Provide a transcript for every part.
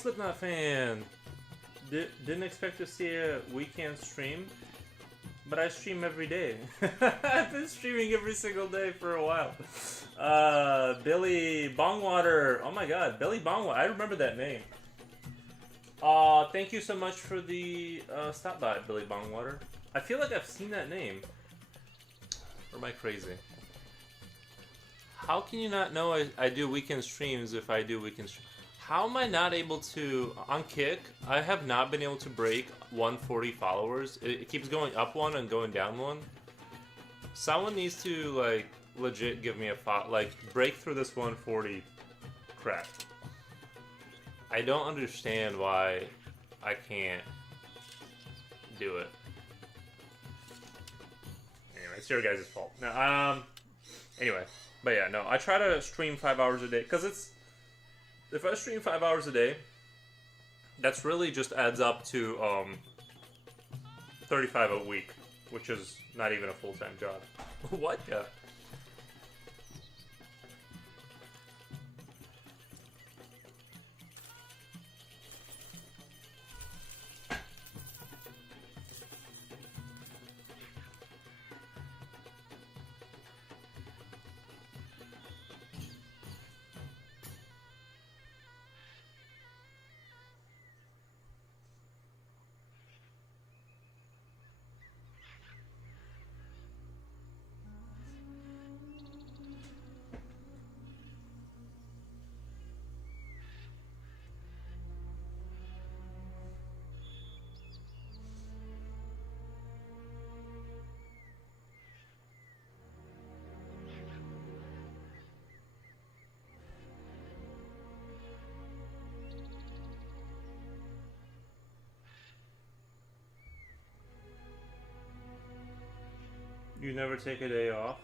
Slipknot fan. Didn't expect to see a weekend stream, but I stream every day. I've been streaming every single day for a while. Billy Bongwater. Oh my god, Billy Bongwater. I remember that name. Thank you so much for the stop by, Billy Bongwater. I feel like I've seen that name. Or am I crazy? How can you not know I do weekend streams if I do weekend streams? How am I not able to... On Kick, I have not been able to break 140 followers. It keeps going up one and going down one. Someone needs to, like, legit give me a... Like, break through this 140 crap. I don't understand why I can't do it. Anyway, it's your guys' fault. No, anyway. But yeah, no, I try to stream 5 hours a day, because it's... If I stream 5 hours a day, that's really just adds up to 35 a week, which is not even a full-time job. What? Yeah. You never take a day off?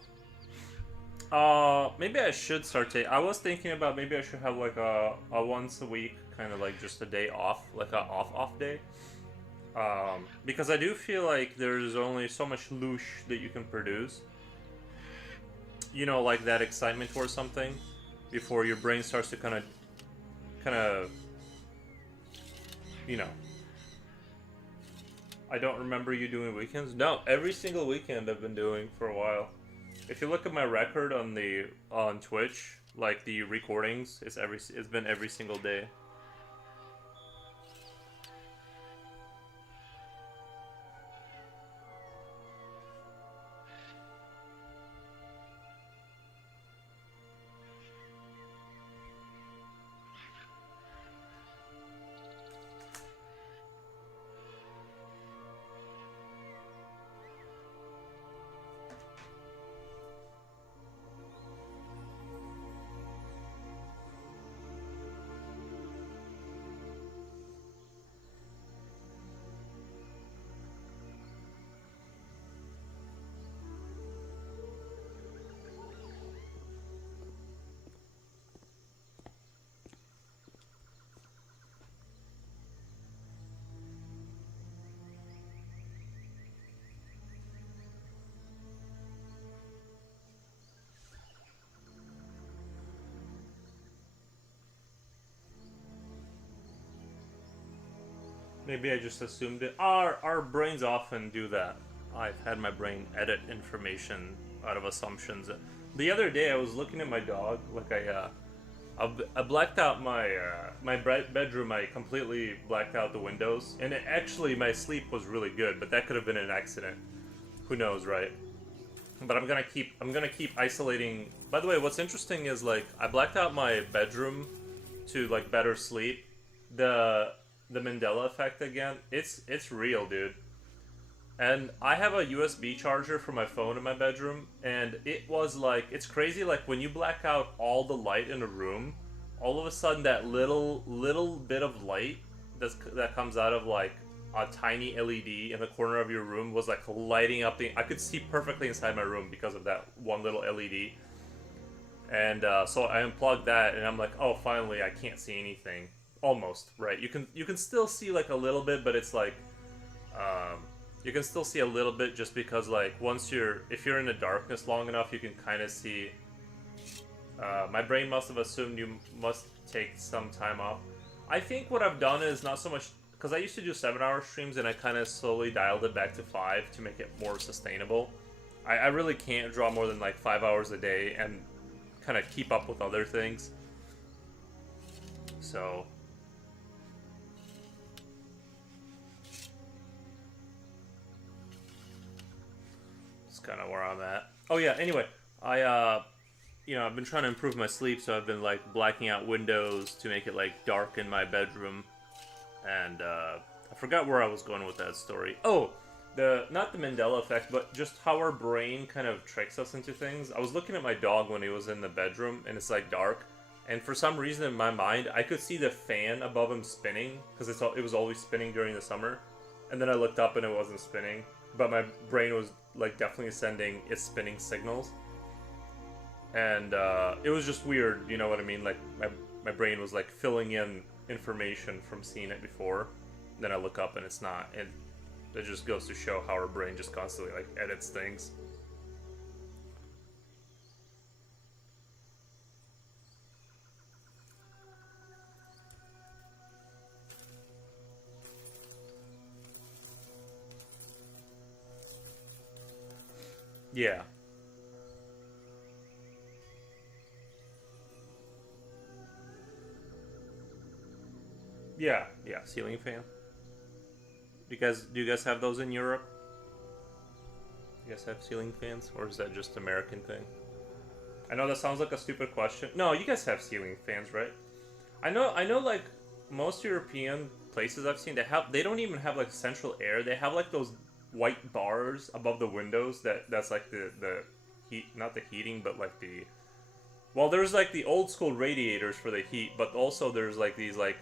Maybe I should start taking... I was thinking about maybe I should have like a once a week, kind of like just a day off, like a off day. Because I do feel like there's only so much loosh that you can produce. You know, like that excitement towards something before your brain starts to kind of, you know. I don't remember you doing weekends. No, every single weekend I've been doing for a while. If you look at my record on Twitch, like the recordings, it's been every single day. Maybe I just assumed it. Our brains often do that. I've had my brain edit information out of assumptions. The other day I was looking at my dog, like I blacked out my bedroom. I completely blacked out the windows, and actually my sleep was really good. But that could have been an accident. Who knows, right? But I'm gonna keep isolating. By the way, what's interesting is like I blacked out my bedroom to like better sleep. The Mandela effect again. It's real, dude. And I have a USB charger for my phone in my bedroom, and it was like, it's crazy, like when you black out all the light in a room, all of a sudden that little bit of light that comes out of like a tiny LED in the corner of your room was like lighting up I could see perfectly inside my room because of that one little LED. And so I unplugged that, and I'm like, oh, finally I can't see anything. Almost, right? You can still see like a little bit, but it's like you can still see a little bit just because like if you're in the darkness long enough, you can kind of see. My brain must have assumed you must take some time off. I think what I've done is not so much because I used to do 7-hour streams and I kind of slowly dialed it back to 5 to make it more sustainable. I really can't draw more than like 5 hours a day and kind of keep up with other things. So it's kind of where I'm at. Oh yeah. Anyway, I've been trying to improve my sleep, so I've been like blacking out windows to make it like dark in my bedroom. And I forgot where I was going with that story. Oh, not the Mandela effect, but just how our brain kind of tricks us into things. I was looking at my dog when he was in the bedroom, and it's like dark, and for some reason in my mind, I could see the fan above him spinning because it was always spinning during the summer, and then I looked up and it wasn't spinning, but my brain was like definitely sending its spinning signals, and it was just weird. You know what I mean? Like my brain was like filling in information from seeing it before. Then I look up and it's not, and it just goes to show how our brain just constantly like edits things. Yeah. Yeah, ceiling fan. Do you guys have those in Europe? You guys have ceiling fans, or is that just American thing? I know that sounds like a stupid question. No, you guys have ceiling fans, right? I know like most European places I've seen they don't even have like central air. They have like those white bars above the windows that's like the heat, not the heating, but like the well, there's like the old school radiators for the heat, but also there's like these like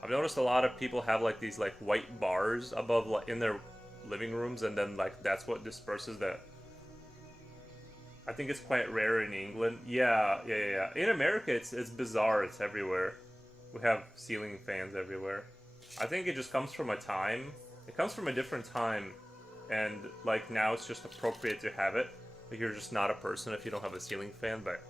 I've noticed a lot of people have like these like white bars above like in their living rooms, and then like that's what disperses the. I think it's quite rare in England. Yeah. In America, it's bizarre. It's everywhere. We have ceiling fans everywhere. I think it just comes from a time. It comes from a different time, and like now it's just appropriate to have it. Like you're just not a person if you don't have a ceiling fan. But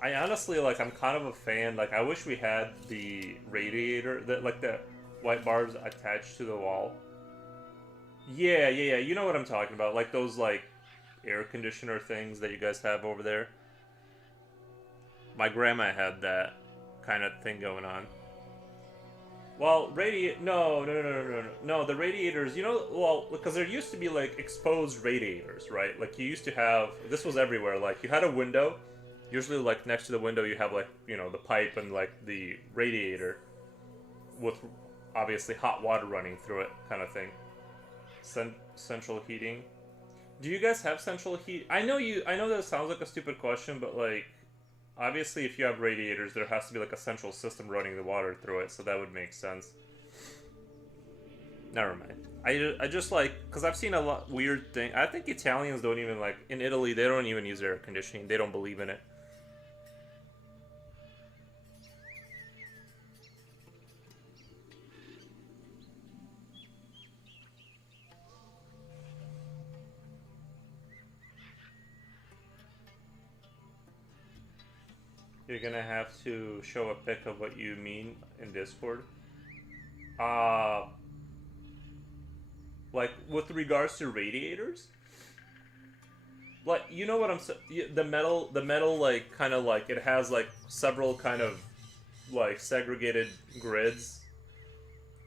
I honestly like I'm kind of a fan. Like I wish we had the radiator that like the white bars attached to the wall. Yeah. You know what I'm talking about. Like those like air conditioner things that you guys have over there. My grandma had that kind of thing going on. Well, no. The radiators, well, because there used to be like exposed radiators, right? Like you used to have. This was everywhere. Like you had a window. Usually, like next to the window, you have like the pipe and like the radiator with obviously hot water running through it, kind of thing. Central heating. Do you guys have central heat? I know you. I know that sounds like a stupid question, but like, obviously, if you have radiators, there has to be like a central system running the water through it, so that would make sense. Never mind. I just like because I've seen a lot weird thing. I think Italians don't even like in Italy. They don't even use air conditioning. They don't believe in it. You're gonna have to show a pic of what you mean in Discord. Uh, like with regards to radiators, like you know what I'm saying. The metal, like kind of like it has like several kind of like segregated grids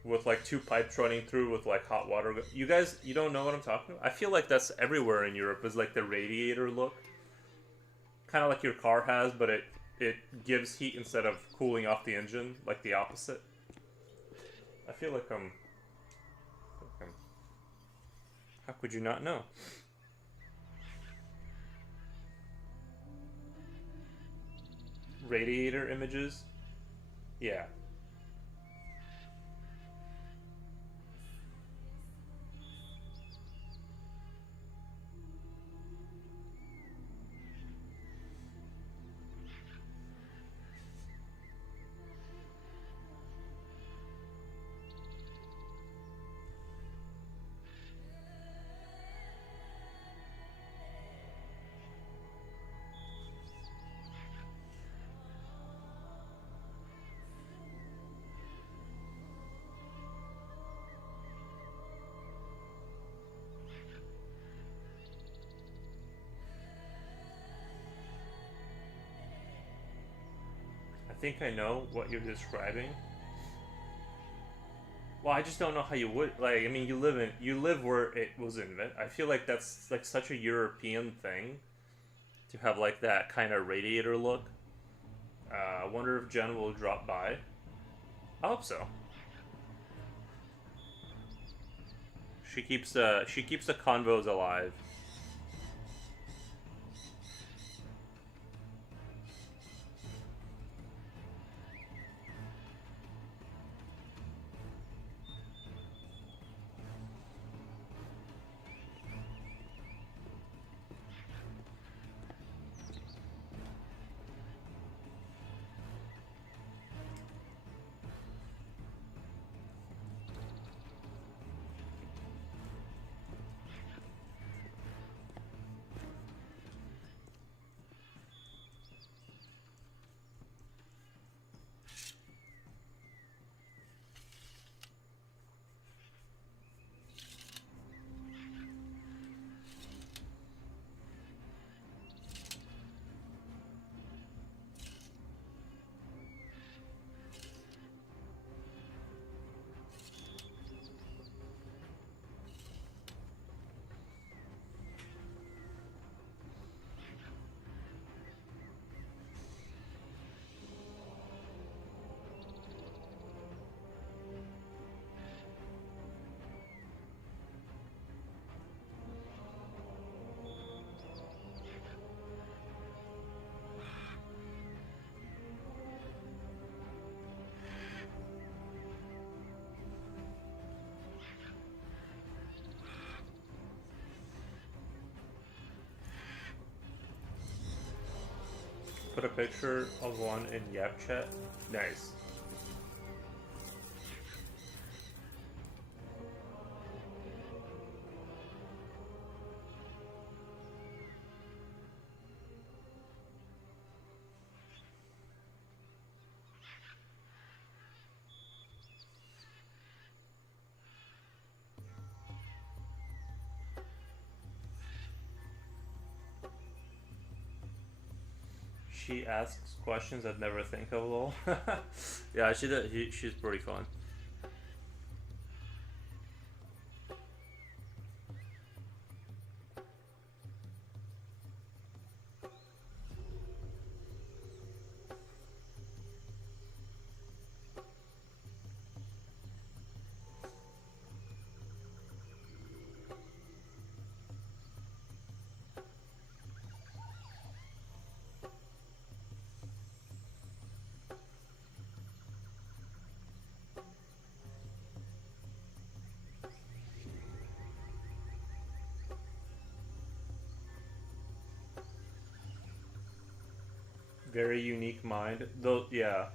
with like two pipes running through with like hot water. You guys, you don't know what I'm talking about? I feel like that's everywhere in Europe. Is like the radiator look, kind of like your car has, but it gives heat instead of cooling off the engine, like the opposite. I feel like how could you not know? Radiator images? Yeah. think I know what you're describing. Well, I just don't know how you would like. I mean, you live where it was invented. I feel like that's like such a European thing to have like that kind of radiator look. I wonder if Jen will drop by. I hope so. She keeps the convos alive. Put a picture of one in Yap Chat. Nice. She asks questions I'd never think of, lol. Yeah, she's pretty fun. Very unique mind. Though, yeah.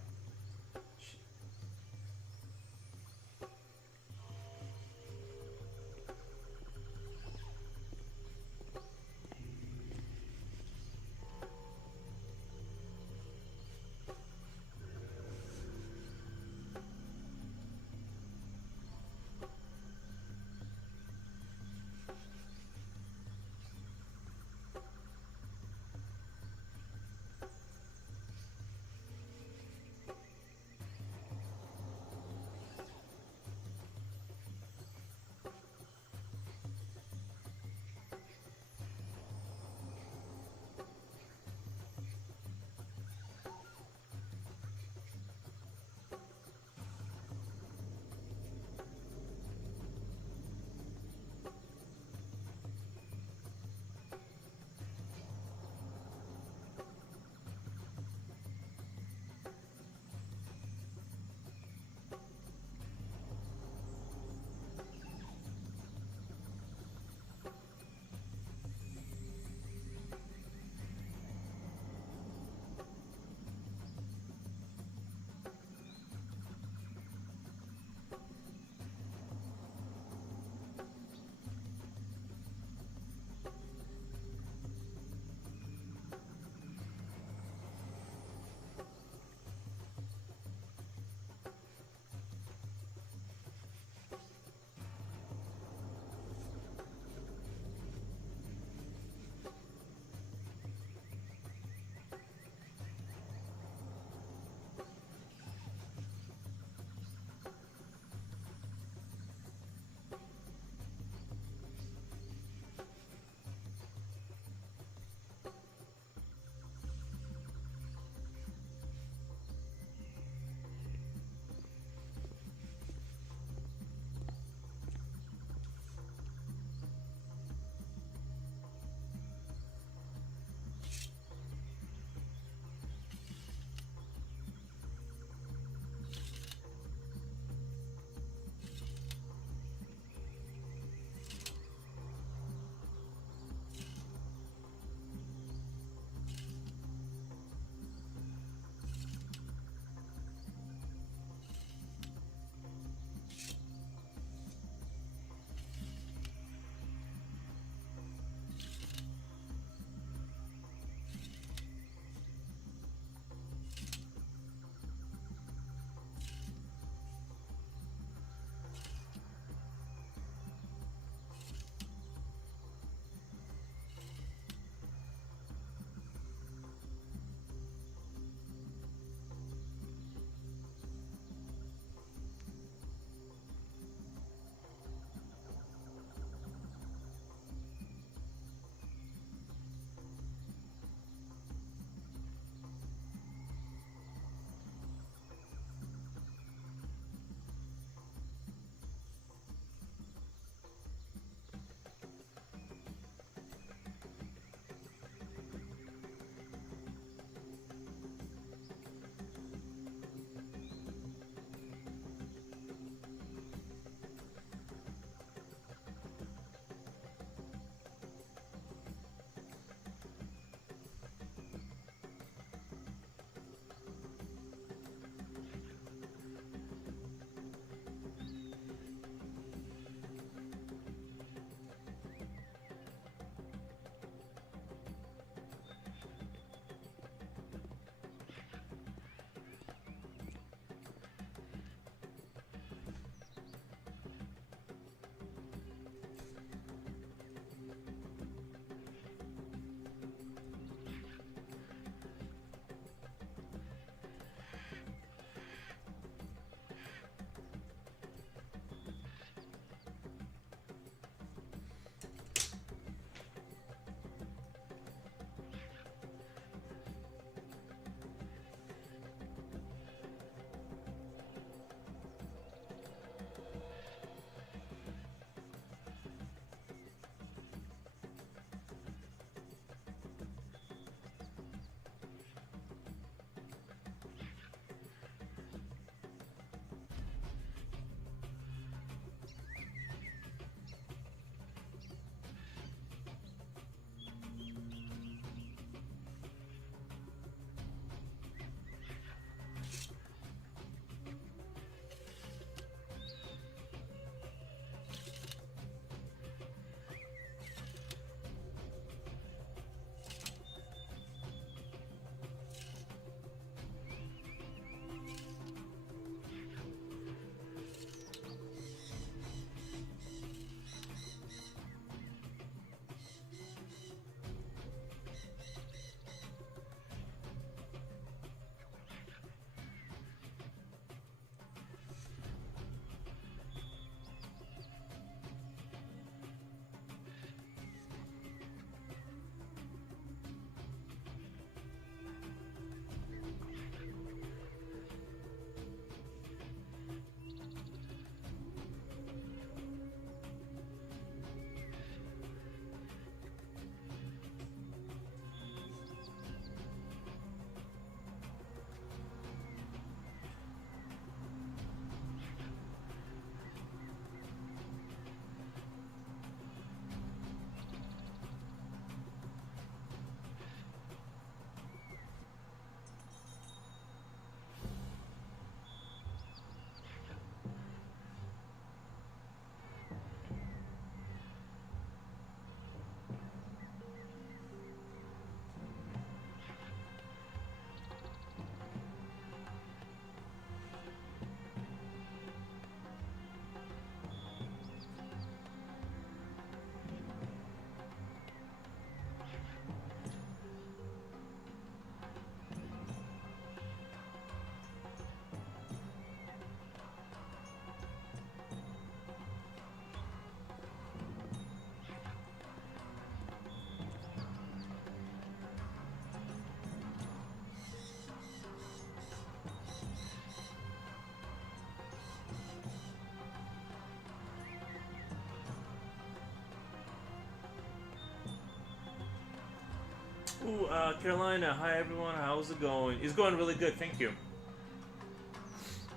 Ooh, Carolina. Hi everyone. How's it going? It's going really good. Thank you.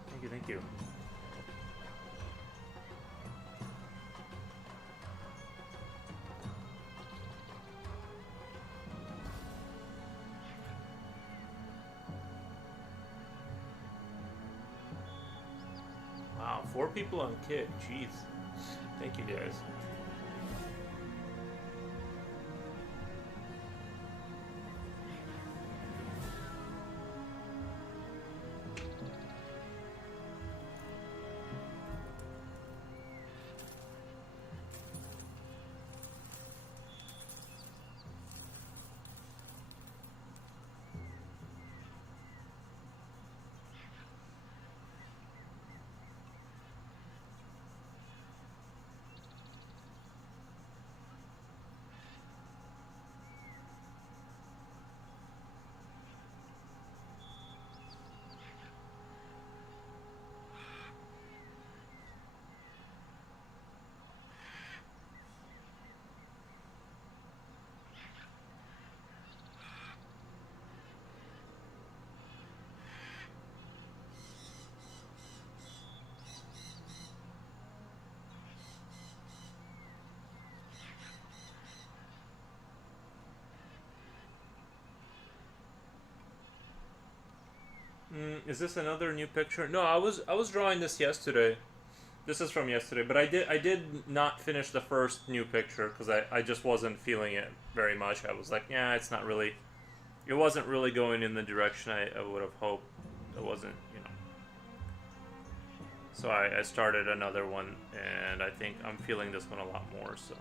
Thank you. Thank you. Wow, 4 people on Kick. Jeez. Thank you guys. Is this another new picture? No, I was drawing this yesterday. This is from yesterday, but I did not finish the first new picture because I just wasn't feeling it very much. I was like, yeah, it's not really. It wasn't really going in the direction I would have hoped. It wasn't, you know. So I started another one, and I think I'm feeling this one a lot more. So.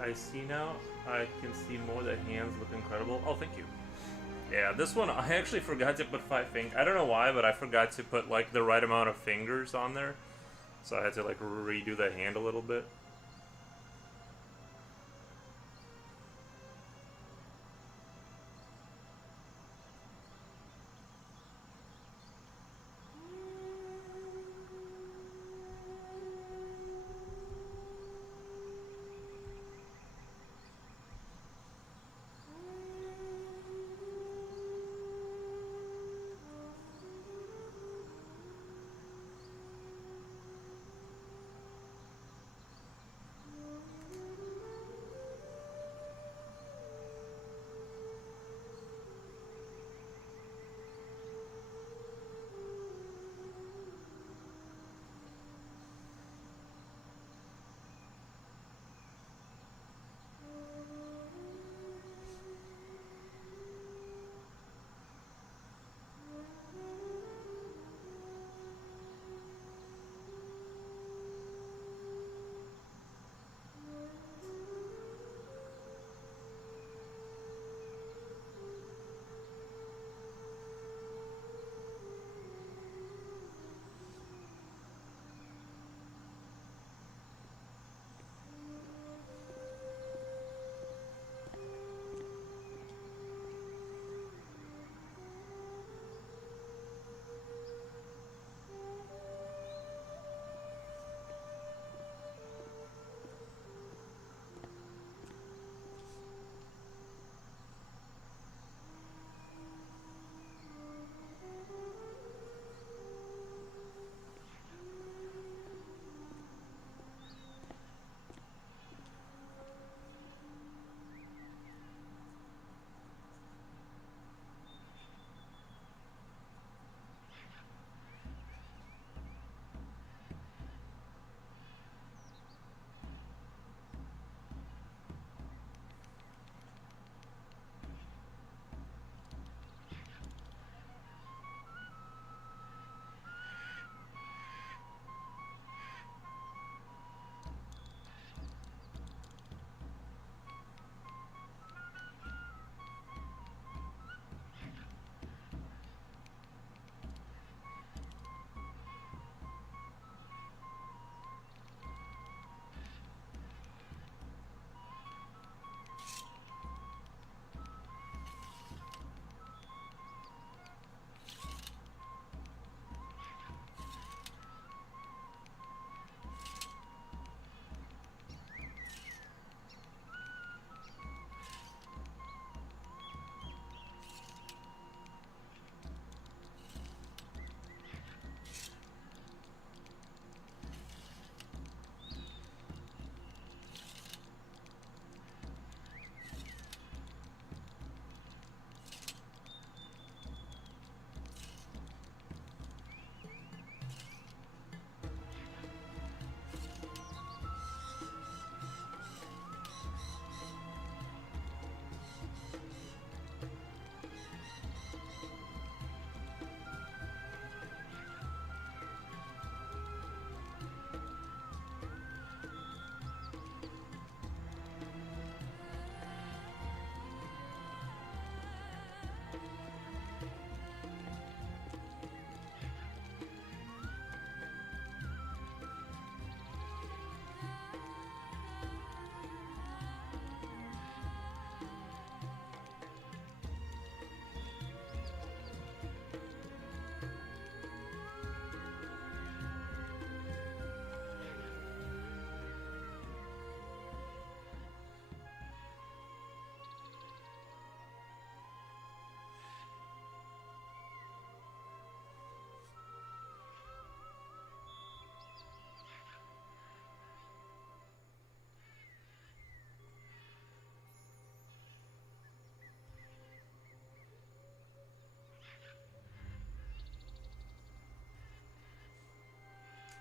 I see now. I can see more. The hands look incredible. Oh, thank you. Yeah, this one I actually forgot to put 5 fingers. I don't know why, but I forgot to put like the right amount of fingers on there, so I had to like redo the hand a little bit.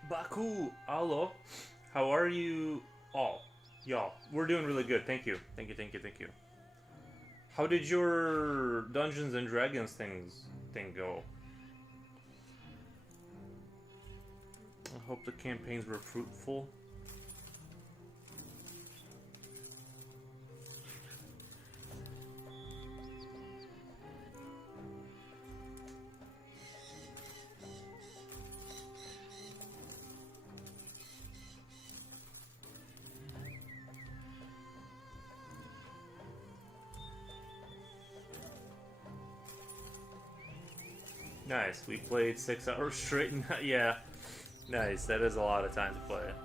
Baku, hello. How are you all? Y'all, we're doing really good. Thank you. Thank you, thank you, thank you. How did your Dungeons and Dragons thing go? I hope the campaigns were fruitful. Nice. We played 6 hours straight. Yeah. Nice. That is a lot of time to play it.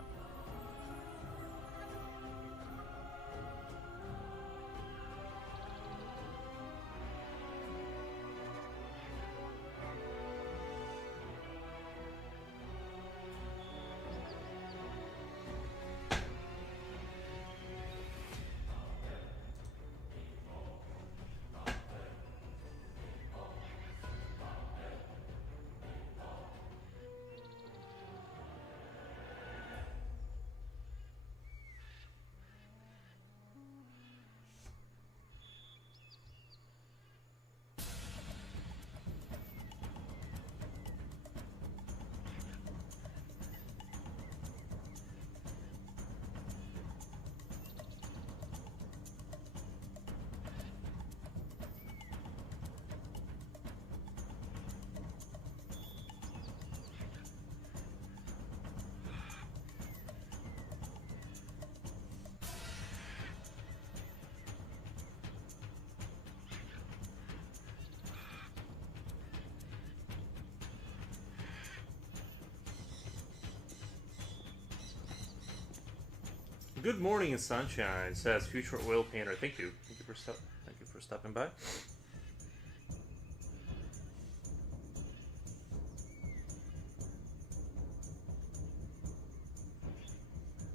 Good morning, sunshine. Says future oil painter. Thank you. Thank you for stopping by.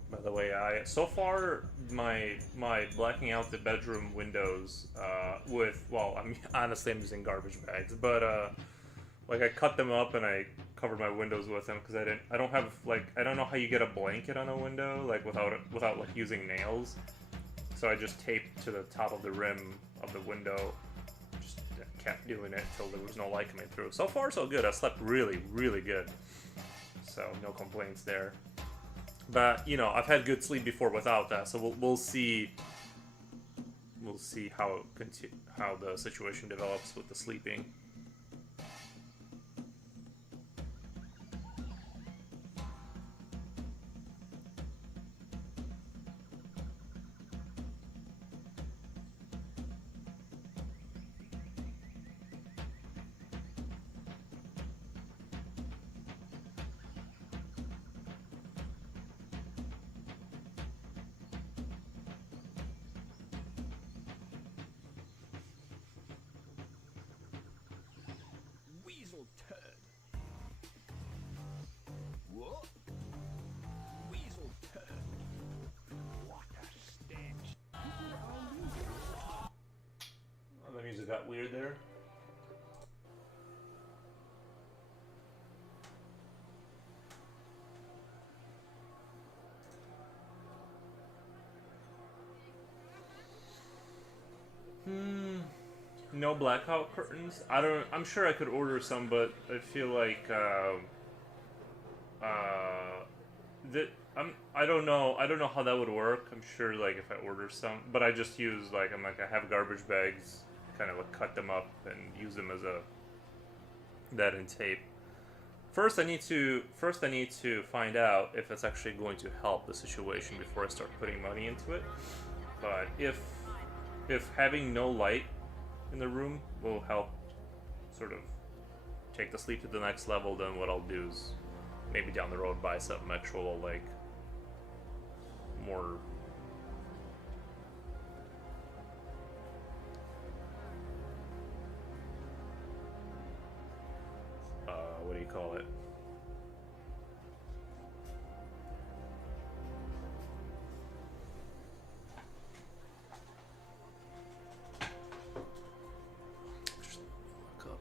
By the way, so far my blacking out the bedroom windows with, well, I'm honestly I'm using garbage bags, but like I cut them up and I covered my windows with them because I don't have like I don't know how you get a blanket on a window like without like using nails. So I just taped to the top of the rim of the window. Just kept doing it until there was no light coming through. So far so good. I slept really good. So no complaints there. But you know I've had good sleep before without that. So we'll see. We'll see how the situation develops with the sleeping. Got weird there. No blackout curtains. I'm sure I could order some, but I feel like that I don't know. I don't know how that would work. I'm sure like if I order some, but I just use like I have garbage bags. Kind of like cut them up and use them as that in tape. First I need to find out if it's actually going to help the situation before I start putting money into it. But if having no light in the room will help sort of take the sleep to the next level, then what I'll do is maybe down the road buy something actual like more what do you call it? Just look up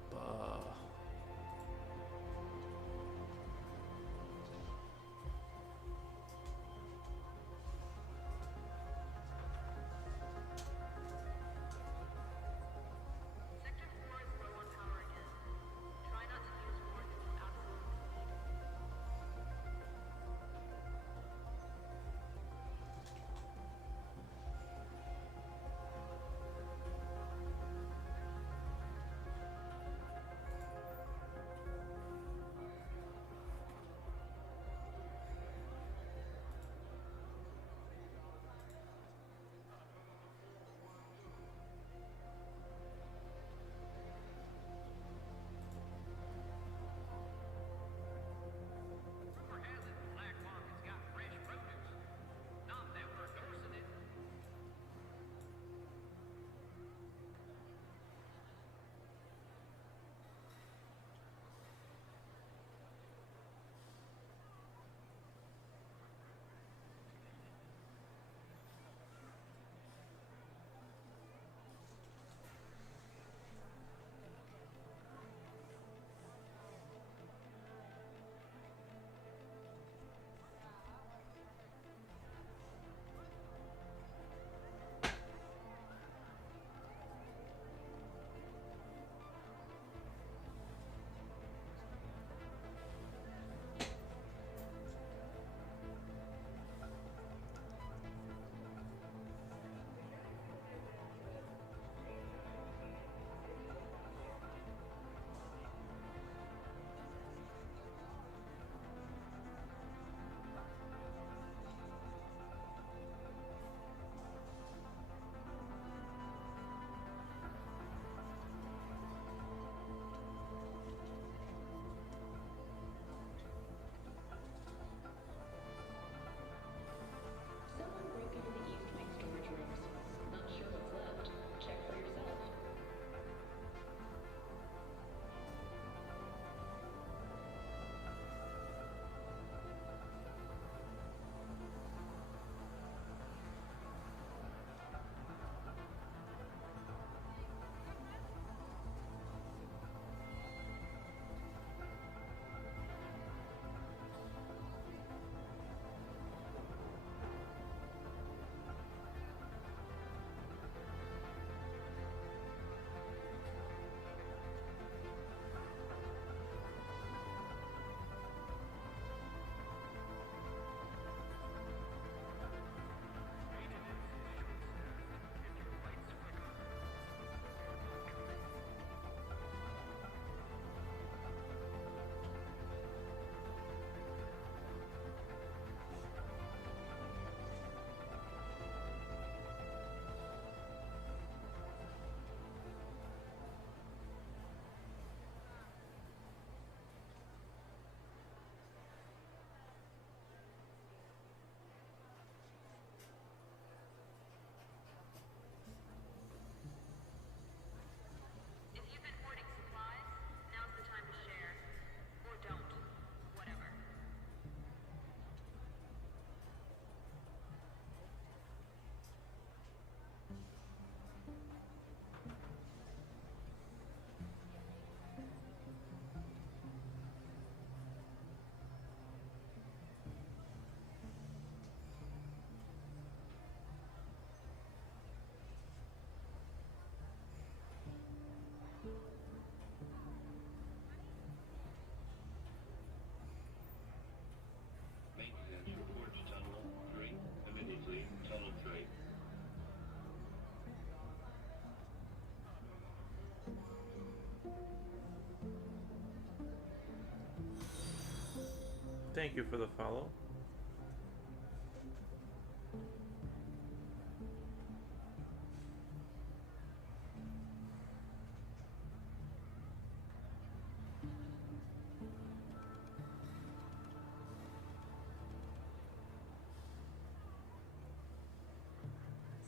Thank you for the follow.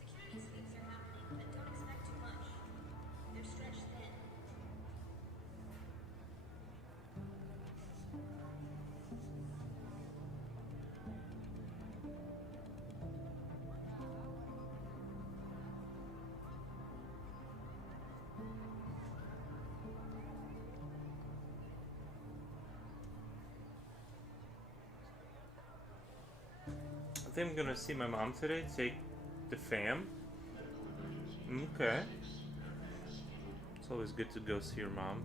Security sweeps are happening, but don't expect too much. They're stretched thin. I think I'm gonna see my mom today, take the fam. Okay. It's always good to go see your mom.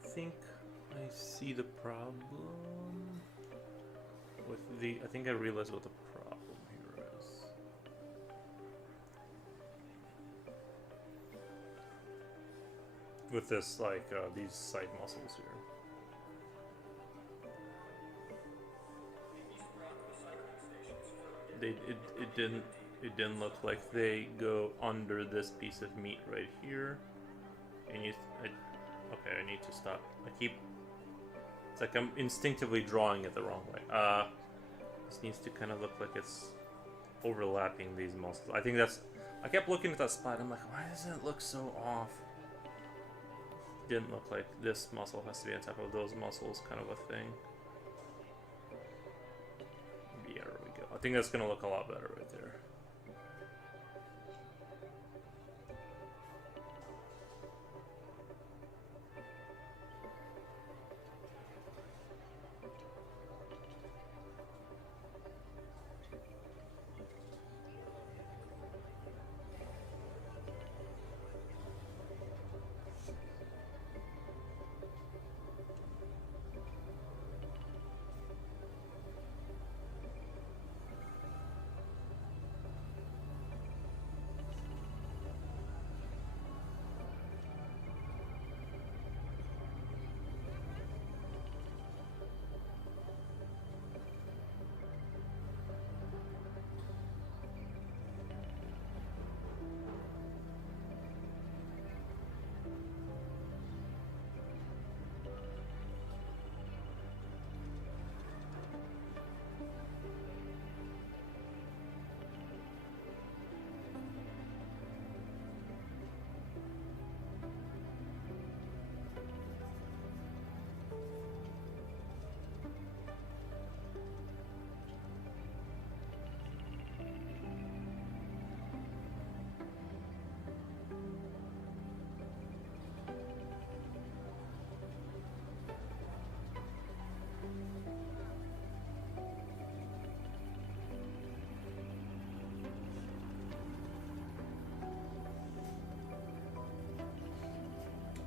I think I see the problem with the. I think I realized what the problem here is. With this, like, these side muscles here. It didn't look like they go under this piece of meat right here. And okay, I need to stop. It's like I'm instinctively drawing it the wrong way. This needs to kind of look like it's overlapping these muscles. I think that's. I kept looking at that spot. I'm like, why doesn't it look so off? Didn't look like this muscle has to be on top of those muscles, kind of a thing. Yeah, there we go. I think that's gonna look a lot better right there.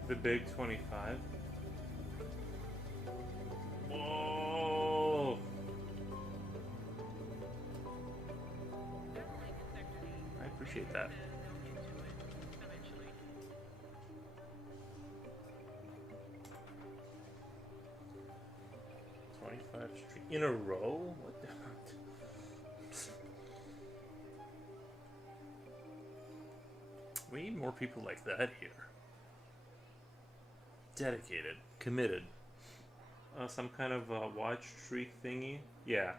The big 25. Whoa! I appreciate that. 25 street in a row? What the? We need more people like that here. Dedicated, committed. Some kind of watch streak thingy. Yeah.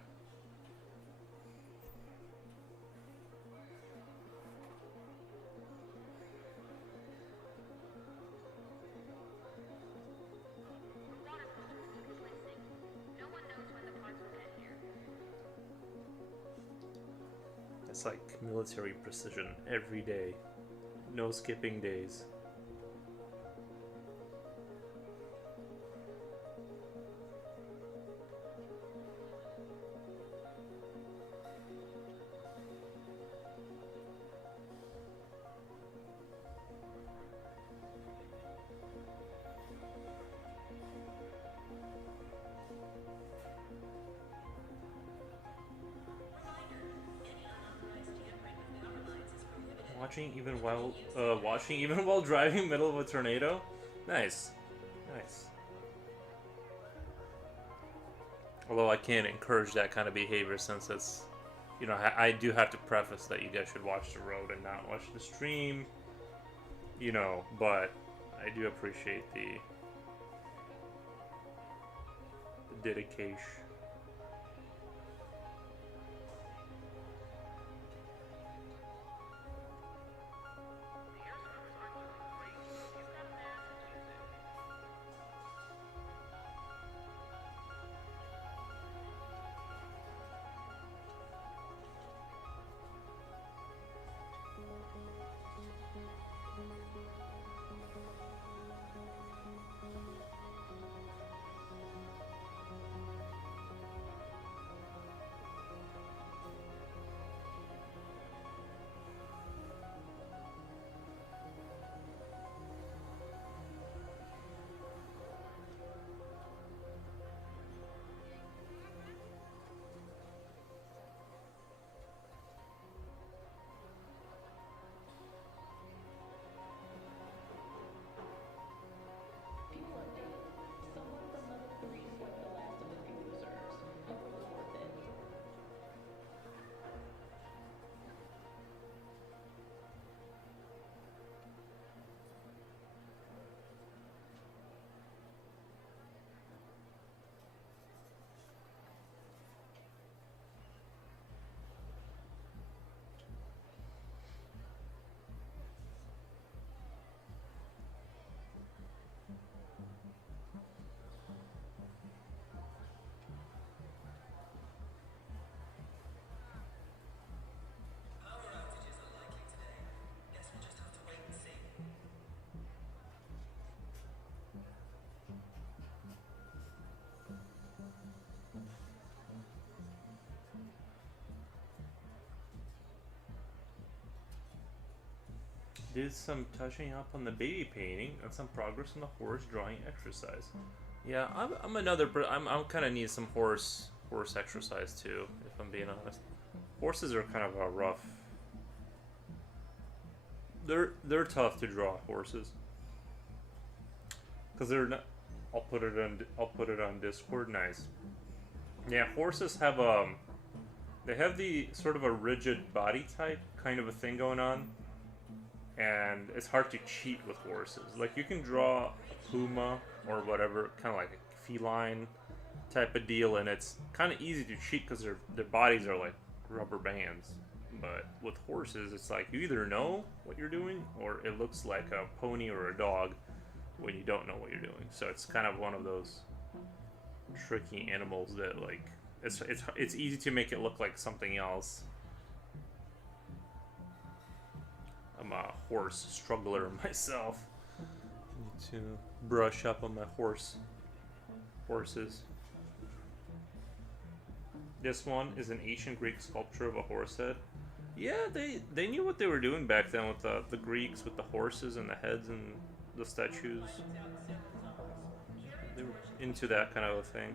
It's like military precision every day. No skipping days. Watching even while driving middle of a tornado. Nice, nice. Although I can't encourage that kind of behavior since it's, you know, I do have to preface that you guys should watch the road and not watch the stream. You know, but I do appreciate the dedication. Did some touching up on the baby painting and some progress on the horse drawing exercise. Yeah, I'm another. I'm kind of need some horse exercise too, if I'm being honest. Horses are kind of a rough. They're tough to draw, horses, because they're not. I'll put it on Discord. Nice. Yeah, horses have they have the sort of a rigid body type kind of a thing going on. And it's hard to cheat with horses. Like, you can draw a puma or whatever, kind of like a feline type of deal, and it's kind of easy to cheat because their bodies are like rubber bands. But with horses, it's like you either know what you're doing, or it looks like a pony or a dog when you don't know what you're doing. So it's kind of one of those tricky animals that, like, it's easy to make it look like something else. I'm a horse struggler myself. Need to brush up on my horses. This one is an ancient Greek sculpture of a horse head. Yeah, they knew what they were doing back then with the Greeks, with the horses and the heads and the statues. They were into that kind of a thing.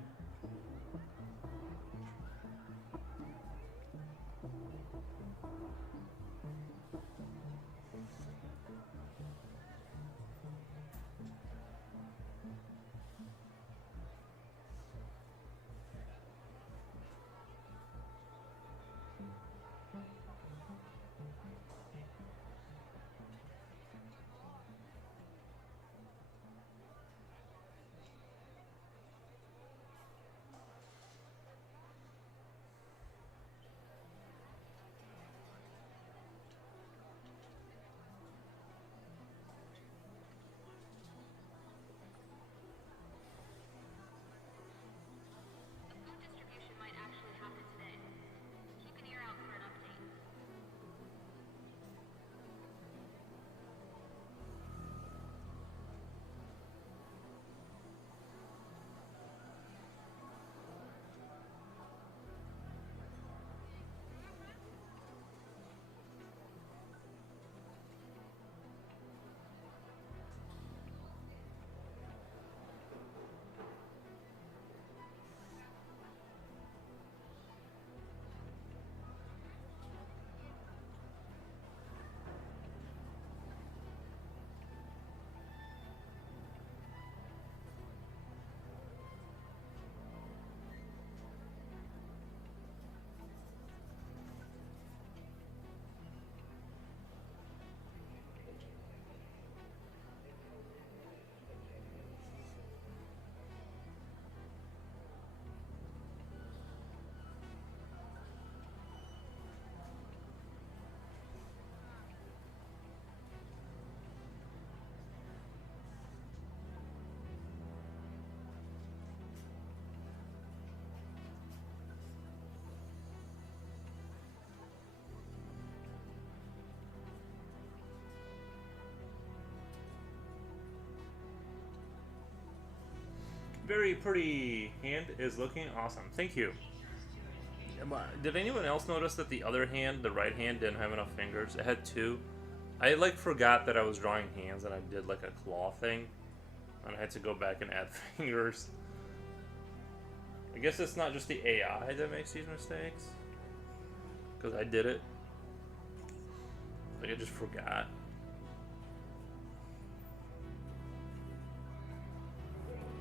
Food distribution might actually happen today. Keep an ear out for an update. Very pretty hand is looking awesome. Thank you. Did anyone else notice that the other hand, the right hand, didn't have enough fingers? It had two. I like forgot that I was drawing hands and I did like a claw thing, and I had to go back and add fingers. I guess it's not just the AI that makes these mistakes, because I did it. Like I just forgot.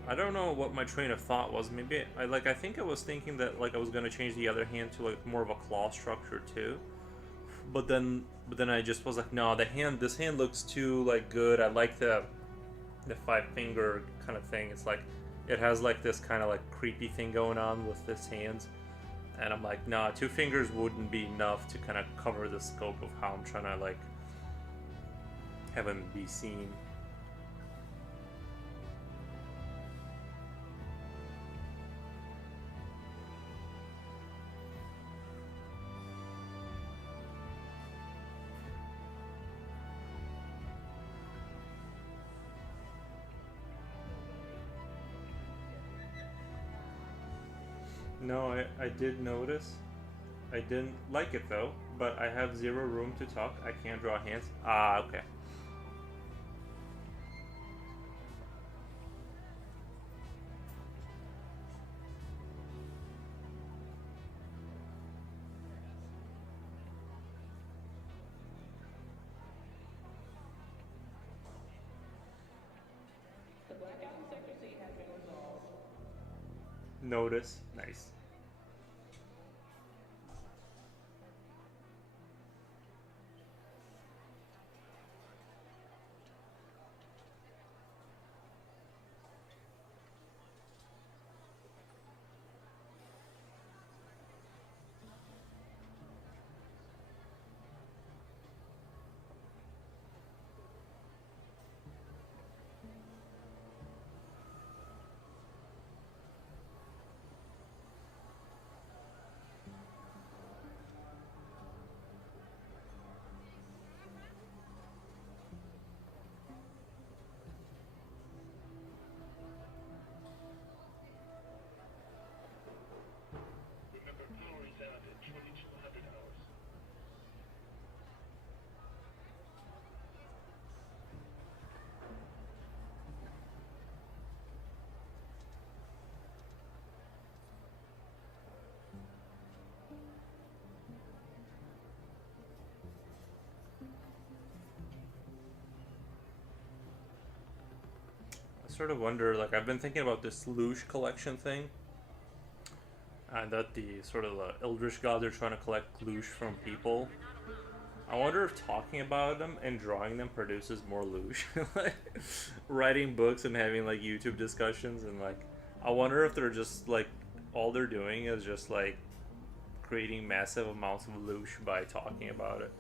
I don't know what my train of thought was. Maybe I think I was thinking that like I was gonna change the other hand to like more of a claw structure too. But then I just was like, no, this hand looks too like good. I like the five finger kind of thing. It's like it has like this kind of like creepy thing going on with this hand. And I'm like, nah, two fingers wouldn't be enough to kind of cover the scope of how I'm trying to like have him be seen. No, I did notice. I didn't like it though, but I have zero room to talk. I can't draw hands. Ah, okay. The blackout in Sector C has been resolved. Notice. Nice. sort of wonder, like, I've been thinking about this Loosh collection thing, and that the sort of the Eldritch gods are trying to collect Loosh from people. I wonder if talking about them and drawing them produces more Loosh. Like, writing books and having like YouTube discussions, and like, I wonder if they're just like, all they're doing is just like creating massive amounts of Loosh by talking about it.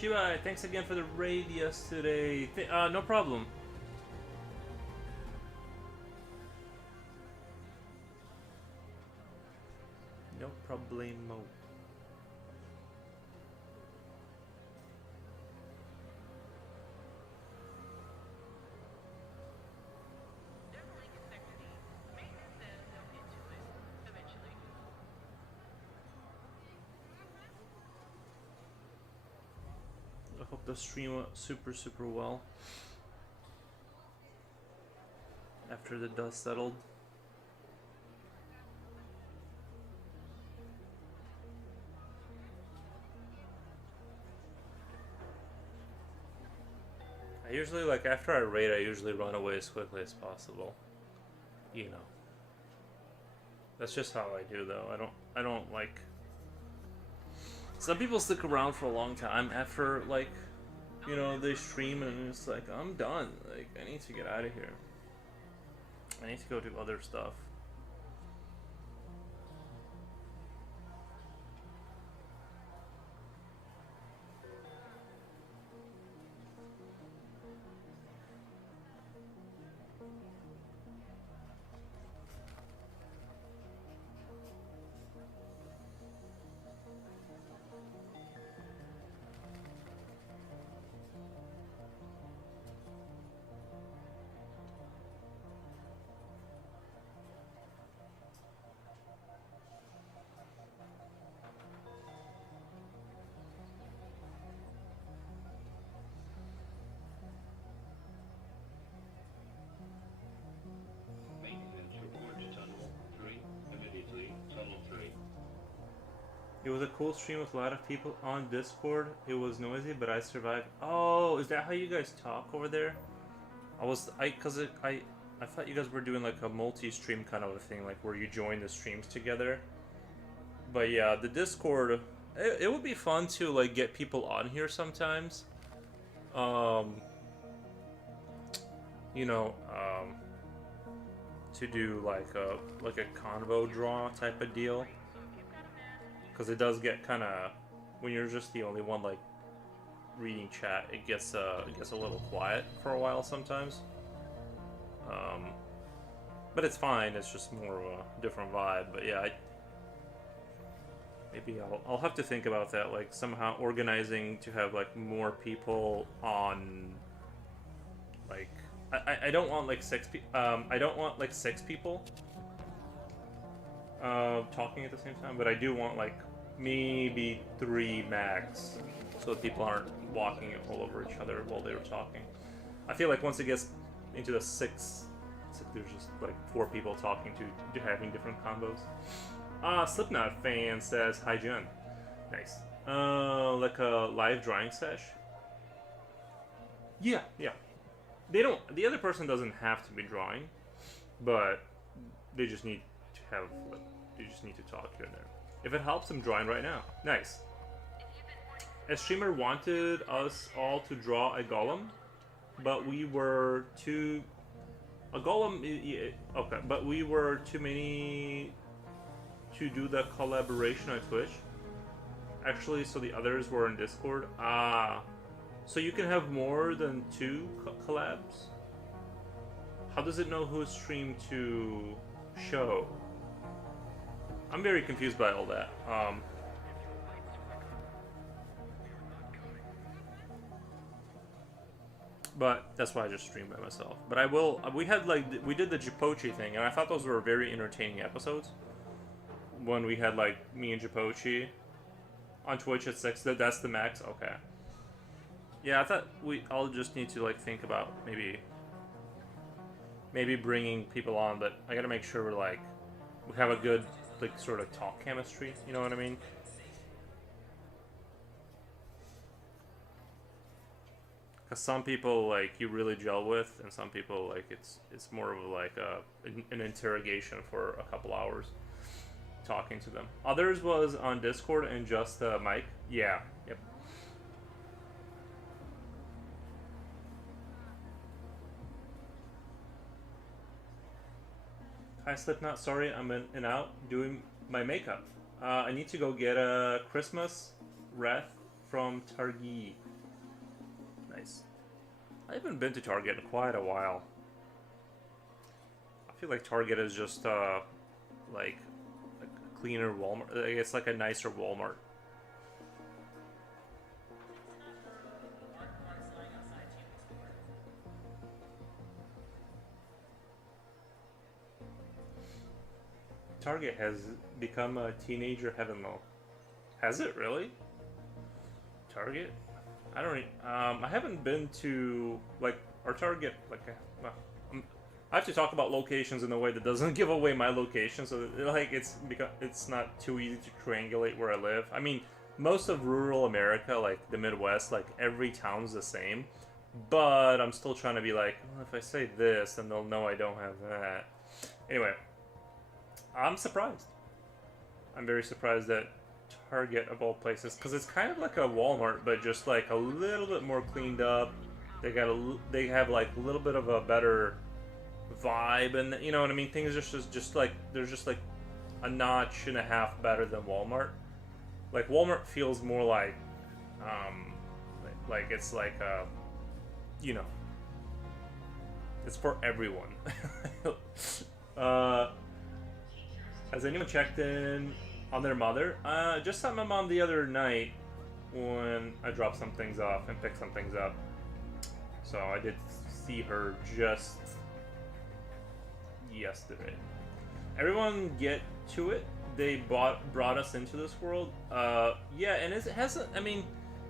Shibai, thanks again for the raid yesterday. No problem. No problemo. Definitely Sector D. Maintenance says they'll get to it eventually. I hope the stream went super well after the dust settled. I usually, like, after I raid, I usually run away as quickly as possible. You know. That's just how I do, though. I don't like... Some people stick around for a long time after, like, you know, they stream and it's like, I'm done. Like, I need to get out of here. I need to go do other stuff. Maintenance report to Tunnel 3. Immediately, Tunnel 3. It was a cool stream with a lot of people on Discord. It was noisy, but I survived. Oh, is that how you guys talk over there? I thought you guys were doing like a multi-stream kind of a thing, like where you join the streams together. But yeah, the Discord, it would be fun to like get people on here sometimes. You know, to do like a convo draw type of deal. Because it does get kind of, when you're just the only one like reading chat, it gets a little quiet for a while sometimes. But it's fine. It's just more of a different vibe. But yeah, maybe I'll have to think about that. Like somehow organizing to have like more people on. Like I don't want like I don't want like 6 people talking at the same time, but I do want like maybe 3 max, so that people aren't walking all over each other while they were talking. I feel like once it gets into the 6, there's just like 4 people talking to having different combos. Slipknot fan says hi Jun. Nice. Like a live drawing sesh. Yeah. The other person doesn't have to be drawing, but they just need to have, like, they just need to talk here and there. If it helps, I'm drawing right now. Nice. A streamer wanted us all to draw a golem, but we were too... A golem... Okay, but we were too many to do the collaboration on Twitch. Actually, so the others were in Discord. So you can have more than 2 collabs? How does it know whose stream to show? I'm very confused by all that. But that's why I just stream by myself. But I will. We did the Jipochi thing, and I thought those were very entertaining episodes. When we had like me and Jipochi on Twitch at 6, that's the max. Okay. Yeah, I thought we all just need to like think about maybe bringing people on, but I gotta make sure we have a good like sort of talk chemistry. You know what I mean? Because some people like you really gel with, and some people like it's more of like an interrogation for a couple hours talking to them. Others was on Discord and just mic. Yeah. Yep. Hi Slipknot, sorry I'm in and out doing my makeup. I need to go get a Christmas wreath from Target. I haven't been to Target in quite a while. I feel like Target is just like a cleaner Walmart. It's like a nicer Walmart. Target has become a teenager heaven though. Has it really? Target? I don't. I haven't been to like our Target. Like, I have to talk about locations in a way that doesn't give away my location, so that, like it's not too easy to triangulate where I live. I mean, most of rural America, like the Midwest, like every town's the same. But I'm still trying to be like, well, if I say this, then they'll know I don't have that. Anyway, I'm surprised. I'm very surprised that Target of all places, because it's kind of like a Walmart, but just like a little bit more cleaned up. They have like a little bit of a better vibe, and you know what I mean. Things are just like there's just like a notch and a half better than Walmart. Like Walmart feels more like it's like you know, it's for everyone. Has anyone checked in on their mother? Just saw my mom the other night when I dropped some things off and picked some things up. So I did see her just yesterday. Everyone get to it. They brought us into this world. Yeah, and it hasn't. I mean,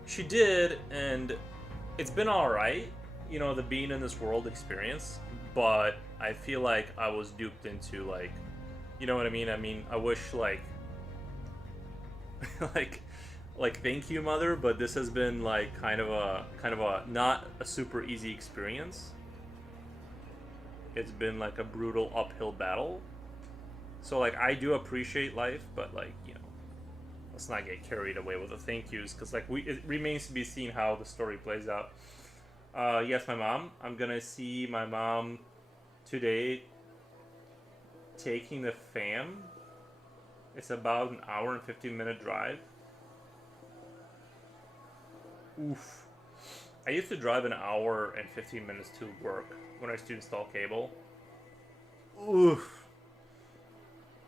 she did, and it's been all right. You know, the being in this world experience. But I feel like I was duped into like, you know what I mean? I mean, I wish like, like thank you, mother. But this has been like kind of a not a super easy experience. It's been like a brutal uphill battle. So like I do appreciate life, but like, you know, let's not get carried away with the thank yous, because like it remains to be seen how the story plays out. Yes, my mom. I'm gonna see my mom today taking the fam. It's about an hour and 15-minute drive. Oof. I used to drive an hour and 15 minutes to work when I used to install cable. Oof.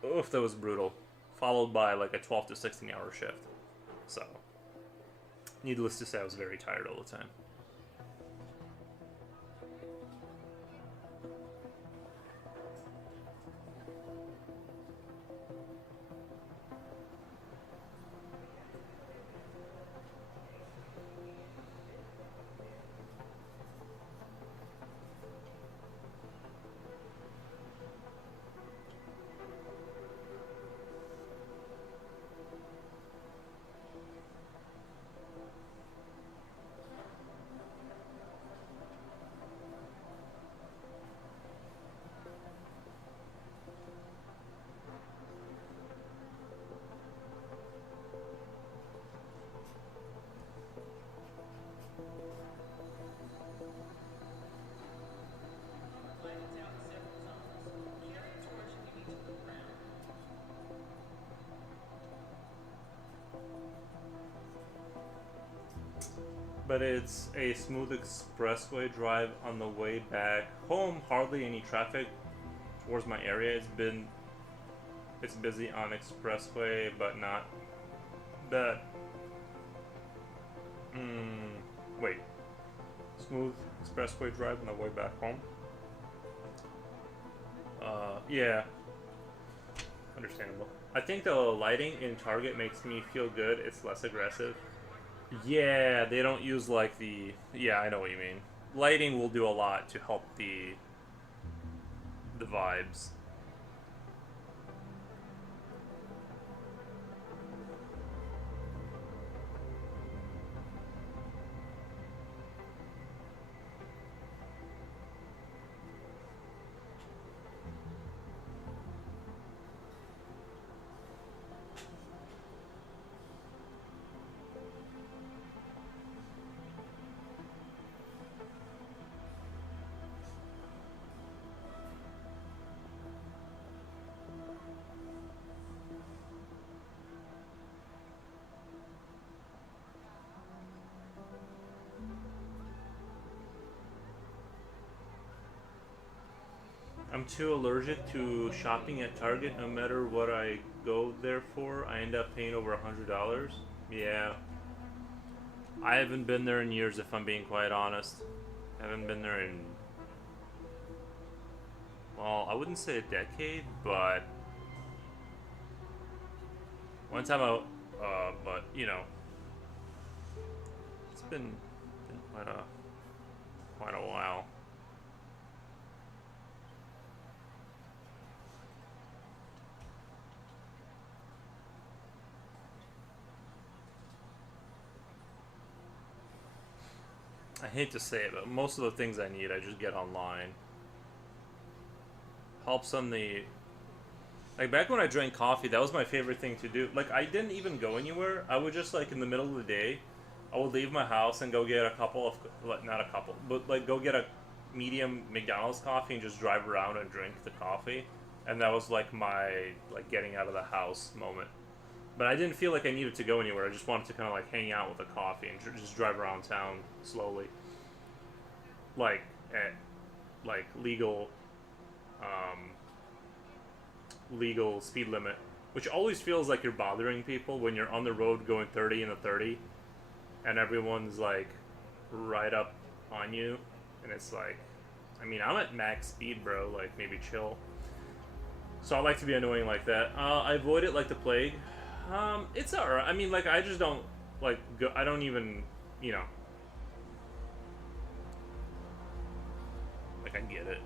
Oof, that was brutal. Followed by like a 12 to 16 hour shift. So, needless to say, I was very tired all the time. But it's a smooth expressway drive on the way back home. Hardly any traffic towards my area. It's busy on expressway, but not bad. Wait. Smooth expressway drive on the way back home. Yeah. Understandable. I think the lighting in Target makes me feel good. It's less aggressive. Yeah, they don't use like the... Yeah, I know what you mean. Lighting will do a lot to help the vibes. I'm too allergic to shopping at Target. No matter what I go there for, I end up paying over $100. Yeah. I haven't been there in years, if I'm being quite honest. I haven't been there in, well, I wouldn't say a decade, but one time out. But you know, it's been quite a while. I hate to say it, but most of the things I need, I just get online. Helps on the... Like, back when I drank coffee, that was my favorite thing to do. Like, I didn't even go anywhere. I would just, like, in the middle of the day, I would leave my house and go get a couple of... Like, not a couple, but, like, go get a medium McDonald's coffee and just drive around and drink the coffee. And that was, like, my, like, getting out of the house moment. But I didn't feel like I needed to go anywhere. I just wanted to kind of, like, hang out with a coffee and just drive around town slowly. Like, at, like, legal speed limit. Which always feels like you're bothering people when you're on the road going 30 in a 30. And everyone's, like, right up on you. And it's like, I mean, I'm at max speed, bro. Like, maybe chill. So I like to be annoying like that. I avoid it like the plague. It's alright. I mean, like, I just don't, like, go, I don't even, you know. Like, I get it.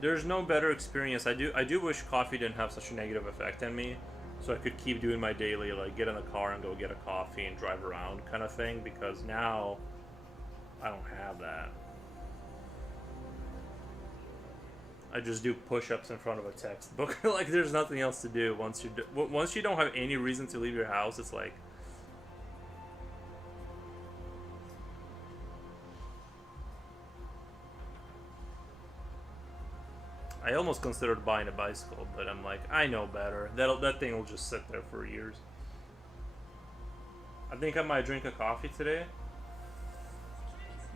There's no better experience. I do wish coffee didn't have such a negative effect on me. So I could keep doing my daily, like, get in the car and go get a coffee and drive around kind of thing. Because now, I don't have that. I just do push-ups in front of a textbook. Like, there's nothing else to do once you don't have any reason to leave your house. It's like, I almost considered buying a bicycle, but I'm like, I know better. That thing will just sit there for years. I think I might drink a coffee today.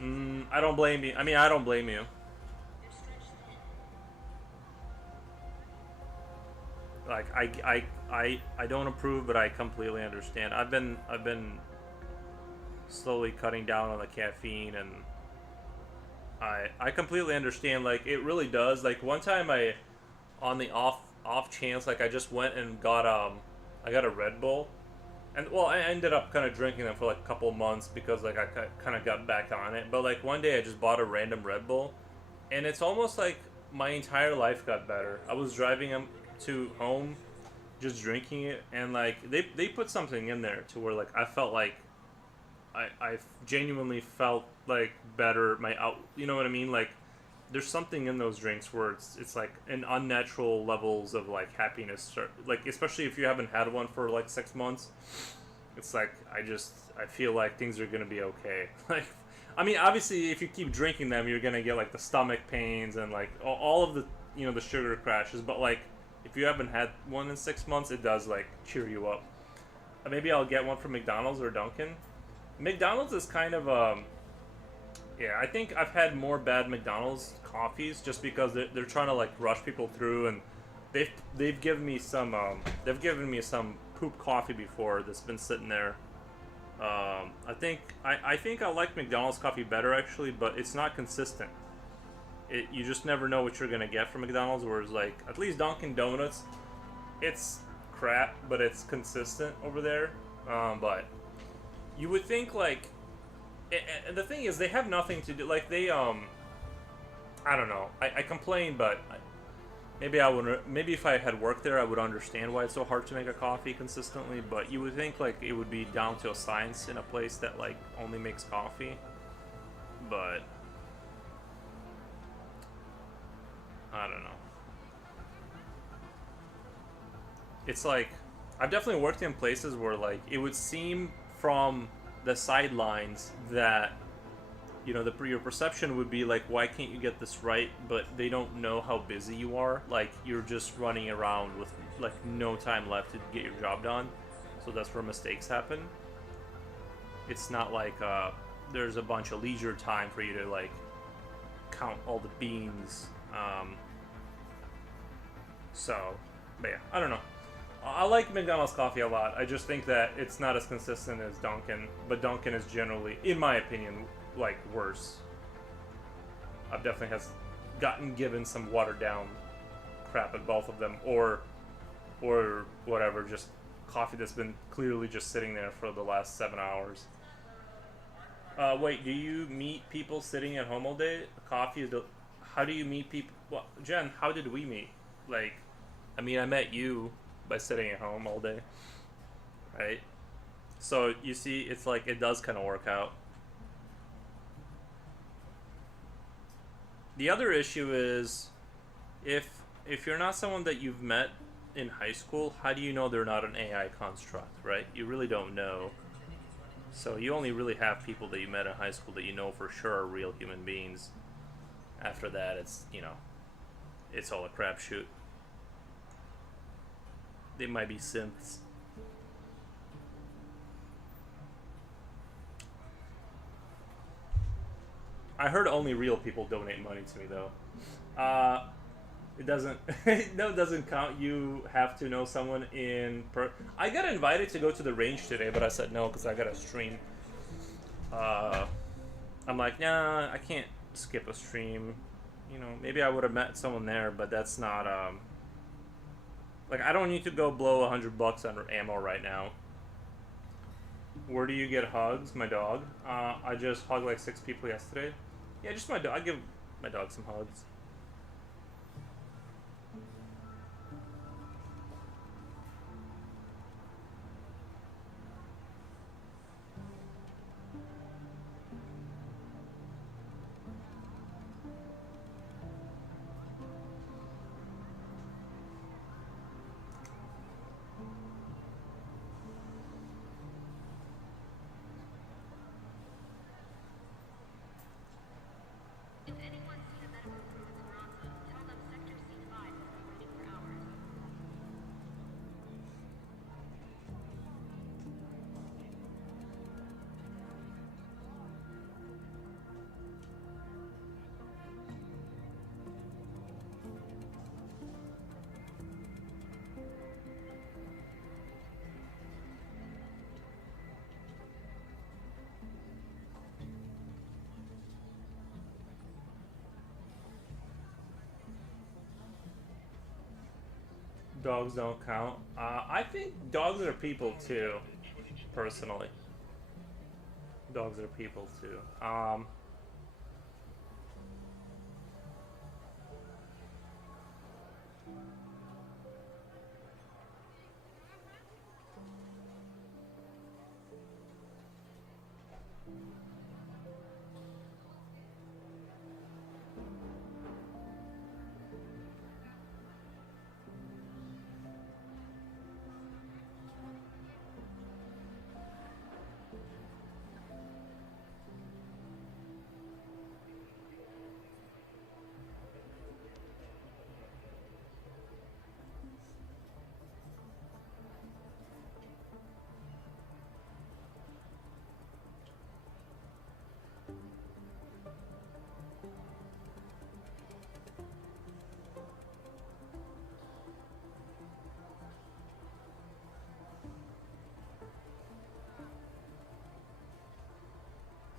I don't blame you. I mean, I don't blame you. Like, I don't approve, but I completely understand. I've been slowly cutting down on the caffeine, and I completely understand. Like, it really does. Like, one time on the off chance, like, I just went and got I got a Red Bull, and well, I ended up kind of drinking them for like a couple months because like I kind of got back on it. But like one day I just bought a random Red Bull, and it's almost like my entire life got better. I was driving them to home, just drinking it, and like they put something in there to where like I felt like I genuinely felt like better. You know what I mean? Like, there's something in those drinks where it's like an unnatural levels of like happiness. Like, especially if you haven't had one for like 6 months, it's like I feel like things are gonna be okay. Like, I mean, obviously, if you keep drinking them, you're gonna get like the stomach pains and like all of the the sugar crashes. But like, if you haven't had one in 6 months, it does like cheer you up. Maybe I'll get one from McDonald's or Dunkin'. McDonald's is kind of yeah, I think I've had more bad McDonald's coffees just because they're trying to like rush people through, and they've given me some poop coffee before that's been sitting there. I think I like McDonald's coffee better actually, but it's not consistent. You just never know what you're gonna get from McDonald's. Whereas like at least Dunkin' Donuts, it's crap, but it's consistent over there. But you would think like, and the thing is they have nothing to do. Like they I don't know. I complain, but maybe I would. Maybe if I had worked there, I would understand why it's so hard to make a coffee consistently. But you would think like it would be down to a science in a place that like only makes coffee. But I don't know. It's like, I've definitely worked in places where like it would seem from the sidelines that your perception would be like, why can't you get this right? But they don't know how busy you are. Like, you're just running around with like no time left to get your job done. So that's where mistakes happen. It's not like there's a bunch of leisure time for you to like count all the beans. So, but yeah, I don't know. I like McDonald's coffee a lot. I just think that it's not as consistent as Dunkin', but Dunkin' is generally, in my opinion, like worse. I've definitely gotten given some watered down crap at both of them, or whatever, just coffee that's been clearly just sitting there for the last 7 hours. Wait, do you meet people sitting at home all day? Coffee is how do you meet people? Well, Jen, how did we meet? Like, I mean, I met you by sitting at home all day, right? So you see, it's like it does kind of work out. The other issue is if you're not someone that you've met in high school, how do you know they're not an AI construct, right? You really don't know. So you only really have people that you met in high school that you know for sure are real human beings. After that, it's, it's all a crapshoot. They might be synths. I heard only real people donate money to me, though. It doesn't. No, it doesn't count. You have to know someone in I got invited to go to the range today, but I said no because I got to stream. I'm like, nah, I can't skip a stream. Maybe I would have met someone there, but that's not. Like, I don't need to go blow $100 on ammo right now. Where do you get hugs? My dog. I just hugged like 6 people yesterday. Yeah, just my dog. I give my dog some hugs. If anyone's seen a medical crew in Esperanza, tell them Sector C5 has been waiting for hours. Dogs don't count. I think dogs are people too, personally. Dogs are people too.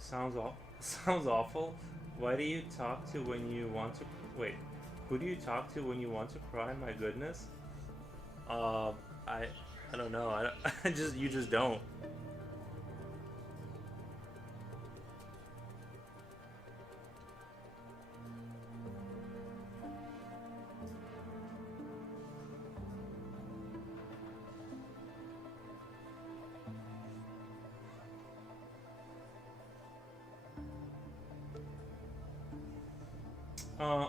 Sounds awful. Why do you talk to when you want to? Wait, who do you talk to when you want to cry? My goodness. I don't know. You just don't.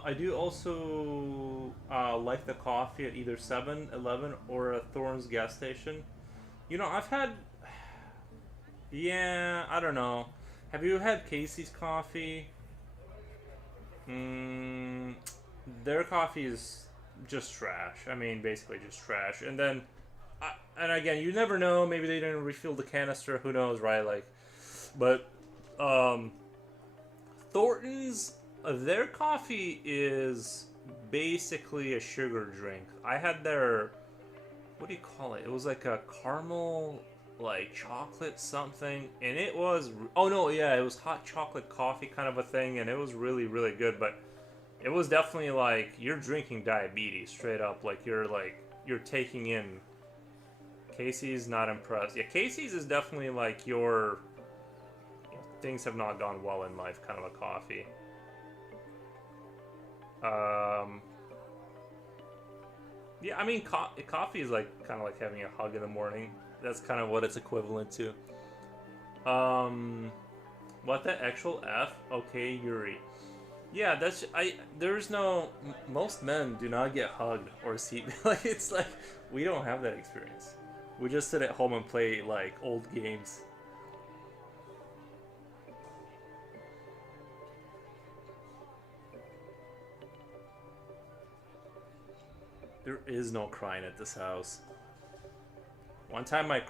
I do also like the coffee at either 7-Eleven or a Thorns gas station. I've had... Yeah, I don't know. Have you had Casey's coffee? Their coffee is just trash. I mean, basically just trash. And then... and again, you never know. Maybe they didn't refill the canister. Who knows, right? Like... But... Thornton's... Their coffee is basically a sugar drink. I had their, what do you call it? It was like a caramel, like chocolate something, and it was, oh no, yeah, it was hot chocolate coffee kind of a thing, and it was really, really good, but it was definitely like, you're drinking diabetes straight up, you're taking in. Casey's not impressed. Yeah, Casey's is definitely like your, things have not gone well in life kind of a coffee. Yeah, I mean, coffee is like kind of like having a hug in the morning. That's kind of what it's equivalent to. What the actual F? Okay, Yuri. Yeah, there's no, most men do not get hugged or see, like, it's like, we don't have that experience. We just sit at home and play, like, old games. There is no crying at this house. One time my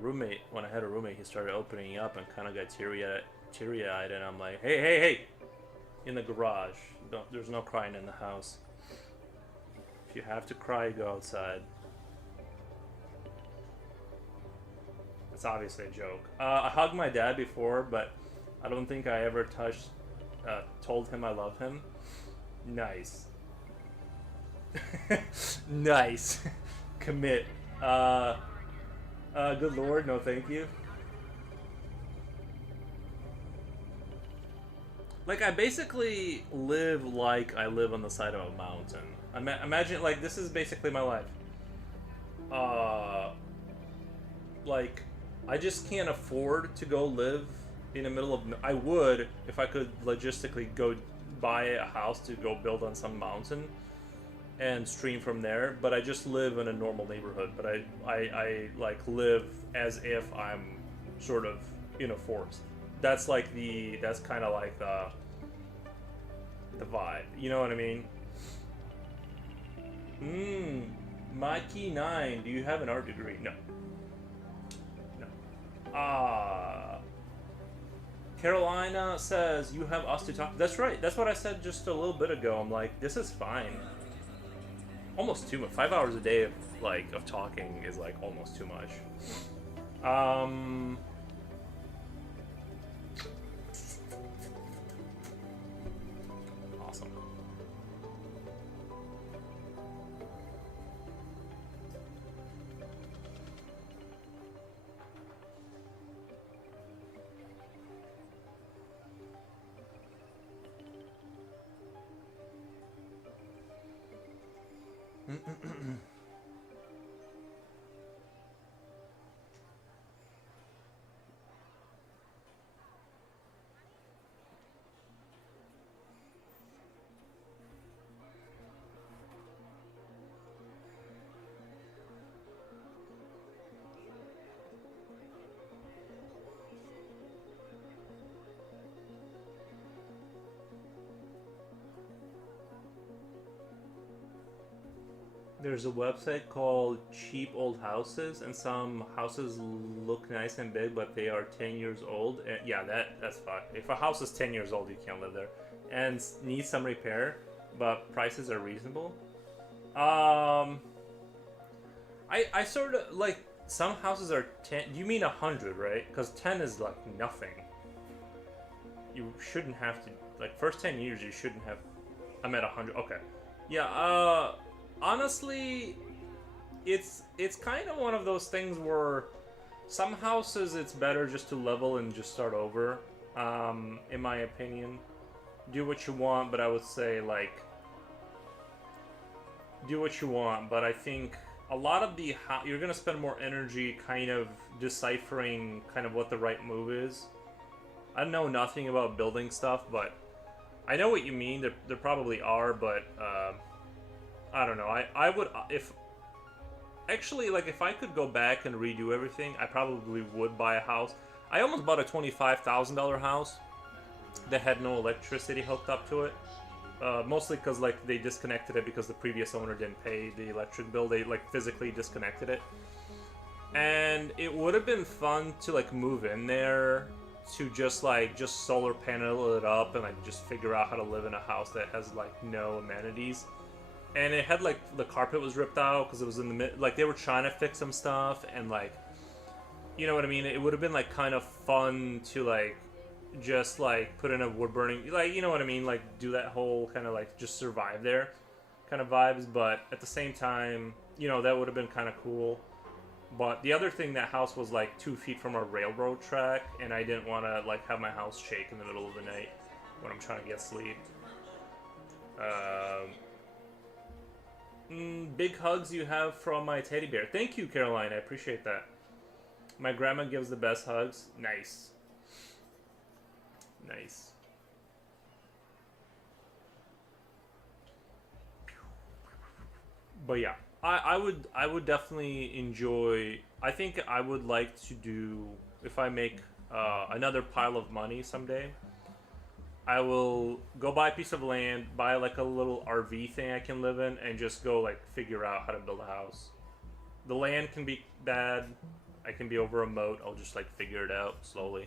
roommate, when I had a roommate, he started opening up and kind of got teary-eyed, and I'm like, hey, hey, hey! In the garage. There's no crying in the house. If you have to cry, go outside. That's obviously a joke. I hugged my dad before, but I don't think I ever told him I love him. Nice. Nice. Commit. Good lord, no thank you. Like, I basically live like I live on the side of a mountain. Imagine, like, this is basically my life. Like, I just can't afford to go live in the middle of... I would, if I could logistically go buy a house to go build on some mountain and stream from there, but I just live in a normal neighborhood. But I like, live as if I'm sort of in a forest. That's like that's kind of like the vibe, you know what I mean? Mikey 9, do you have an art degree? No. Carolina says you have us to talk. That's right. That's what I said just a little bit ago. I'm like, this is fine. Almost too much. 5 hours a day of talking is like almost too much. Awesome. There's a website called Cheap Old Houses, and some houses look nice and big, but they are 10 years old. And yeah, that's fine. If a house is 10 years old, you can't live there, and needs some repair, but prices are reasonable. I sort of like, some houses are 10. You mean 100, right? Because 10 is like nothing. You shouldn't have to, like, first 10 years you shouldn't have. I'm at 100. Okay. Yeah. Honestly, it's kind of one of those things where some houses it's better just to level and just start over. In my opinion, do what you want, but I would say, like, do what you want. But I think a lot of you're gonna spend more energy kind of deciphering kind of what the right move is. I know nothing about building stuff, but I know what you mean. There probably are, but I don't know. I would, if actually, like, if I could go back and redo everything, I probably would buy a house. I almost bought a $25,000 house that had no electricity hooked up to it. Mostly because, like, they disconnected it because the previous owner didn't pay the electric bill. They, like, physically disconnected it. And it would have been fun to, like, move in there to just solar panel it up and like just figure out how to live in a house that has like no amenities. And it had like the carpet was ripped out because it was in the mid, like they were trying to fix some stuff, and like, you know what I mean, it would have been like kind of fun to like just like put in a wood burning, like, you know what I mean, like do that whole kind of like just survive there kind of vibes. But at the same time, you know, that would have been kind of cool. But the other thing, that house was like 2 feet from a railroad track, and I didn't want to like have my house shake in the middle of the night when I'm trying to get sleep. Big hugs you have from my teddy bear. Thank you, Caroline. I appreciate that. My grandma gives the best hugs. Nice. Nice. But yeah, I would definitely enjoy. I think I would like to do, if I make another pile of money someday, I will go buy a piece of land, buy like a little RV thing I can live in, and just go like figure out how to build a house. The land can be bad. I can be over a moat. I'll just like figure it out slowly.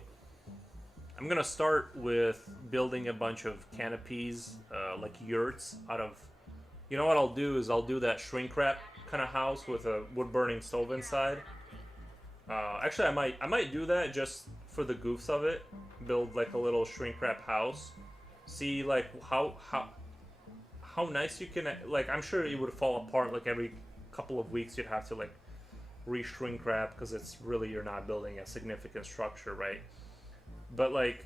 I'm gonna start with building a bunch of canopies, like yurts out of. You know what I'll do is I'll do that shrink wrap kind of house with a wood burning stove inside. Actually, I might do that just for the goofs of it. Build like a little shrink wrap house. See like how nice you can, like, I'm sure it would fall apart like every couple of weeks. You'd have to like re-shrink wrap because it's really, you're not building a significant structure, right? But like,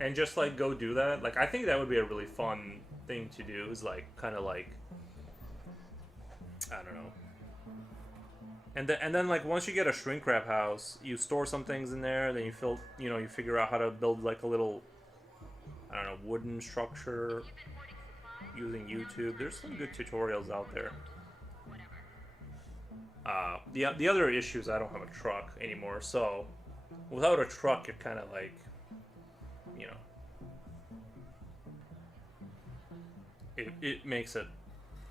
and just like go do that. Like, I think that would be a really fun thing to do, is like kind of like, I don't know. And then like once you get a shrink wrap house, you store some things in there. Then you figure out how to build like a little, I don't know, wooden structure using YouTube. There's some good tutorials out there. The other issue is I don't have a truck anymore, so without a truck, you're kind of like, you know, it makes it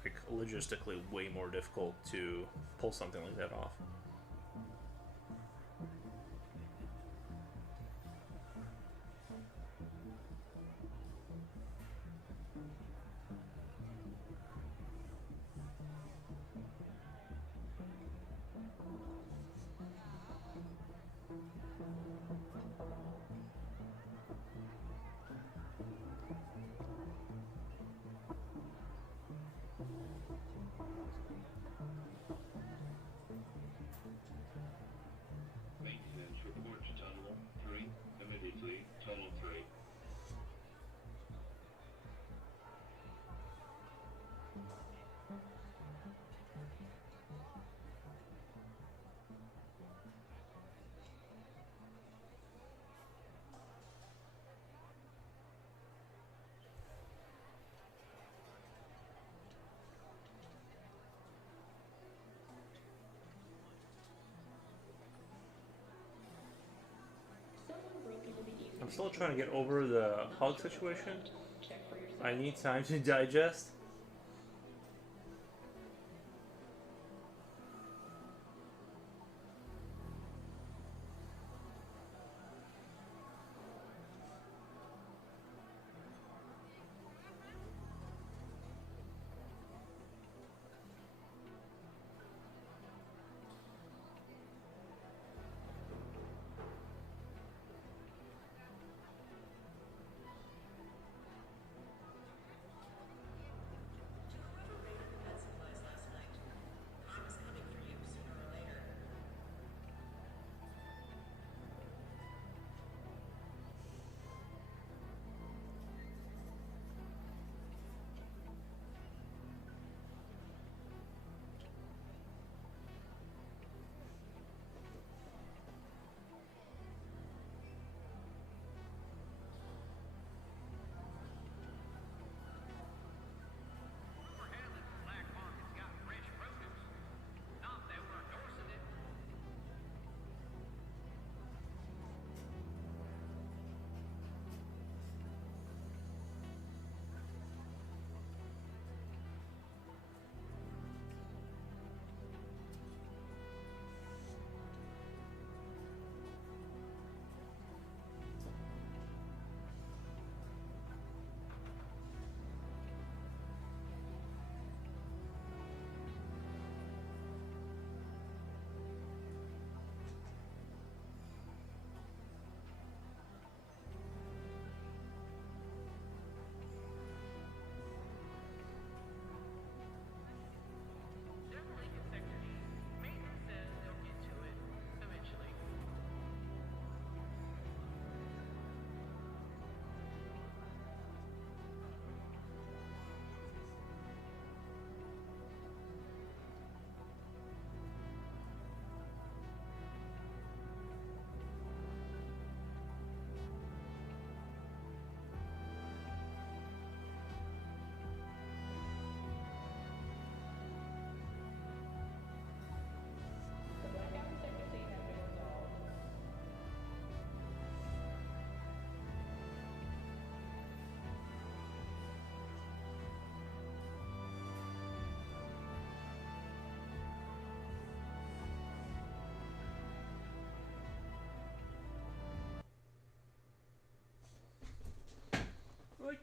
like logistically way more difficult to pull something like that off. Maintenance report to Tunnel 3. Immediately, Tunnel 3. I'm still trying to get over the hug situation. I need time to digest.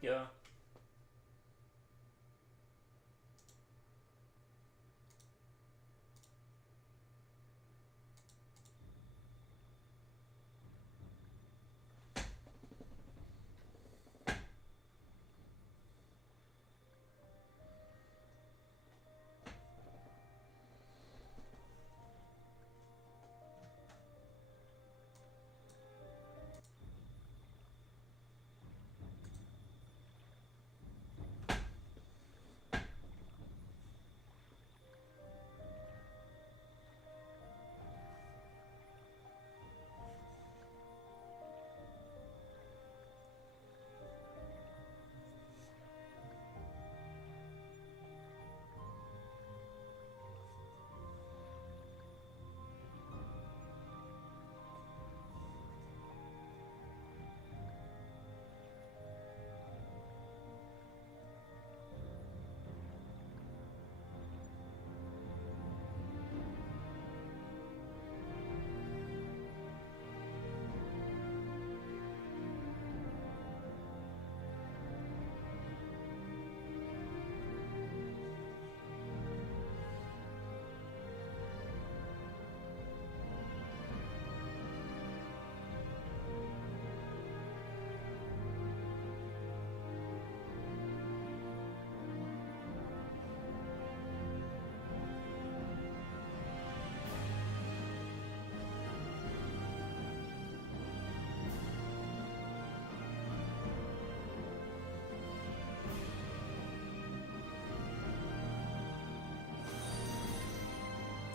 Yeah.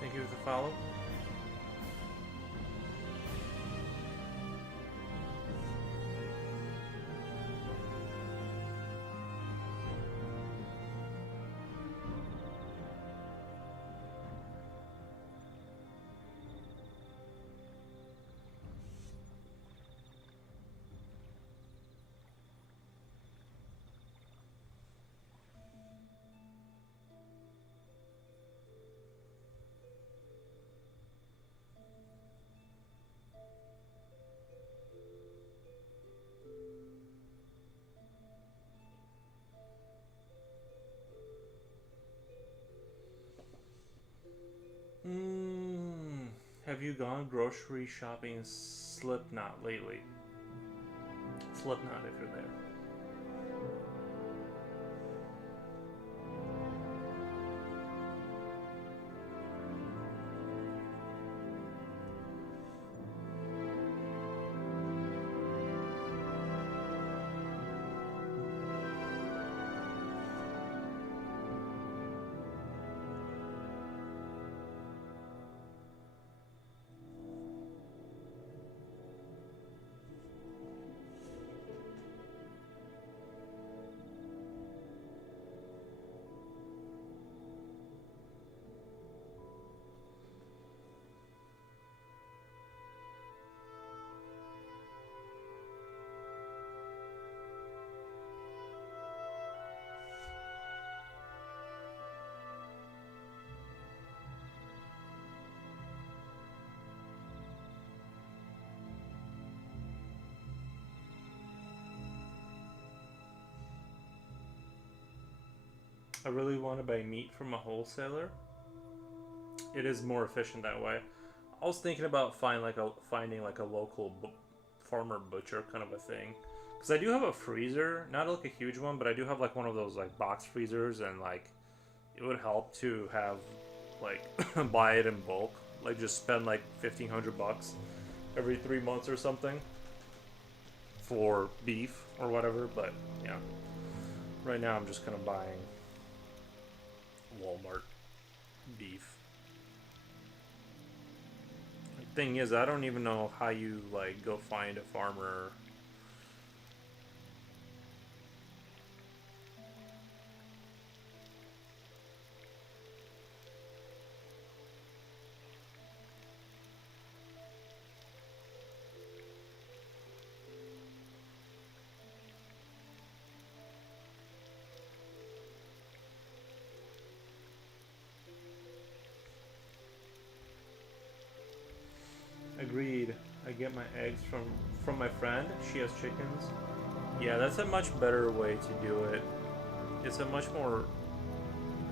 Thank you for the follow. Have you gone grocery shopping in Slipknot lately? Slipknot, if you're there. I really want to buy meat from a wholesaler. It is more efficient that way. I was thinking about finding like a local farmer butcher kind of a thing, because I do have a freezer, not like a huge one, but I do have like one of those like box freezers, and like it would help to have like buy it in bulk, like just spend like $1,500 every 3 months or something for beef or whatever. But yeah, right now I'm just kind of buying Walmart beef. The thing is, I don't even know how you like go find a farmer. Agreed. I get my eggs from my friend. She has chickens. Yeah, that's a much better way to do it. It's a much more,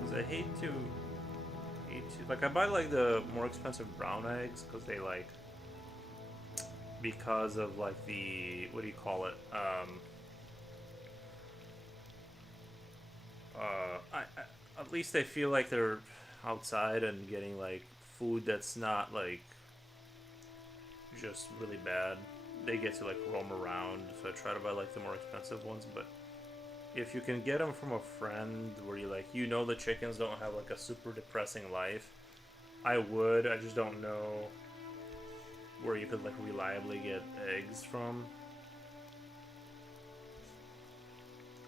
because I hate to like I buy like the more expensive brown eggs because they like because of like the what do you call it at least I feel like they're outside and getting like food that's not like just really bad. They get to like roam around, so I try to buy like the more expensive ones. But if you can get them from a friend where you like you know the chickens don't have like a super depressing life, I would. I just don't know where you could like reliably get eggs from.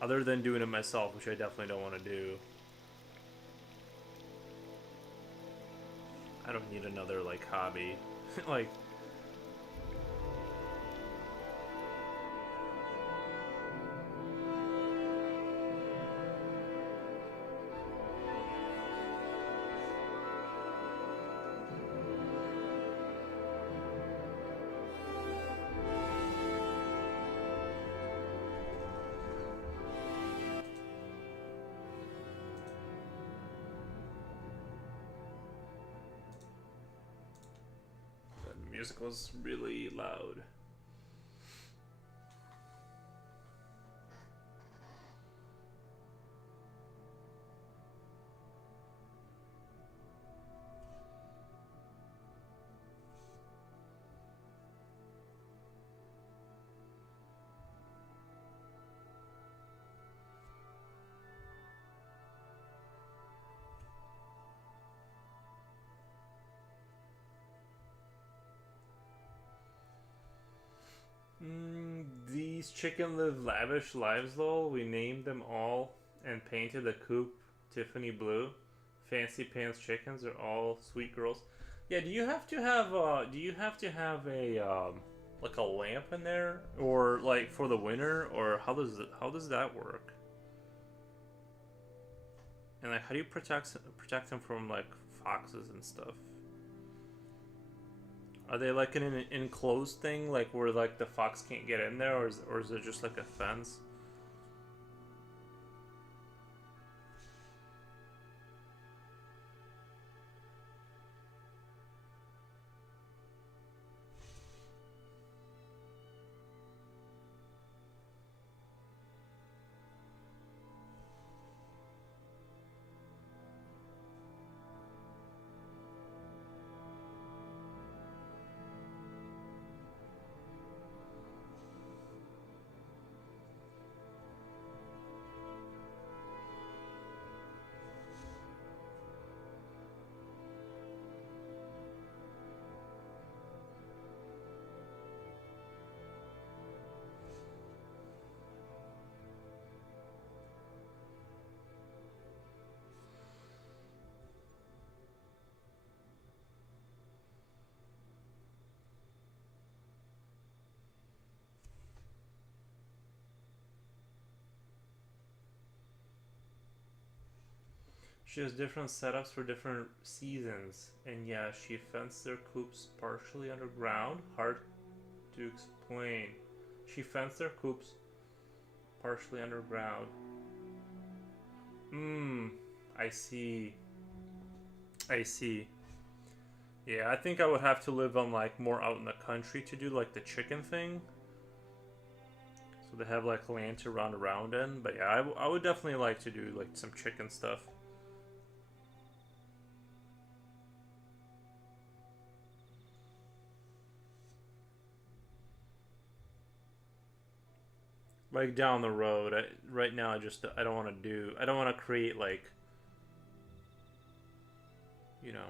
Other than doing it myself, which I definitely don't want to do. I don't need another like hobby. Like the music was really loud. These chicken live lavish lives, lol. We named them all and painted the coop Tiffany blue. Fancy pants chickens are all sweet girls. Yeah, do you have to have a like a lamp in there or like for the winter or how does that work? And like how do you protect them from like foxes and stuff? Are they like in an enclosed thing, like where like the fox can't get in there, or is it just like a fence? She has different setups for different seasons, and yeah, she fenced their coops partially underground. Hard to explain. She fenced their coops partially underground. Hmm, I see. I see. Yeah, I think I would have to live on like more out in the country to do like the chicken thing. So they have like land to run around in. But yeah, I would definitely like to do like some chicken stuff. Like down the road. Right now, I don't want to do. I don't want to create like, you know.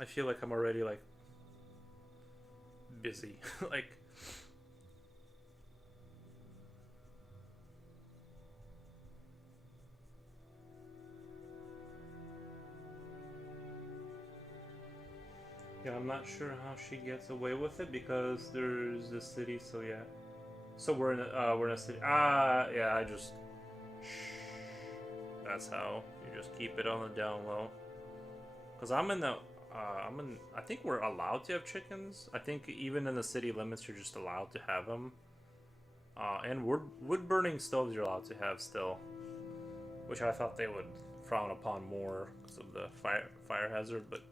I feel like I'm already like busy. Like yeah, I'm not sure how she gets away with it because there's the city. So yeah, So we're in a city. Yeah. I just. That's how you just keep it on the down low. Cause I'm in the. I think we're allowed to have chickens. I think even in the city limits, you're just allowed to have them. And wood burning stoves you're allowed to have still, which I thought they would frown upon more because of the fire hazard, but.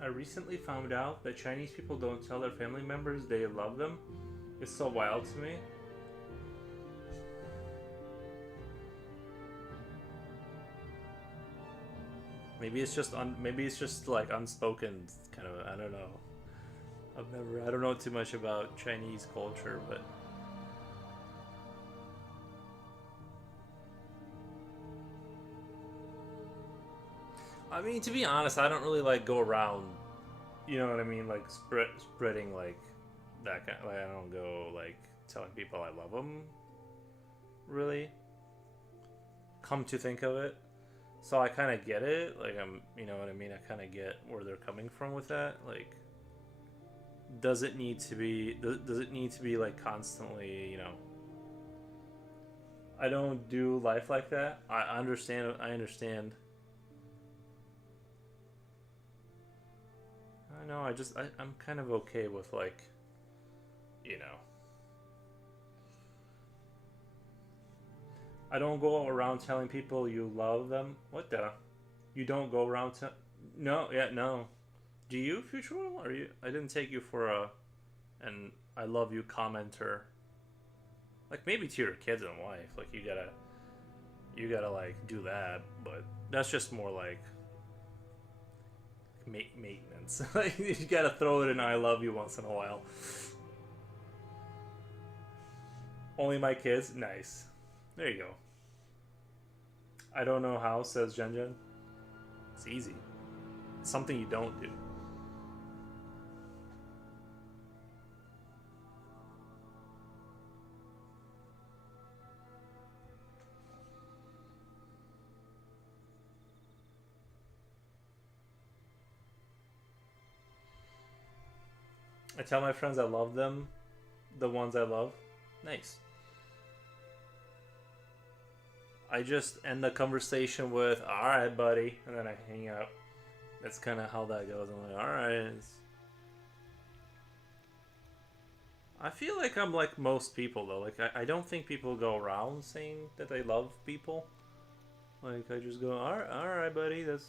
I recently found out that Chinese people don't tell their family members they love them. It's so wild to me. Maybe it's just like unspoken kind of. I don't know. I don't know too much about Chinese culture, but I mean, to be honest, I don't really like go around. You know what I mean? Like spreading like that kind. Like I don't go like telling people I love them. Really. Come to think of it, so I kind of get it. Like you know what I mean? I kind of get where they're coming from with that. Like, does it need to be? Does it need to be like constantly? You know. I don't do life like that. I understand. I understand. I know. I'm kind of okay with like, you know. I don't go around telling people you love them. What the? You don't go around No, yeah, no. Do you, Future World? Are you? I didn't take you for a an I love you commenter. Like maybe to your kids and wife. Like you gotta like do that, but that's just more like maintenance. You gotta throw it in I love you once in a while. Only my kids? Nice. There you go. I don't know how, says Jen Jen. It's easy. It's something you don't do. I tell my friends I love them, the ones I love. Nice. I just end the conversation with "Alright, buddy," and then I hang up. That's kind of how that goes. I'm like, alright. I feel like I'm like most people, though. Like, I don't think people go around saying that they love people. Like, I just go, alright, buddy, that's...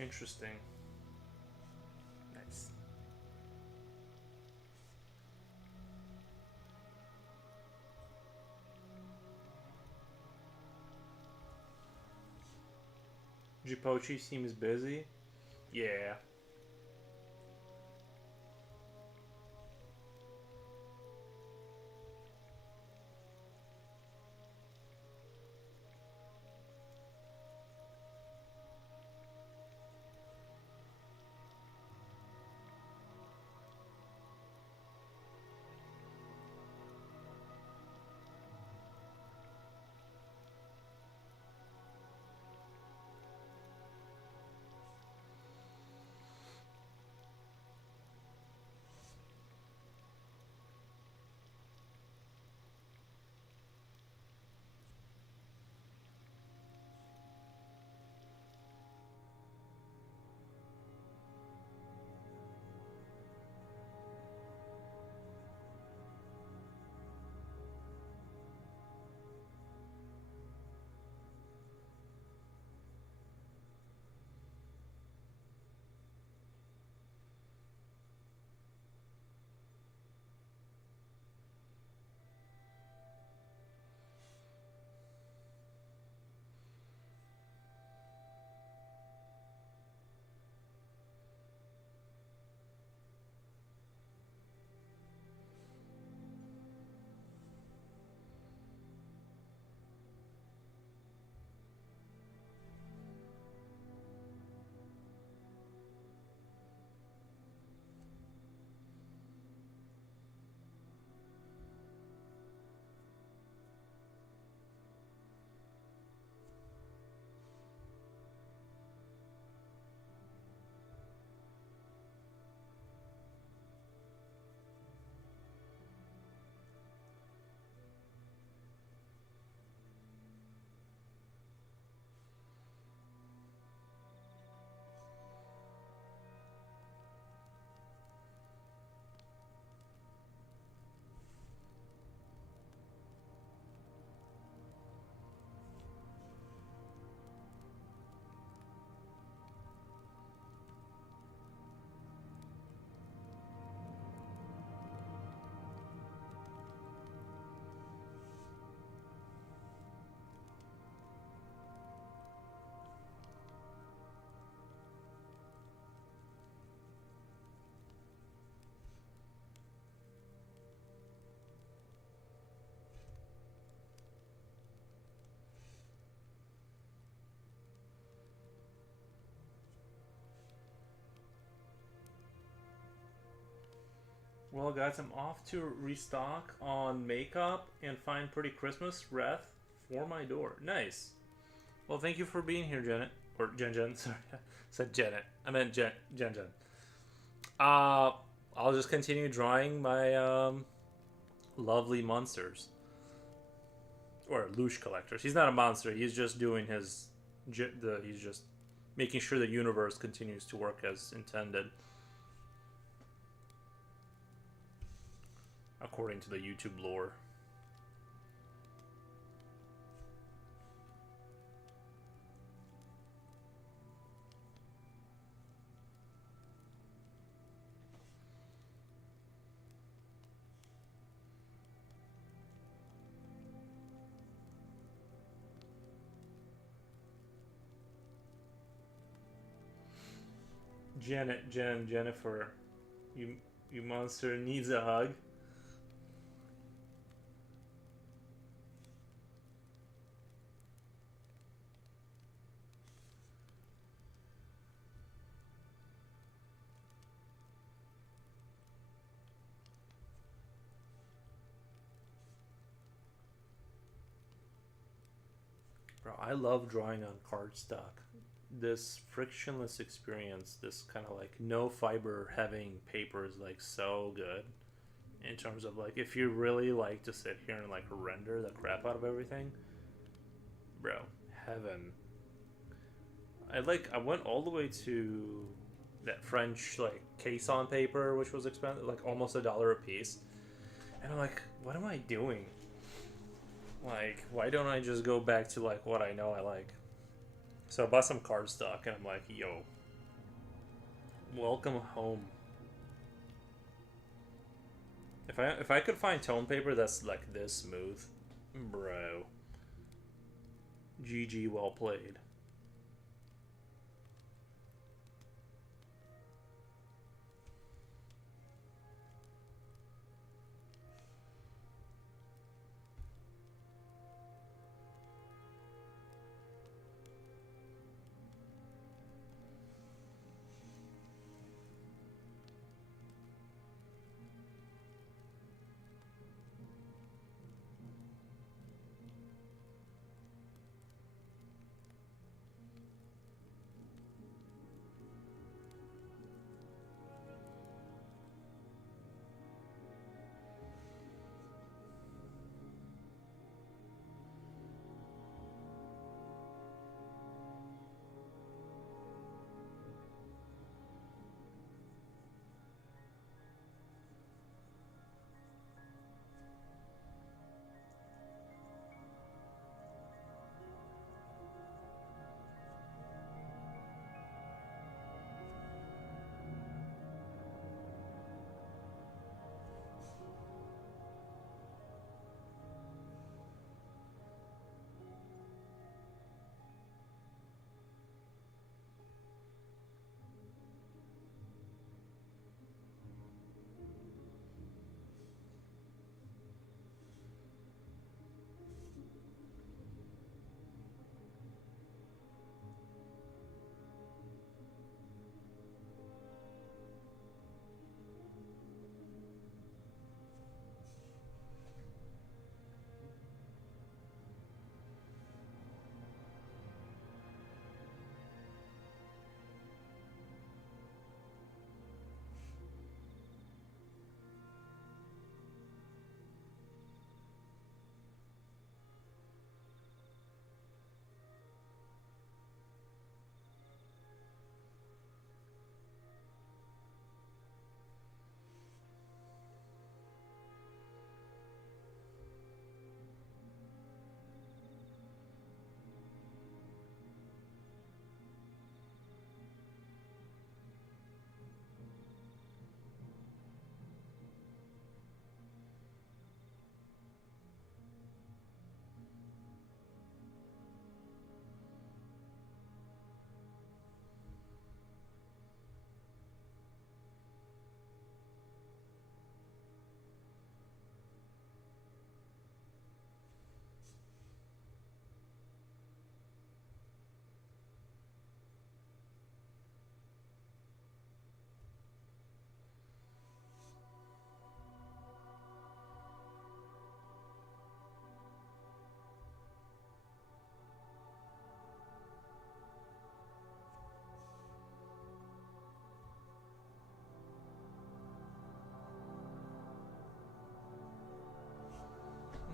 Interesting. Nice. Jipochi seems busy. Yeah. Well, guys, I'm off to restock on makeup and find pretty Christmas wreath for my door. Nice. Well, thank you for being here, Janet. Or Jen Jen, sorry. I said Janet. I meant Jen Jen. Uh, I'll just continue drawing my lovely monsters. Or Loosh collectors. He's not a monster. He's just doing his... He's just making sure the universe continues to work as intended. According to the YouTube lore. Jennifer, you monster needs a hug. Bro, I love drawing on cardstock. This frictionless experience, this kind of like no fiber having paper is like so good. In terms of like, if you really like to sit here and like render the crap out of everything, bro, heaven. I went all the way to that French like caisson paper, which was expensive, like almost $1 a piece. And I'm like, what am I doing? Like, why don't I just go back to like what I know I like? So I bought some cardstock, and I'm like, yo, welcome home. If I could find tone paper that's like this smooth, bro, GG, well played.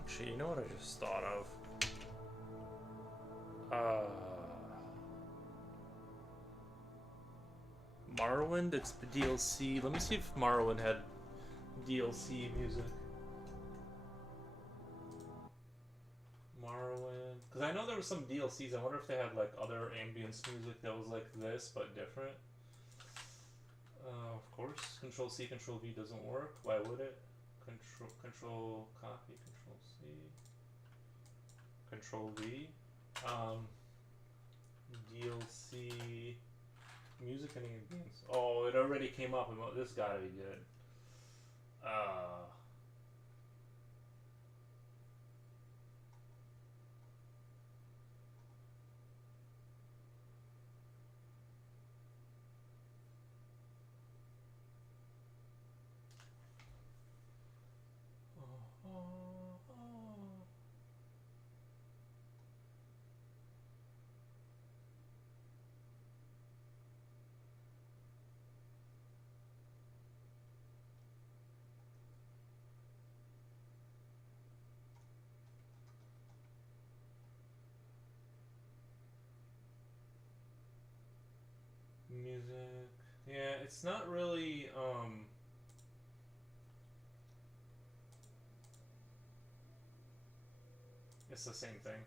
Actually, you know what I just thought of? Morrowind DLC. Let me see if Morrowind had DLC music. Morrowind, because I know there was some DLCs. I wonder if they had like other ambience music that was like this but different. Of course, Control C, Control V doesn't work. Why would it? Control copy, Control C, Control V. DLC music and ambience. Oh, it already came up. This gotta be good. Music. Yeah, it's not really it's the same thing.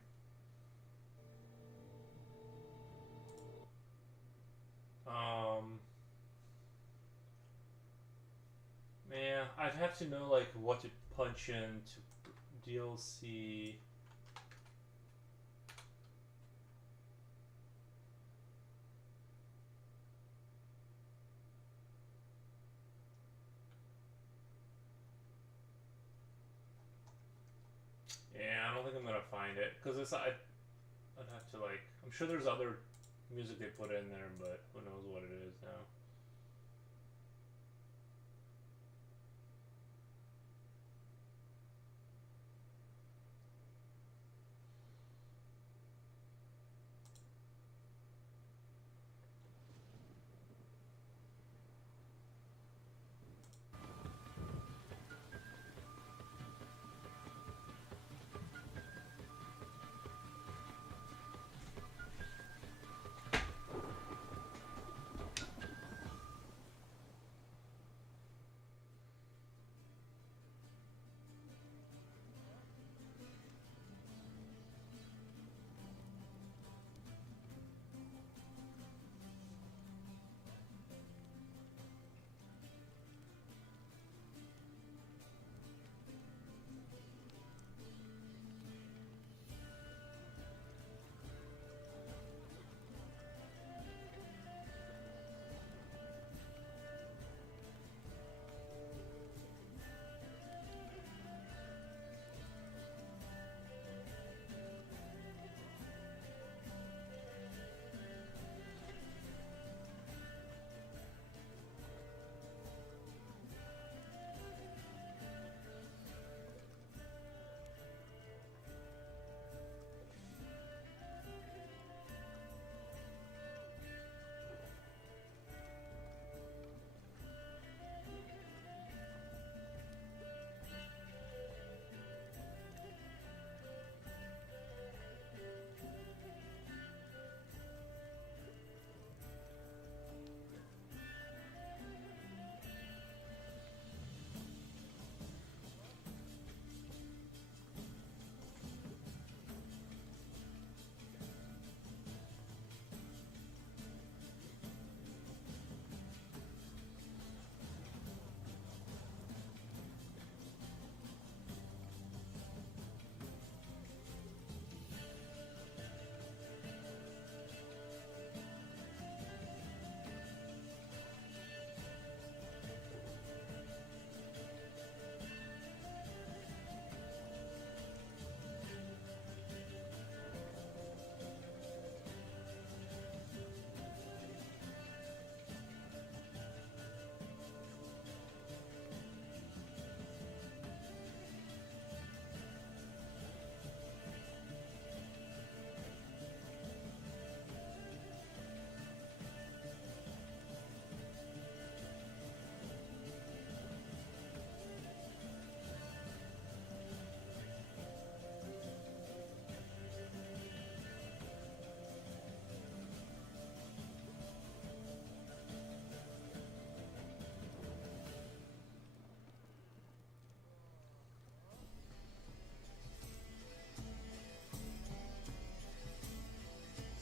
Yeah, I'd have to know like what to punch in to DLC. Yeah, I don't think I'm gonna find it because I'd have to like. I'm sure there's other music they put in there, but who knows what it is now.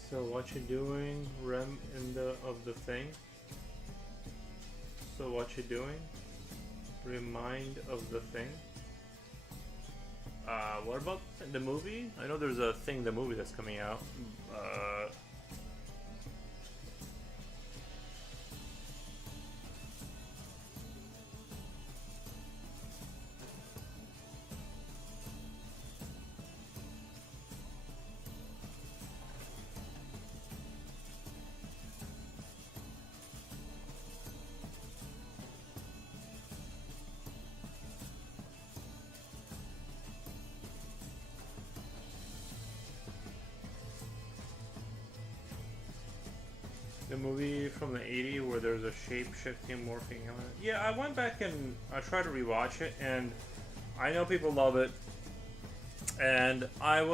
So what you doing, Rem, in the of the thing? So what you doing? Remind of the thing. What about the movie? I know there's a thing, the movie that's coming out. The movie from the '80s where there's a shape-shifting, morphing element. Yeah, I went back and I tried to rewatch it, and I know people love it. And I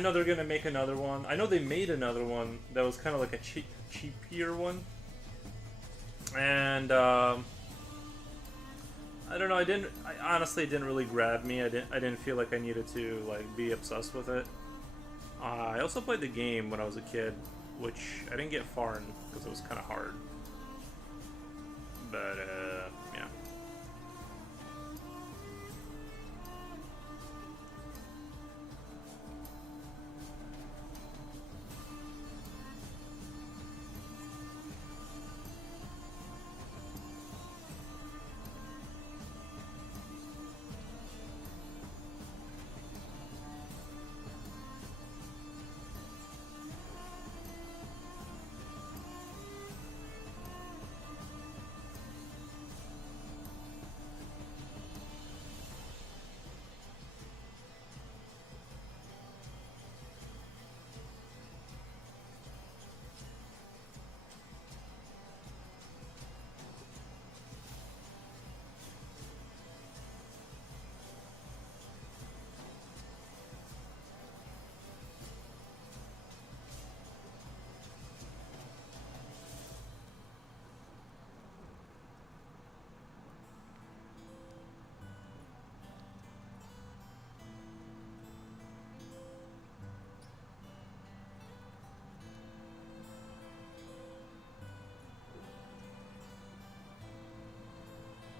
know they're gonna make another one. I know they made another one that was kind of like a cheapier one. And I don't know. I honestly didn't really grab me. I didn't feel like I needed to like be obsessed with it. I also played the game when I was a kid, which I didn't get far in because it was kind of hard. But yeah.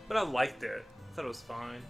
But I liked it. I thought it was fine.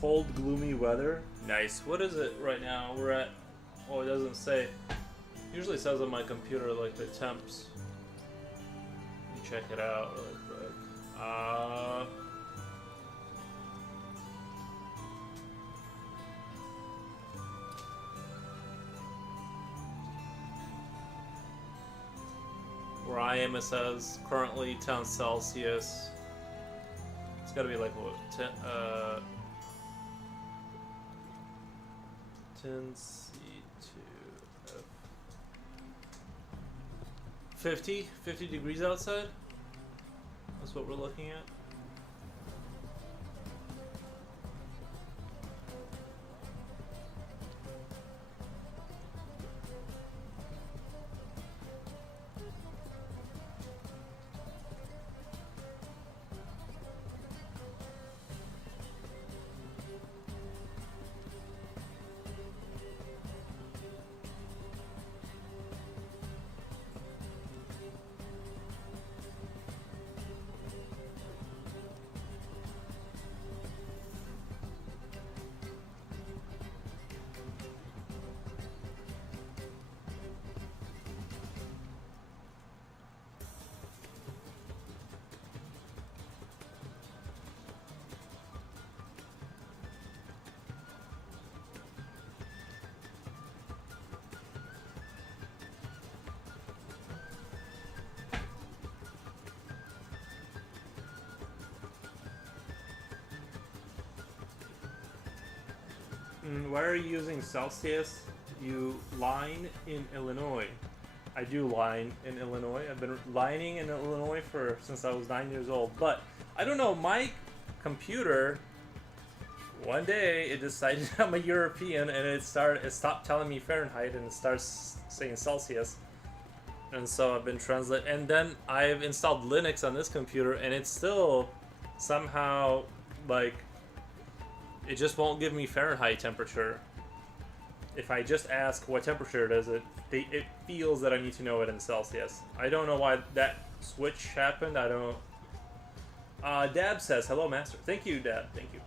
Cold, gloomy weather. Nice. What is it right now? We're at. Oh, it doesn't say. Usually it says on my computer like the temps. Let me check it out really quick. Where I am, it says currently 10 Celsius. It's gotta be like what? 10 C2 F 50 degrees outside. That's what we're looking at. Why are you using Celsius? You line in Illinois. I do line in Illinois. I've been lining in Illinois since I was 9 years old. But I don't know, my computer, one day it decided I'm a European and it stopped telling me Fahrenheit and it starts saying Celsius. And so I've been translating, and then I've installed Linux on this computer and it's still somehow like it just won't give me Fahrenheit temperature. If I just ask what temperature it is, it feels that I need to know it in Celsius. I don't know why that switch happened. I don't. Dab says, hello, Master. Thank you, Dab. Thank you.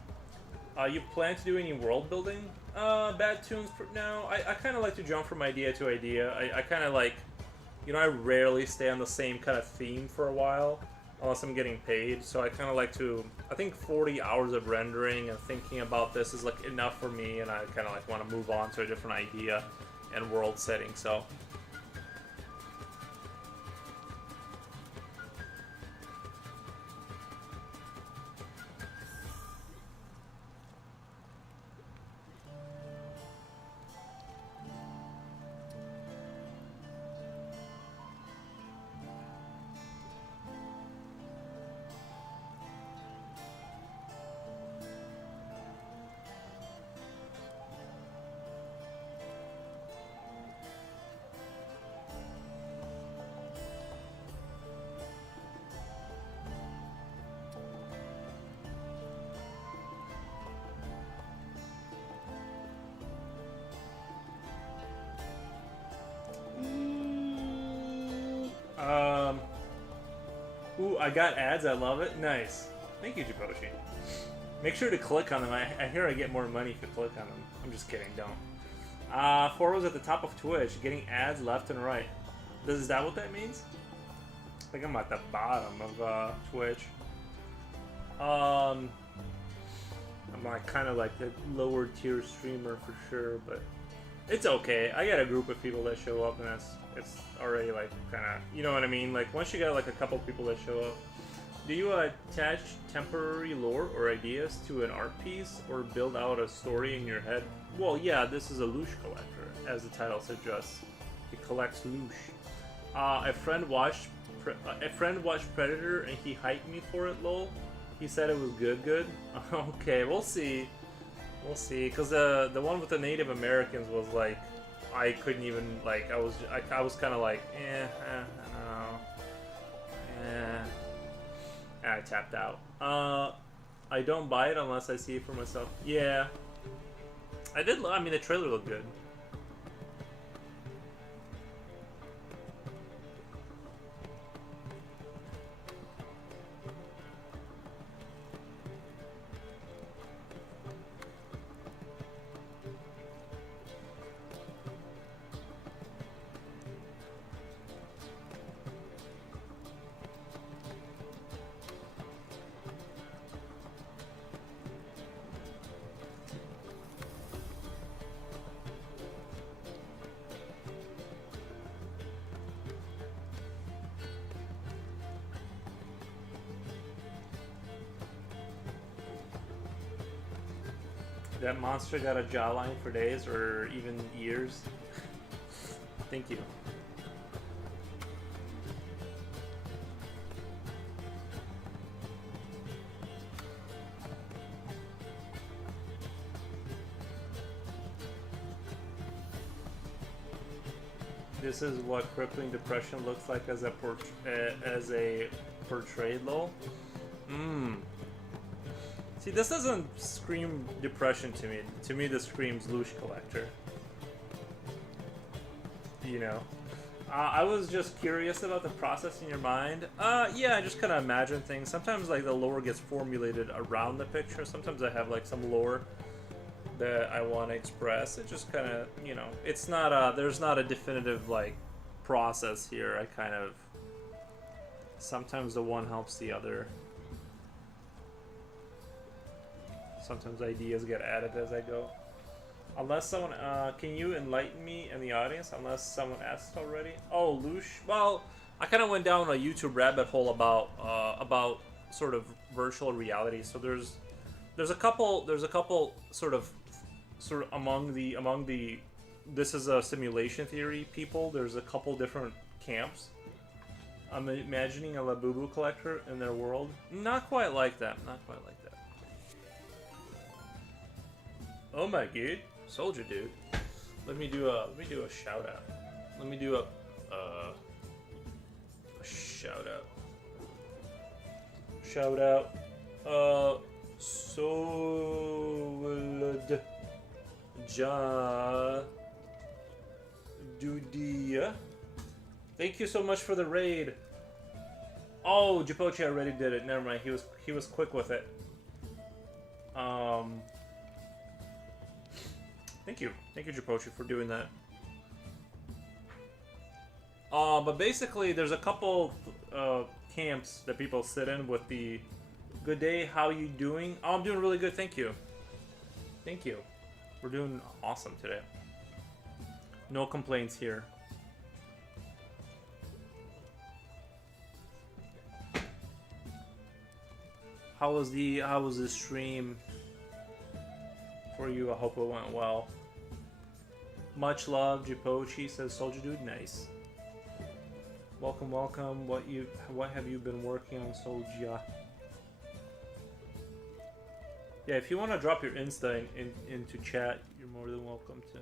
You plan to do any world building? Bad tunes now. I kind of like to jump from idea to idea. I kind of like, I rarely stay on the same kind of theme for a while, unless I'm getting paid. So I kind of like to, I think 40 hours of rendering and thinking about this is like enough for me, and I kind of like want to move on to a different idea and world setting. So. Ooh, I got ads. I love it. Nice. Thank you, Japoshi. Make sure to click on them. I hear I get more money if you click on them. I'm just kidding. Don't. 4 was at the top of Twitch, getting ads left and right. Is that what that means? I think I'm at the bottom of Twitch. I'm like kind of like the lower tier streamer for sure, but it's okay. I got a group of people that show up, and it's already like kind of, you know what I mean? Like once you got like a couple people that show up, do you attach temporary lore or ideas to an art piece or build out a story in your head? Well, yeah, this is a Loosh collector, as the title suggests. He collects Loosh. A friend watched Predator and he hyped me for it. Lol. He said it was good. Okay, we'll see. We'll see, because the one with the Native Americans was like, I couldn't even, like, I was kind of like, I don't know. And I tapped out. I don't buy it unless I see it for myself. Yeah. I mean, the trailer looked good. That monster got a jawline for days or even years. Thank you. This is what crippling depression looks like as a portrayed lol. See, this doesn't scream depression to me. To me, this screams Loosh collector. You know? I was just curious about the process in your mind. Yeah, I just kind of imagine things. Sometimes, like, the lore gets formulated around the picture. Sometimes I have, like, some lore that I want to express. It just kind of, you know, it's not there's not a definitive, like, process here. I kind of... Sometimes the one helps the other. Sometimes ideas get added as I go. Unless someone, can you enlighten me in the audience? Unless someone asked already. Oh, Loosh. Well, I kind of went down a YouTube rabbit hole about sort of virtual reality. So there's a couple sort of sort of among the this is a simulation theory people. There's a couple different camps. I'm imagining a Labubu collector in their world. Not quite like that. Not quite like that. Oh my god, soldier dude. Let me do a shout out. Let me do a shout out. Shout out. Solid Ja Dudia. Thank you so much for the raid. Oh, Japochi already did it. Never mind. He was quick with it. Thank you, Japochi, for doing that. But basically, there's a couple camps that people sit in with the "Good day, how you doing?" Oh, I'm doing really good, thank you. Thank you. We're doing awesome today. No complaints here. How was the stream for you? I hope it went well. Much love, Japochi, says Soldier Dude. Nice. Welcome, welcome. What have you been working on, Soldier? Yeah, if you want to drop your Insta into chat, you're more than welcome to.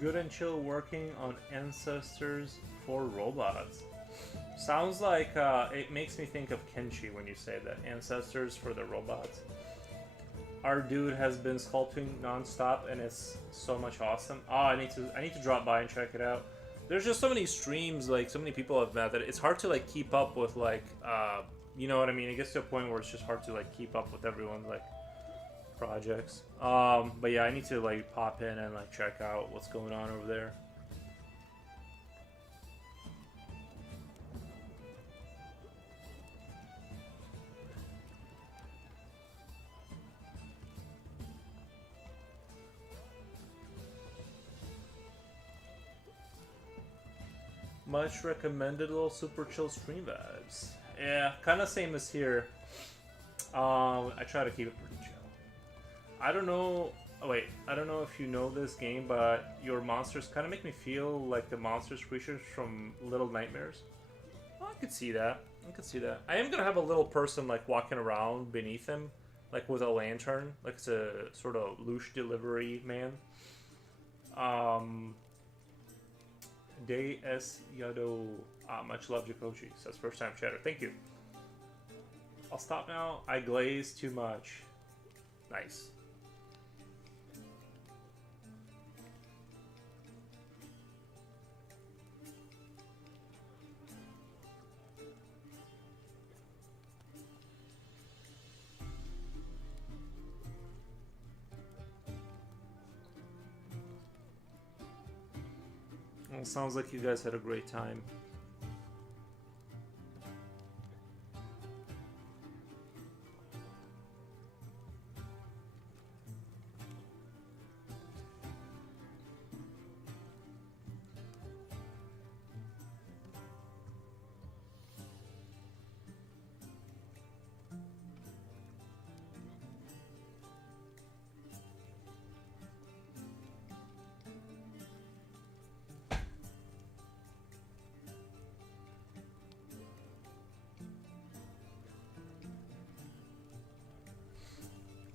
Good and chill working on ancestors for robots. Sounds like it makes me think of Kenshi when you say that. Ancestors for the robots. Our dude has been sculpting non-stop and it's so much awesome. Oh, I need to drop by and check it out. There's just so many streams, like so many people have met that it's hard to like keep up with like you know what I mean? It gets to a point where it's just hard to like keep up with everyone's like projects. But yeah, I need to like pop in and like check out what's going on over there. Much recommended, little super chill stream vibes. Yeah, kind of same as here. I try to keep it pretty chill. I don't know. Oh wait, I don't know if you know this game, but your monsters kind of make me feel like the monsters creatures from Little Nightmares. Oh, I could see that. I could see that. I am gonna have a little person like walking around beneath him, like with a lantern, like it's a sort of Loosh delivery man. Day S Yado. Much love, Japochi. Says first time chatter. Thank you. I'll stop now. I glaze too much. Nice. Well, sounds like you guys had a great time.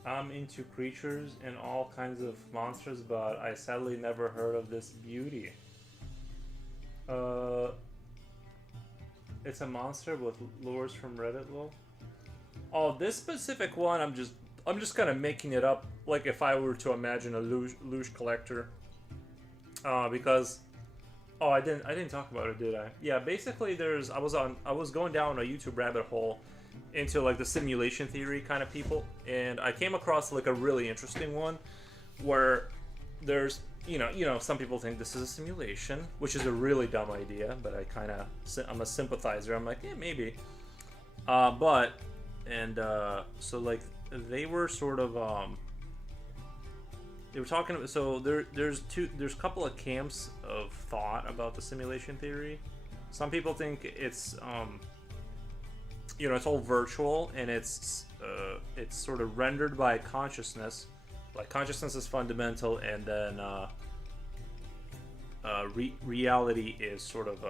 I'm into creatures and all kinds of monsters, but I sadly never heard of this beauty. It's a monster with lures from Reddit, lol. Oh, this specific one, I'm just kind of making it up, like if I were to imagine a Loosh collector. Because, oh, I didn't talk about it, did I? Yeah, basically I was going down a YouTube rabbit hole, into like the simulation theory kind of people, and I came across like a really interesting one where there's some people think this is a simulation, which is a really dumb idea, but I'm a sympathizer. I'm like, yeah, maybe. So like they were sort of they were talking. So there's a couple of camps of thought about the simulation theory. Some people think it's it's all virtual, and it's sort of rendered by consciousness. Like consciousness is fundamental, and then reality is sort of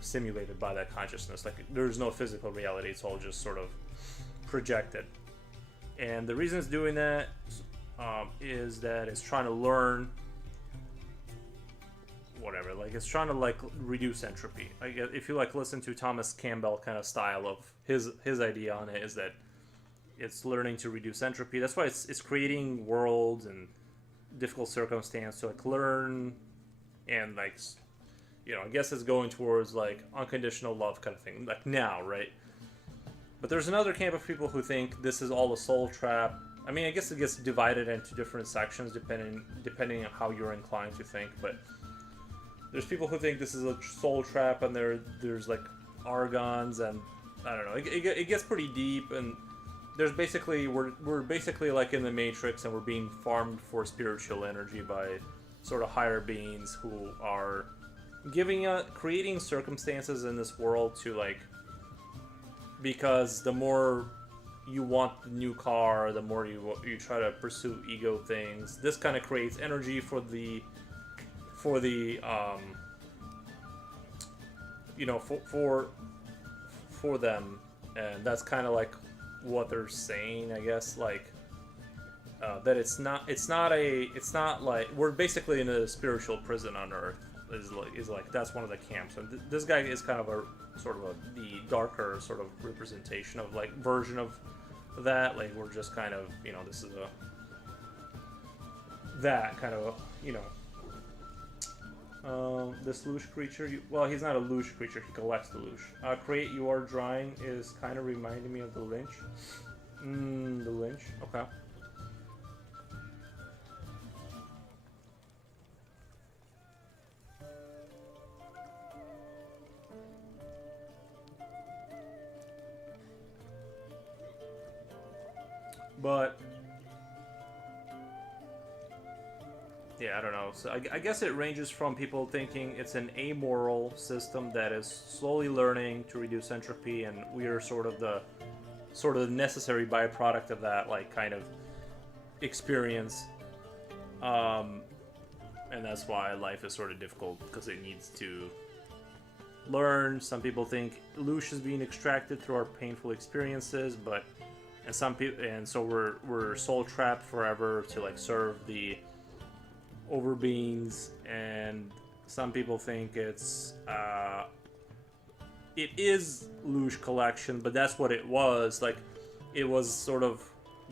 simulated by that consciousness. Like there's no physical reality; it's all just sort of projected. And the reason it's doing that is that it's trying to learn whatever. Like it's trying to like reduce entropy. I guess if you like listen to Thomas Campbell kind of style of his idea on it is that it's learning to reduce entropy. That's why it's creating worlds and difficult circumstance to like learn, and like I guess it's going towards like unconditional love kind of thing, like now, right? But there's another camp of people who think this is all a soul trap. I mean, I guess it gets divided into different sections depending on how you're inclined to think. But there's people who think this is a soul trap, and there's like argons, and I don't know. It gets pretty deep, and there's basically we're basically like in the Matrix, and we're being farmed for spiritual energy by sort of higher beings who are creating circumstances in this world to like, because the more you want the new car, the more you try to pursue ego things. This kind of creates energy for them, and that's kind of like what they're saying, I guess. Like that it's not like we're basically in a spiritual prison on Earth. Is like that's one of the camps, and this guy is kind of a sort of the darker sort of representation of like version of that. Like we're just kind of this is that kind of this Loosh creature. Well, he's not a Loosh creature. He collects the Loosh. Create your drawing is kind of reminding me of the Lynch. The Lynch. Okay. But yeah, I don't know. So I guess it ranges from people thinking it's an amoral system that is slowly learning to reduce entropy, and we are sort of the necessary byproduct of that, like kind of experience. And that's why life is sort of difficult, because it needs to learn. Some people think Loosh is being extracted through our painful experiences, and so we're soul trapped forever to like serve the overbeings. And some people think it is Loosh collection, but that's what it was. Like it was sort of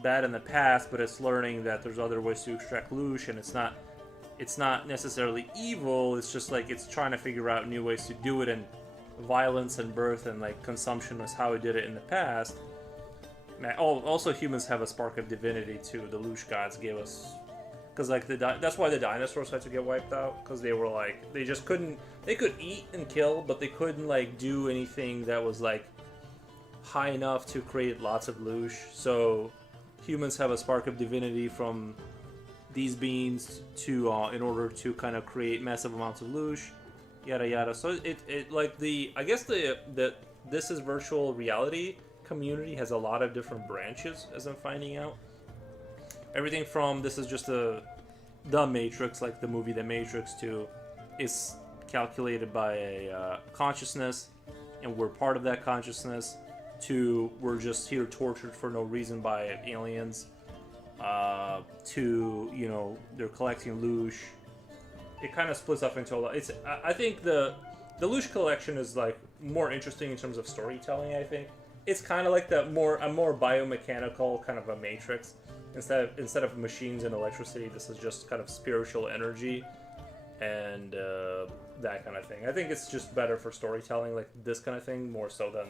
bad in the past, but it's learning that there's other ways to extract Loosh, and it's not necessarily evil. It's just like it's trying to figure out new ways to do it, and violence and birth and like consumption was how it did it in the past. Also, humans have a spark of divinity too. The Loosh gods gave us, because like that's why the dinosaurs had to get wiped out, because they were like they just couldn't. They could eat and kill, but they couldn't like do anything that was like high enough to create lots of Loosh. So humans have a spark of divinity from these beings to in order to kind of create massive amounts of Loosh, yada yada. So it like I guess the this is virtual reality community has a lot of different branches, as I'm finding out. Everything from this is just the Matrix, like the movie The Matrix, to is calculated by a consciousness, and we're part of that consciousness, to we're just here tortured for no reason by aliens, to they're collecting Loosh. It kind of splits up into a lot. I think the Loosh collection is like more interesting in terms of storytelling. I think it's kind of like a more biomechanical kind of a Matrix. Instead of machines and electricity, this is just kind of spiritual energy and that kind of thing. I think it's just better for storytelling, like this kind of thing, more so than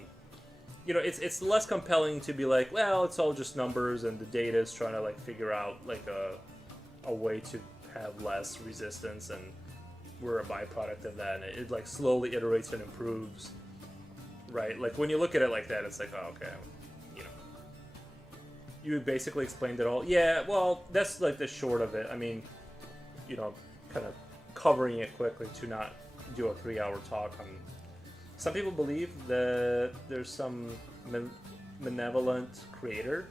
you know, it's less compelling to be like, well, it's all just numbers and the data is trying to like figure out like a way to have less resistance, and we're a byproduct of that, and it like slowly iterates and improves, right? Like when you look at it like that, it's like, oh, okay, you know, you basically explained it all. Yeah, well, that's like the short of it. I mean, you know, kind of covering it quickly to not do a 3-hour talk on. Some people believe that there's some benevolent creator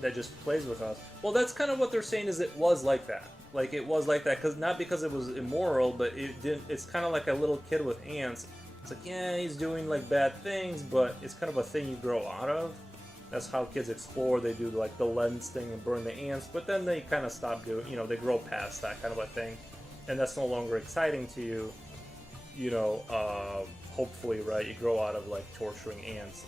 that just plays with us. Well, that's kind of what they're saying, is it was like that. Like it was like that, because not because it was immoral, but it didn't. It's kind of like a little kid with ants. It's like, yeah, he's doing like bad things, but it's kind of a thing you grow out of. That's how kids explore. They do like the lens thing and burn the ants, but then they kind of stop doing. You know, they grow past that kind of a thing, and that's no longer exciting to you. You know, hopefully, right? You grow out of like torturing ants.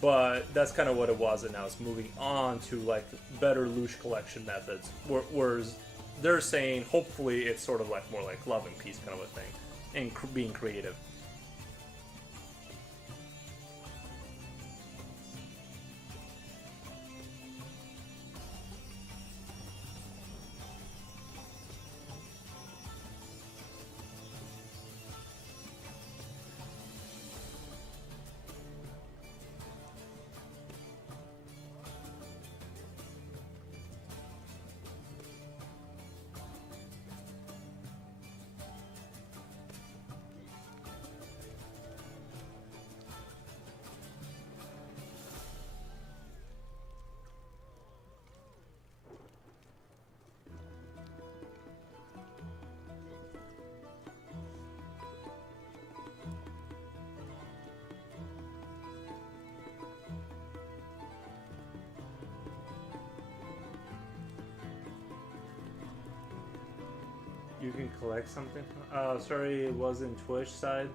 But that's kind of what it was, and now it's moving on to like better Loosh collection methods. Whereas they're saying hopefully it's sort of like more like love and peace kind of a thing, and being creative. You can collect something? Sorry, it wasn't Twitch side.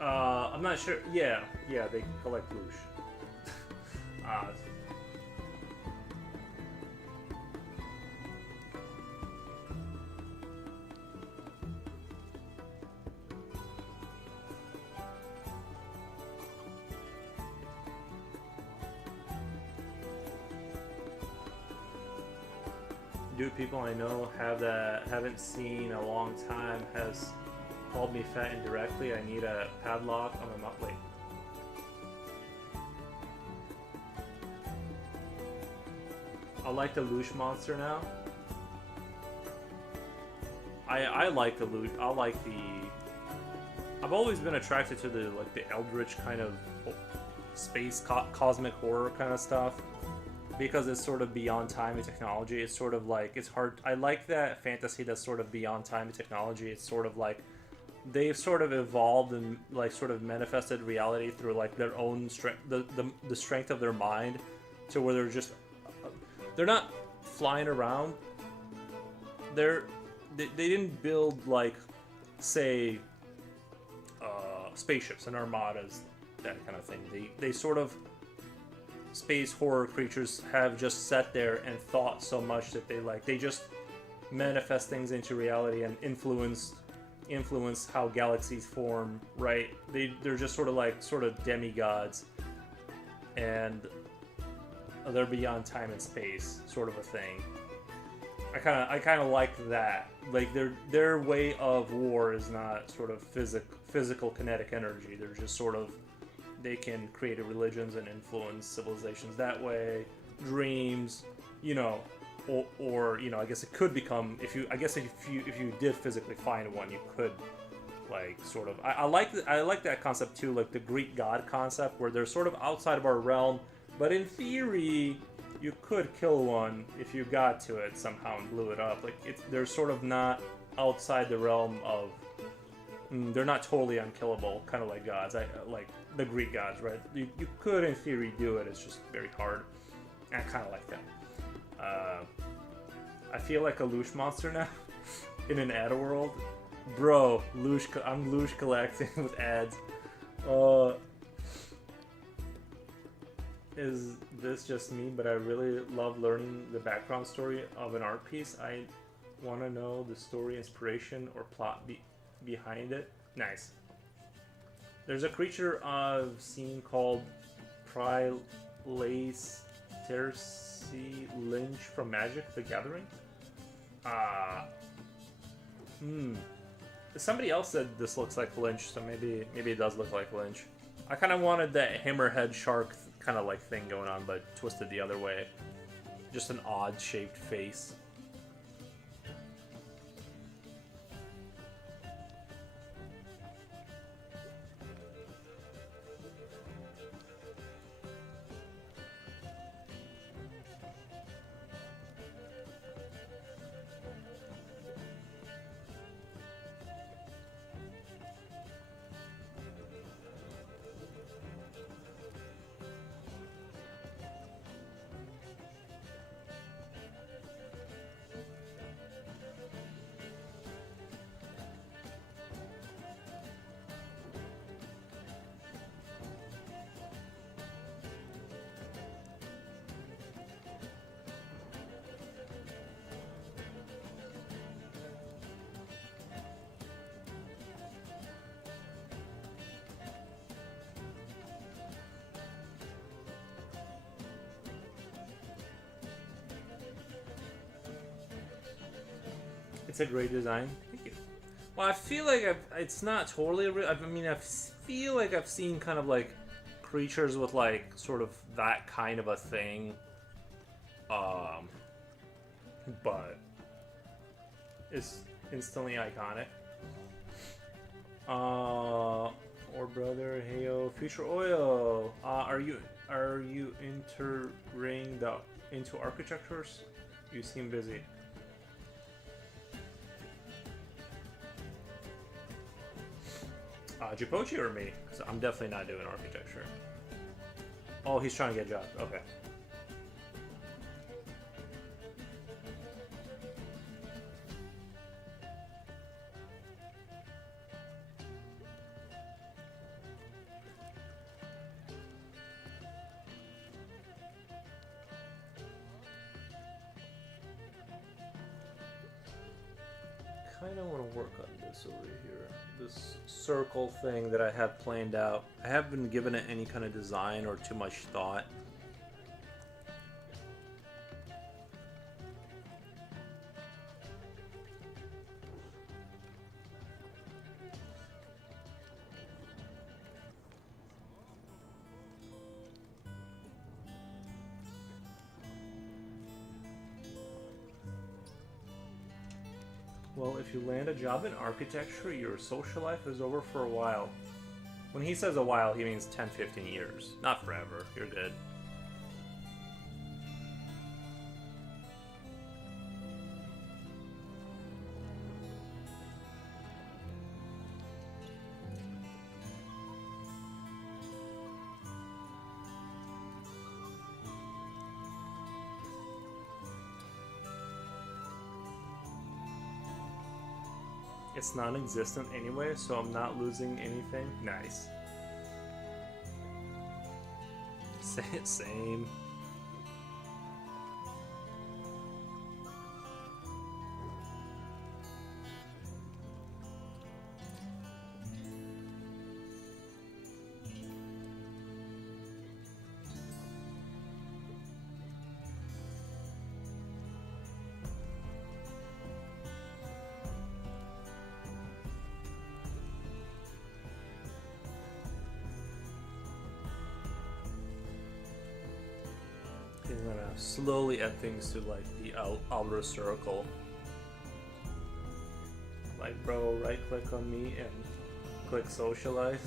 I'm not sure. Yeah, they collect Loosh. uh, do people I know haven't seen in a long time has called me fat indirectly. I need a padlock on my mouth. Wait. I like the Loosh monster now. I like the Loosh. I like the. I've always been attracted to the like the eldritch kind of space cosmic horror kind of stuff, because it's sort of beyond time and technology. It's sort of like, it's hard. I like that fantasy that's sort of beyond time and technology. It's sort of like they've sort of evolved and like sort of manifested reality through like their own strength, the strength of their mind, to where they're not flying around. They didn't build like, say, spaceships and armadas, that kind of thing. They sort of, space horror creatures have just sat there and thought so much that they just manifest things into reality and influence how galaxies form, right? They're just sort of demigods, and they're beyond time and space, sort of a thing. I kind of like that. Like their way of war is not sort of physical kinetic energy. They're just sort of, they can create religions and influence civilizations that way. Dreams, you know, or you know, I guess it could become, if you did physically find one, you could like sort of. I like that concept too, like the Greek god concept, where they're sort of outside of our realm, but in theory, you could kill one if you got to it somehow and blew it up. Like they're sort of not outside the realm of. They're not totally unkillable, kind of like gods. Like the Greek gods, right? You could, in theory, do it. It's just very hard. I kind of like that. I feel like a Loosh monster now in an ad world, bro. I'm Loosh collecting with ads. Is this just me? But I really love learning the background story of an art piece. Want to know the story, inspiration, or plot behind it? Nice. There's a creature I've seen called Prylace Terci Lynch from Magic the Gathering. Somebody else said this looks like Lynch, so maybe it does look like Lynch. I kind of wanted that hammerhead shark kind of like thing going on, but twisted the other way. Just an odd shaped face. It's a great design. Thank you. Well, I feel like it's not totally real. I mean, I feel like I've seen kind of like creatures with like sort of that kind of a thing. But it's instantly iconic. Or brother, heyo, future oil. Are you entering into architectures? You seem busy. Jipochi or me? So I'm definitely not doing architecture. Oh, he's trying to get jobs. Okay. Kind of want to work on this over here. This circle thing that I have planned out. I haven't given it any kind of design or too much thought. Well, if you land a job in architecture, your social life is over for a while. When he says a while, he means 10-15 years. Not forever. You're good. It's non-existent anyway, so I'm not losing anything. Nice. Same. I'm gonna slowly add things to like the outer circle. Like, bro, right click on me and click socialize.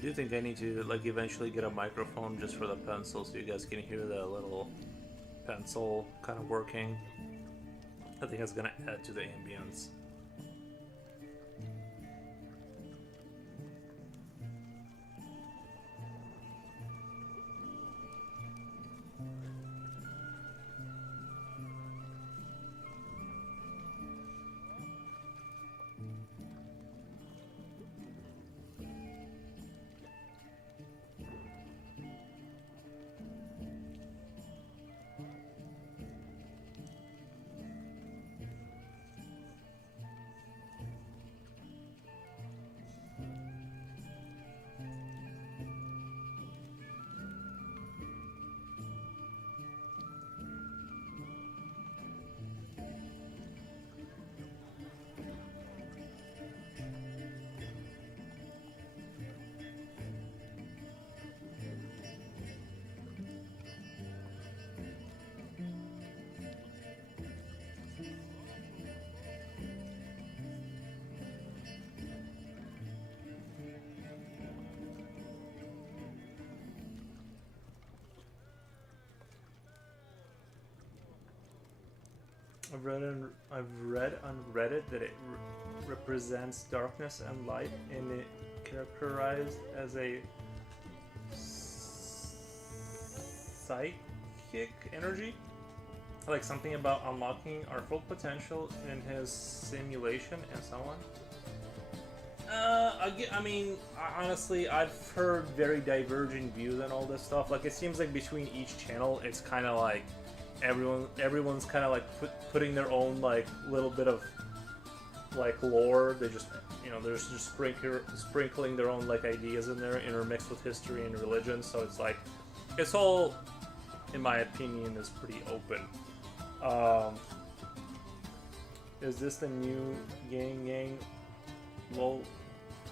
do think I need to like eventually get a microphone just for the pencil so you guys can hear the little pencil kind of working. I think that's gonna add to the ambience. I've read on Reddit that it represents darkness and light, and it characterized as a psychic energy, like something about unlocking our full potential in his simulation and so on. Honestly, I've heard very diverging views on all this stuff. Like, it seems like between each channel, it's kind of like everyone's kind of like putting their own like little bit of like lore. They just, they're just sprinkling their own like ideas in there, intermixed with history and religion. So it's like, it's all, in my opinion, is pretty open. Is this the new gang lol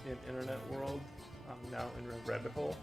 in internet world? I'm now in a rabbit hole.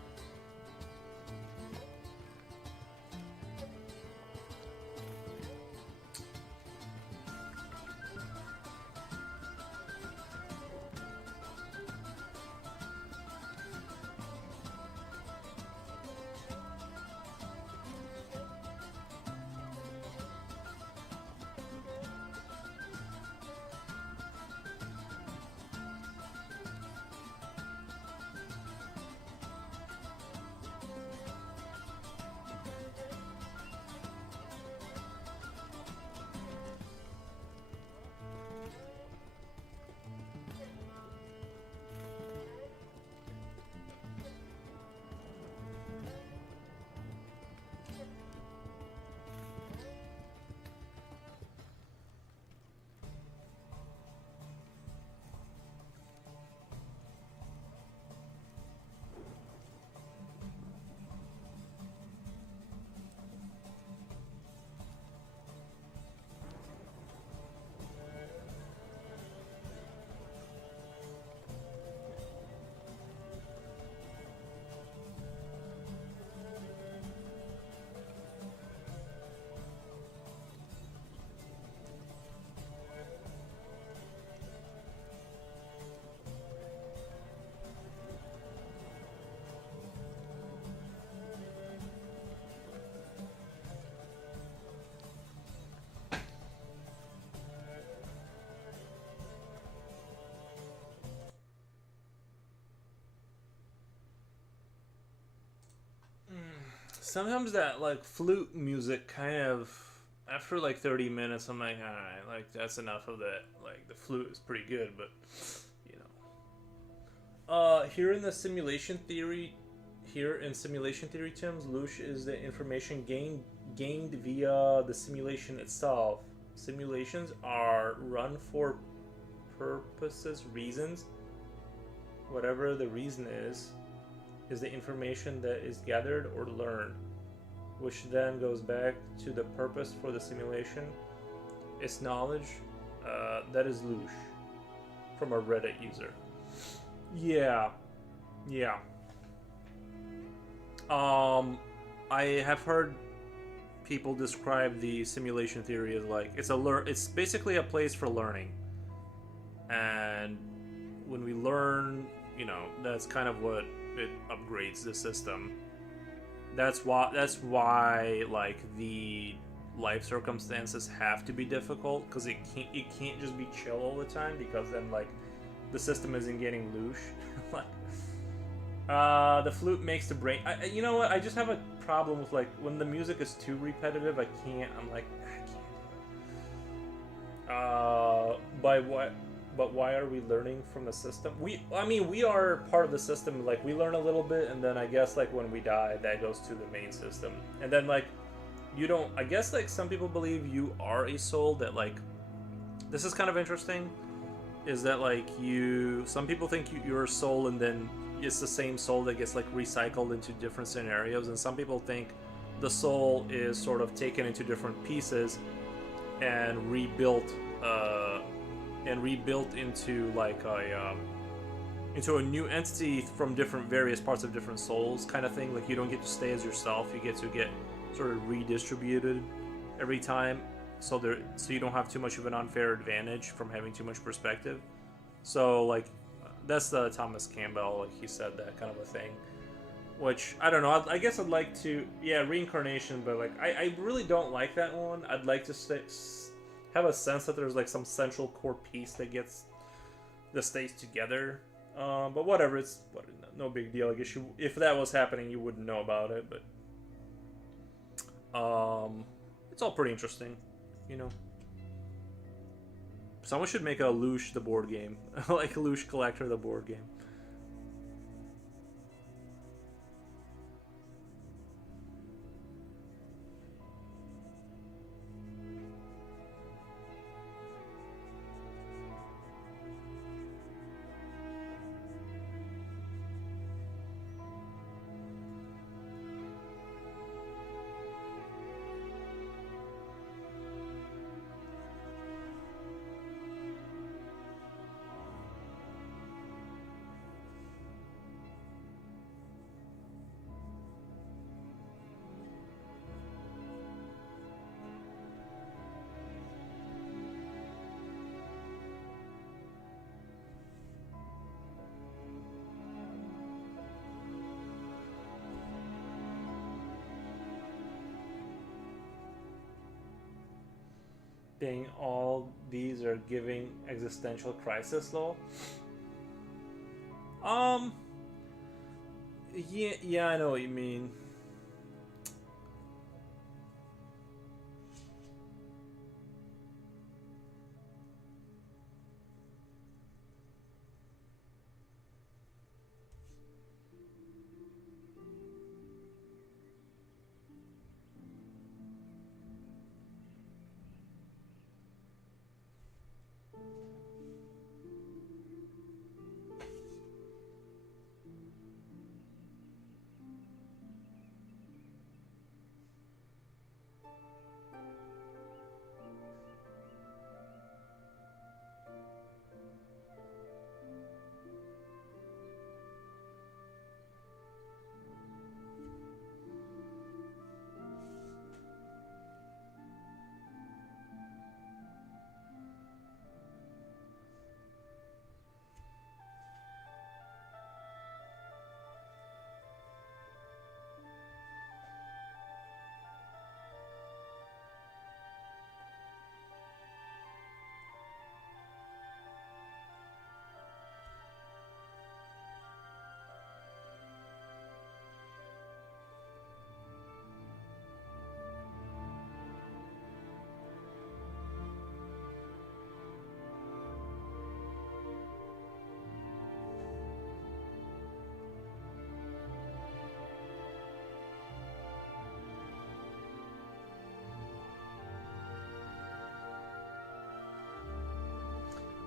Sometimes that like flute music kind of, after like 30 minutes, I'm like, alright, like that's enough of that. Like the flute is pretty good, but here in simulation theory terms, Loosh is the information gained via the simulation itself. Simulations are run for reasons. Whatever the reason is the information that is gathered or learned, which then goes back to the purpose for the simulation. It's knowledge. That is Loosh, from a Reddit user. Yeah. I have heard people describe the simulation theory as like it's basically a place for learning, and when we learn, that's kind of what it upgrades the system. That's why like the life circumstances have to be difficult, because it can't just be chill all the time, because then like the system isn't getting loosh. Like the flute makes the brain. You know what? I just have a problem with like when the music is too repetitive. I can't. I'm like I can't do it. By what? But why are we learning from the system? I mean, we are part of the system. Like, we learn a little bit, and then I guess, like, when we die, that goes to the main system. And then, like, you don't... I guess, like, some people believe you are a soul that, like... This is kind of interesting, is that, like, some people think you're a soul, and then it's the same soul that gets, like, recycled into different scenarios. And some people think the soul is sort of taken into different pieces and rebuilt into like into a new entity from various parts of different souls, kind of thing. Like, you don't get to stay as yourself; you get sort of redistributed every time, so you don't have too much of an unfair advantage from having too much perspective. So like that's the Thomas Campbell, like he said that kind of a thing. Which I don't know. I guess I'd like to reincarnation, but like I really don't like that one. I'd like to have a sense that there's like some central core piece that stays together. But whatever, no big deal. I guess if that was happening, you wouldn't know about it. But it's all pretty interesting, you know. Someone should make a Loosh the board game, like Loosh Collector the board game. Dang, all these are giving existential crisis though. Yeah, I know what you mean.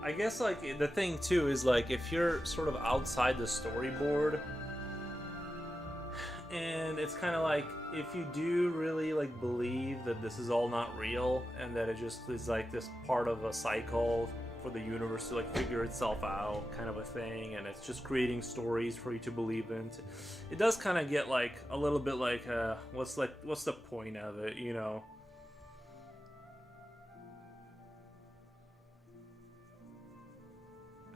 I guess like the thing too is like if you're sort of outside the storyboard, and it's kind of like if you do really like believe that this is all not real and that it just is like this part of a cycle for the universe to like figure itself out kind of a thing, and it's just creating stories for you to believe in, it does kind of get like a little bit like what's the point of it, you know?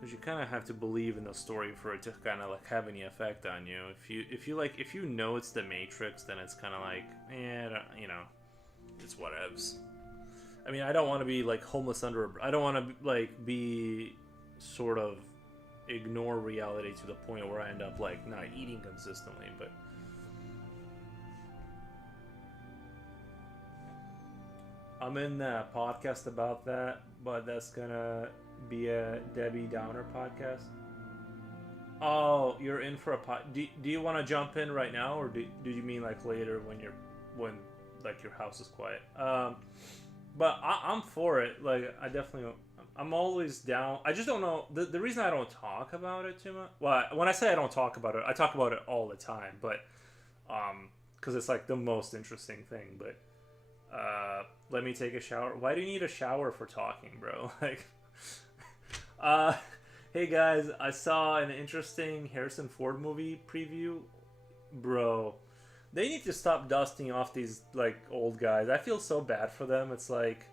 because you kind of have to believe in the story for it to kind of like have any effect on you. If you know it's the Matrix, then it's kind of like, you know, it's whatevs. I mean, I don't want to be like homeless under I don't want to like be sort of ignore reality to the point where I end up like not eating consistently, but I'm in that podcast about that, but that's gonna be a Debbie Downer podcast. Oh, you're in for a do you want to jump in right now, or do you mean like later when like your house is quiet? But I'm for it. Like I'm always down. I just don't know the reason I don't talk about it too much. Well, when I say I don't talk about it, I talk about it all the time. But because it's like the most interesting thing. But let me take a shower. Why do you need a shower for talking, bro? Like, hey guys, I saw an interesting Harrison Ford movie preview, bro. They need to stop dusting off these like old guys. I feel so bad for them. It's like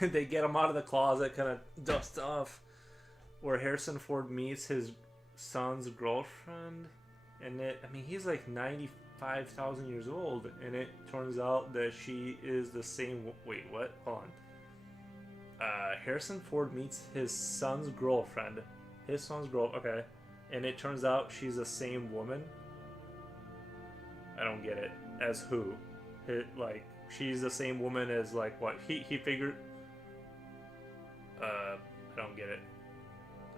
they get them out of the closet, kind of dust off where Harrison Ford meets his son's girlfriend, and he's like 95,000 years old, and it turns out that she is the same. Wait, what? Hold on. Harrison Ford meets his son's girlfriend. Okay, and it turns out she's the same woman. I don't get it. As who? Like, she's the same woman as, like, what? He figured... I don't get it.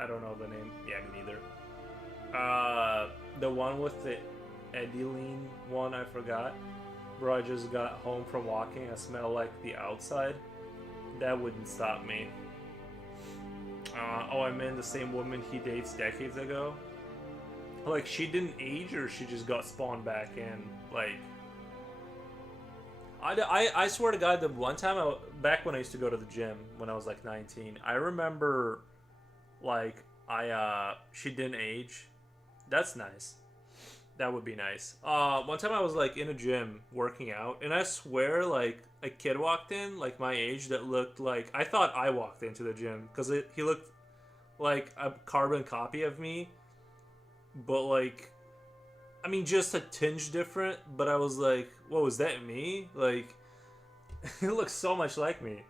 I don't know the name. Yeah, me neither. The one with the Edeline one, I forgot. Bro, I just got home from walking. I smell like the outside. That wouldn't stop me. Oh, I mean the same woman he dates decades ago. Like, she didn't age, or she just got spawned back in? Like, I swear to God, the one time back when I used to go to the gym when I was like 19, I remember, like, she didn't age. That's nice. That would be nice. One time I was like in a gym working out, and I swear, like, a kid walked in, like my age, that looked like, I thought I walked into the gym because he looked like a carbon copy of me. But, like, I mean, just a tinge different, but I was like, whoa, is that me? Like, it looks so much like me.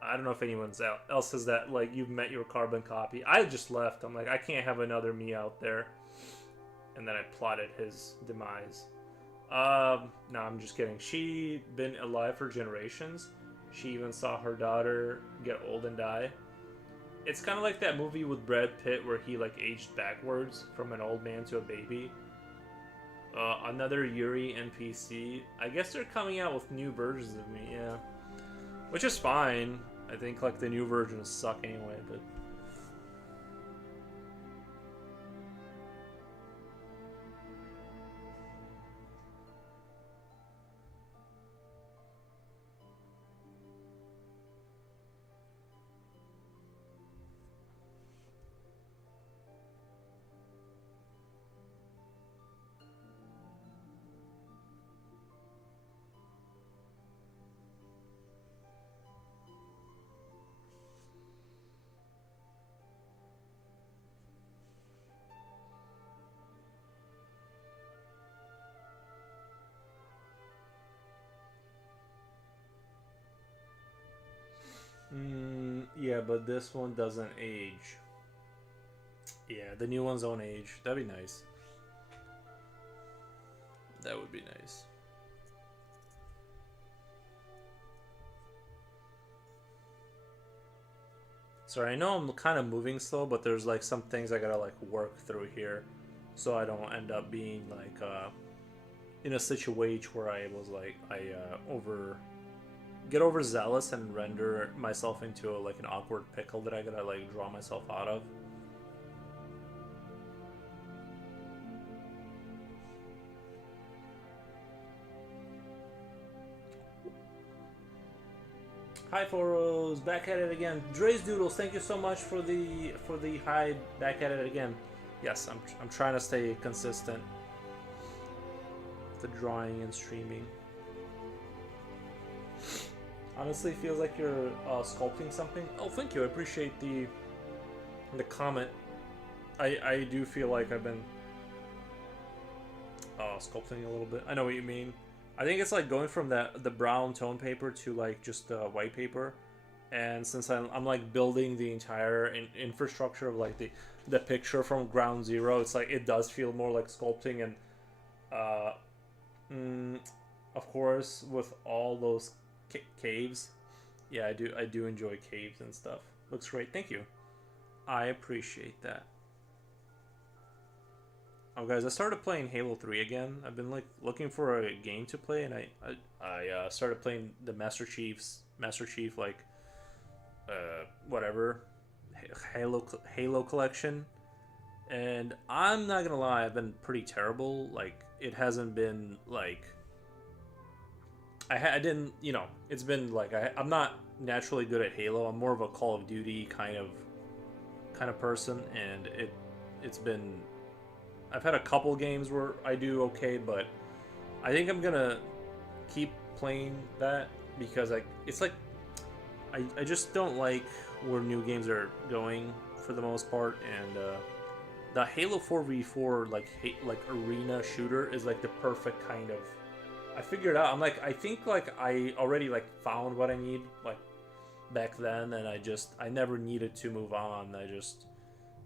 I don't know if anyone else says that, like, you've met your carbon copy. I just left. I'm like, I can't have another me out there. And then I plotted his demise. No, I'm just kidding. She been alive for generations. She even saw her daughter get old and die. It's kind of like that movie with Brad Pitt where he like aged backwards from an old man to a baby. Another Yuri NPC. I guess they're coming out with new versions of me, yeah. Which is fine. I think like the new versions suck anyway, but... yeah, but this one doesn't age. Yeah, the new ones don't age. That'd be nice. That would be nice. Sorry, I know I'm kind of moving slow, but there's like some things I gotta like work through here, so I don't end up being like in a situation where I was like get overzealous and render myself into like an awkward pickle that I gotta like draw myself out of. Hi Foros, back at it again. Dre's Doodles, thank you so much for the hi, back at it again. Yes, I'm trying to stay consistent with the drawing and streaming. Honestly, feels like you're sculpting something. Oh, thank you. I appreciate the the comment, I do feel like I've been sculpting a little bit. I know what you mean. I think it's like going from the brown tone paper to like just white paper. And since I'm like building the entire infrastructure of like the picture from ground zero, it's like it does feel more like sculpting. And of course, with all those caves, yeah, I do enjoy caves and stuff. Looks great. Thank you. I appreciate that. Oh, guys, I started playing Halo 3 again. I've been like looking for a game to play, and I started playing the Master Chief like whatever Halo collection, and I'm not gonna lie, I've been pretty terrible. Like it hasn't been like I didn't, you know, it's been like I'm not naturally good at Halo. I'm more of a Call of Duty kind of person, and it's been, I've had a couple games where I do okay, but I think I'm gonna keep playing that because it's like I just don't like where new games are going for the most part, and the Halo 4v4 like arena shooter is like the perfect kind of. I figured out. I'm like, I think like I already like found what I need like back then, and I never needed to move on. I just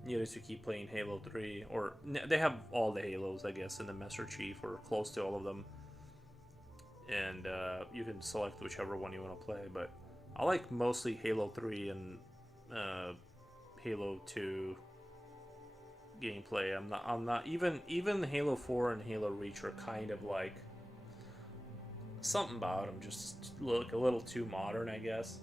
needed to keep playing Halo 3, or they have all the Halos, I guess, in the Master Chief or close to all of them, and you can select whichever one you want to play. But I like mostly Halo 3 and Halo 2 gameplay. I'm not even Halo 4 and Halo Reach are kind of like something about them just look a little too modern, I guess.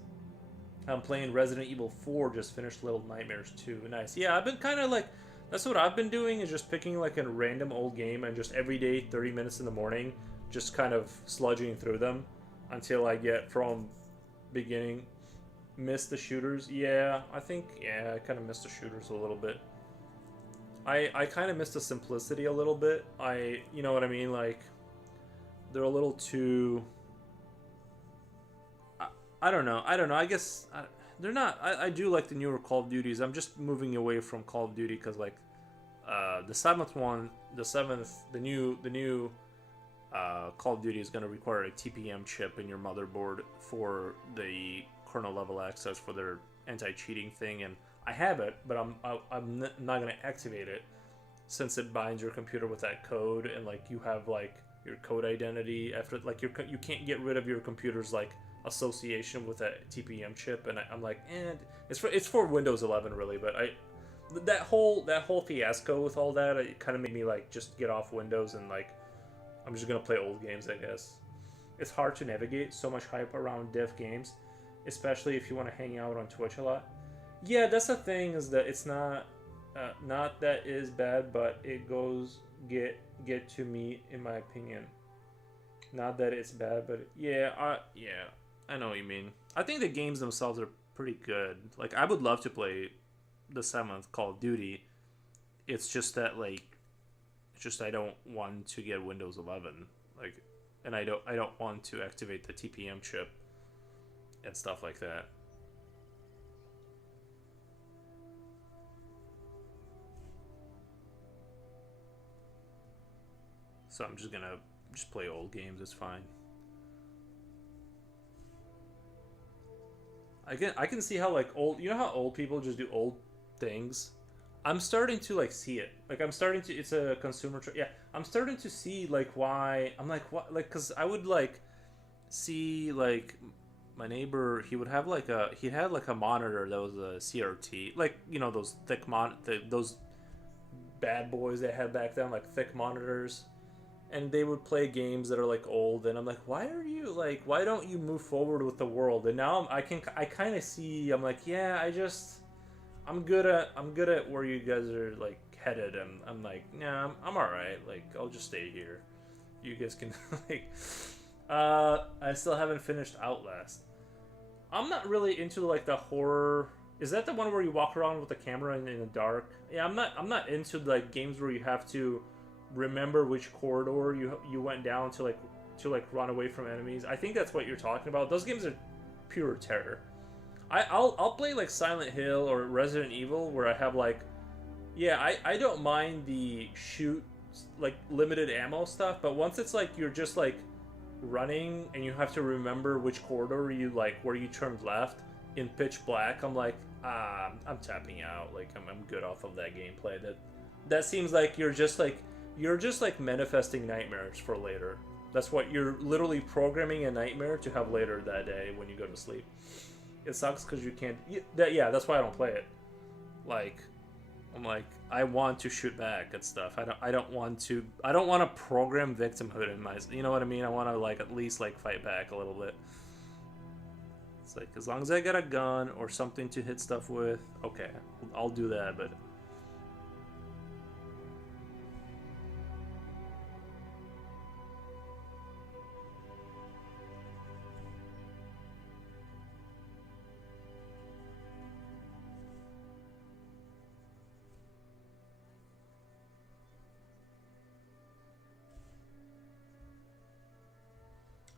I'm playing Resident Evil 4, just finished Little Nightmares 2. Nice. Yeah, I've been kind of like, that's what I've been doing, is just picking like a random old game and just every day, 30 minutes in the morning, just kind of sludging through them until I get from beginning. Miss the shooters? Yeah, I think, yeah, I kind of miss the shooters a little bit. I kind of miss the simplicity a little bit. You know what I mean? Like, they're a little too... I don't know. I guess they're not. I do like the newer Call of Duties. I'm just moving away from Call of Duty because like the new Call of Duty is going to require a TPM chip in your motherboard for the kernel level access for their anti-cheating thing, and I have it, but I'm not going to activate it since it binds your computer with that code, and like you have like your code identity after like you can't get rid of your computer's like association with a TPM chip, and I'm like, it's for Windows 11 really, but that whole fiasco with all that, it kind of made me like just get off Windows and like I'm just gonna play old games, I guess. It's hard to navigate, so much hype around dev games, especially if you want to hang out on Twitch a lot. Yeah, that's the thing, is that it's not that is bad, but it goes get to me, in my opinion. Not that it's bad, but yeah, I know what you mean. I think the games themselves are pretty good. Like, I would love to play the 7th Call of Duty. It's just that, like, I don't want to get Windows 11. Like, and I don't want to activate the TPM chip and stuff like that. So I'm just gonna play old games. It's fine. I can see how like old, you know how old people just do old things. I'm starting to like see it. Like I'm starting to. It's a consumer. Yeah, I'm starting to see like why. I'm like what, like, because I would like see like my neighbor. He had like a monitor that was a CRT, like, you know, those thick those bad boys they had back then, like thick monitors. And they would play games that are like old, and I'm like, why don't you move forward with the world? And now I kind of see, I'm like, yeah, I'm good at where you guys are like headed, and I'm like, nah, I'm all right. Like, I'll just stay here. You guys can like. I still haven't finished Outlast. I'm not really into like the horror. Is that the one where you walk around with the camera in the dark? Yeah, I'm not into like games where you have to remember which corridor you went down to run away from enemies. I think that's what you're talking about. Those games are pure terror. I'll play like Silent Hill or Resident Evil where I have like, yeah, I don't mind the shoot like limited ammo stuff, but once it's like you're just like running and you have to remember which corridor you like where you turned left in pitch black, I'm like, I'm tapping out. Like I'm good off of that gameplay. That seems like you're just like manifesting nightmares for later. That's what you're literally programming a nightmare to have later that day when you go to sleep. It sucks because you can't. Yeah, that's why I don't play it. Like, I'm like, I want to shoot back at stuff. I don't want to. I don't want to program victimhood in my. You know what I mean? I want to like at least like fight back a little bit. It's like as long as I got a gun or something to hit stuff with, okay, I'll do that. But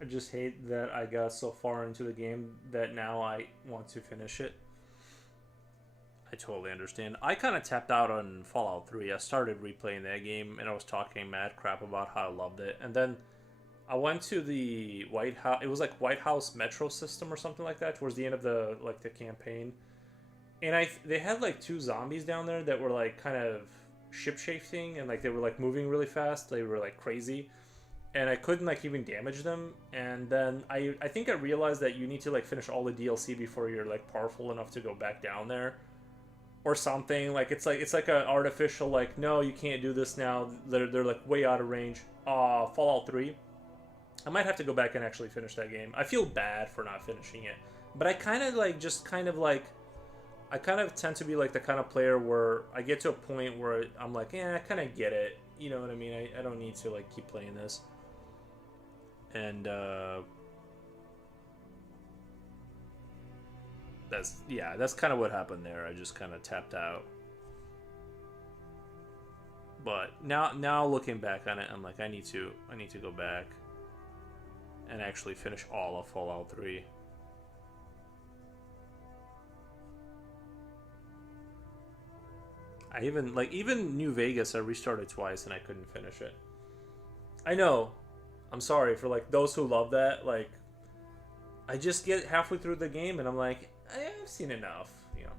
I just hate that I got so far into the game that now I want to finish it. I totally understand. I kind of tapped out on Fallout 3. I started replaying that game and I was talking mad crap about how I loved it. And then I went to the White House. It was like White House Metro system or something like that towards the end of the like the campaign. And they had like two zombies down there that were like kind of ship shifting and like they were like moving really fast. They were like crazy. And I couldn't like even damage them. And then I think I realized that you need to like finish all the DLC before you're like powerful enough to go back down there, or something. Like it's like an artificial like, no, you can't do this now. They're like way out of range. Fallout 3. I might have to go back and actually finish that game. I feel bad for not finishing it, but I kind of like just kind of like. I kind of tend to be like the kind of player where I get to a point where I'm like, yeah, I kind of get it. You know what I mean? I don't need to like keep playing this. And that's kind of what happened there. I just kind of tapped out. But now looking back on it, I'm like, I need to go back and actually finish all of Fallout 3. Even New Vegas I restarted twice and I couldn't finish it. I know. I'm sorry for like those who love that. Like, I just get halfway through the game and I'm like, I've seen enough. You know,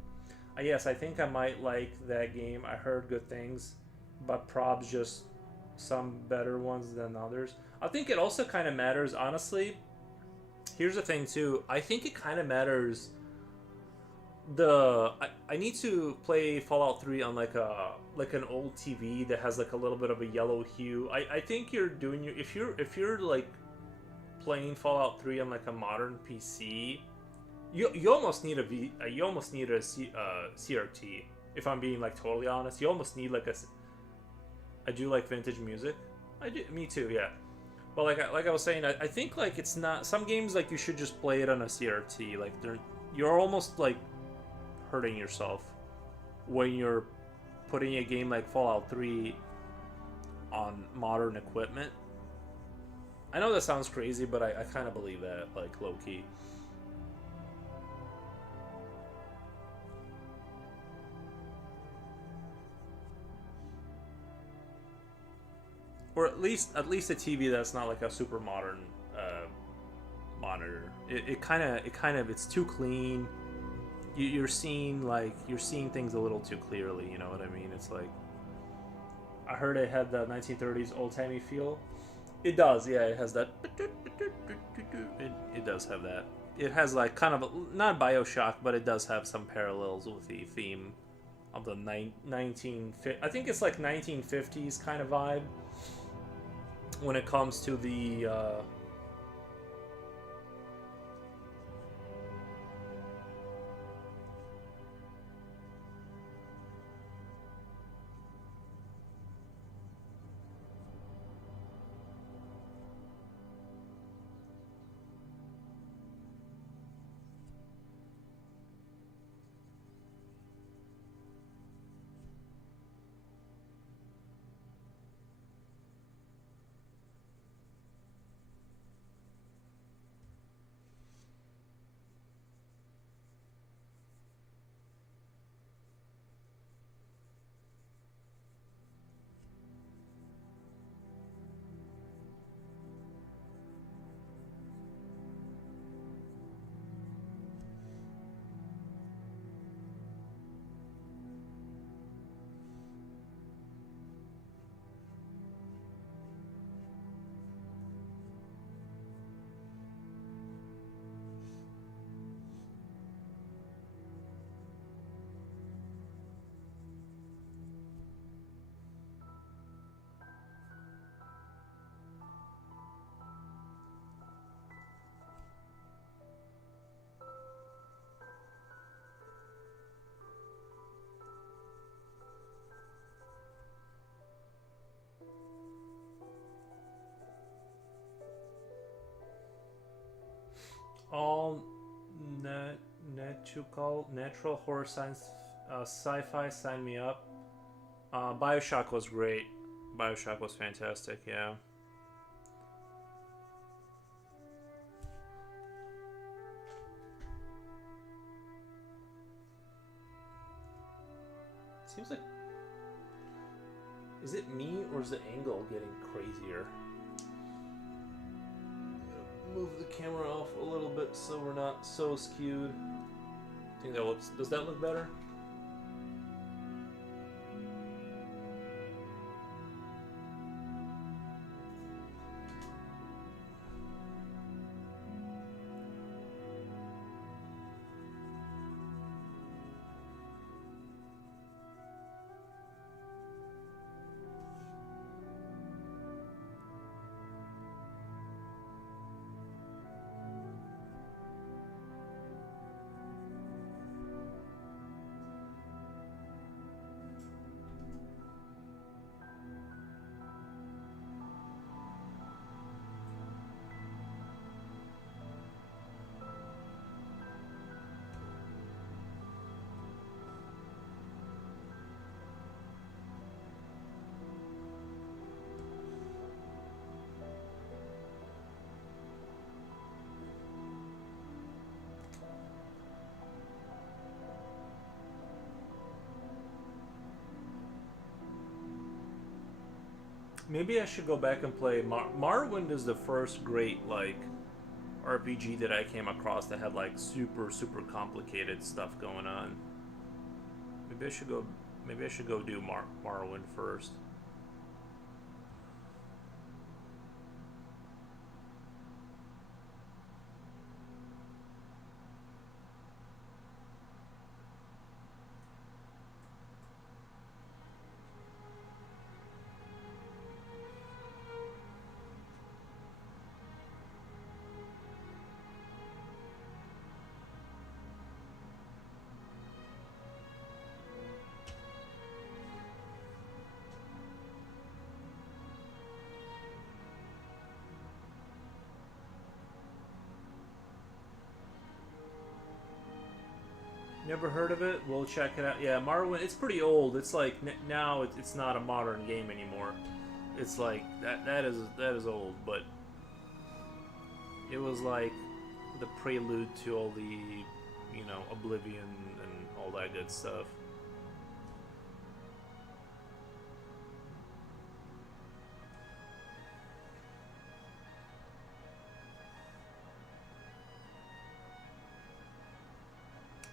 yes, I think I might like that game. I heard good things, but probs just some better ones than others. I think it also kind of matters, honestly. Here's the thing too. I think it kind of matters. I need to play Fallout 3 on like an old TV that has like a little bit of a yellow hue. I think you're doing your if you're like playing Fallout 3 on like a modern PC, you almost need a CRT. If I'm being like totally honest, you almost need like a. I do like vintage music. I do. Me too. Yeah. But like I was saying, I think like it's not some games like you should just play it on a CRT. Like you're almost like hurting yourself when you're putting a game like Fallout 3 on modern equipment. I know that sounds crazy, but I kind of believe that, like, low-key. Or at least a TV that's not like a super modern monitor. It's too clean. You're seeing things a little too clearly. You know what I mean? It's like I heard it had the 1930s old-timey feel. It does, yeah. It has that. It does have that. It has like kind of not BioShock, but it does have some parallels with the theme of the 1950s. I think it's like 1950s kind of vibe when it comes to the. All natural horror science, sci-fi. Sign me up. Bioshock was great. Bioshock was fantastic. Yeah. Seems like. Is it me or is the angle getting crazier? Move the camera off a little bit so we're not so skewed. I think that looks. Does that look better? Maybe I should go back and play Morrowind is the first great like RPG that I came across that had like super complicated stuff going on. Maybe I should go. Maybe I should go do Morrowind first. Never heard of it? We'll check it out. Yeah, Morrowind. It's pretty old. It's like now it's not a modern game anymore. It's like that is old, but it was like the prelude to all the Oblivion and all that good stuff.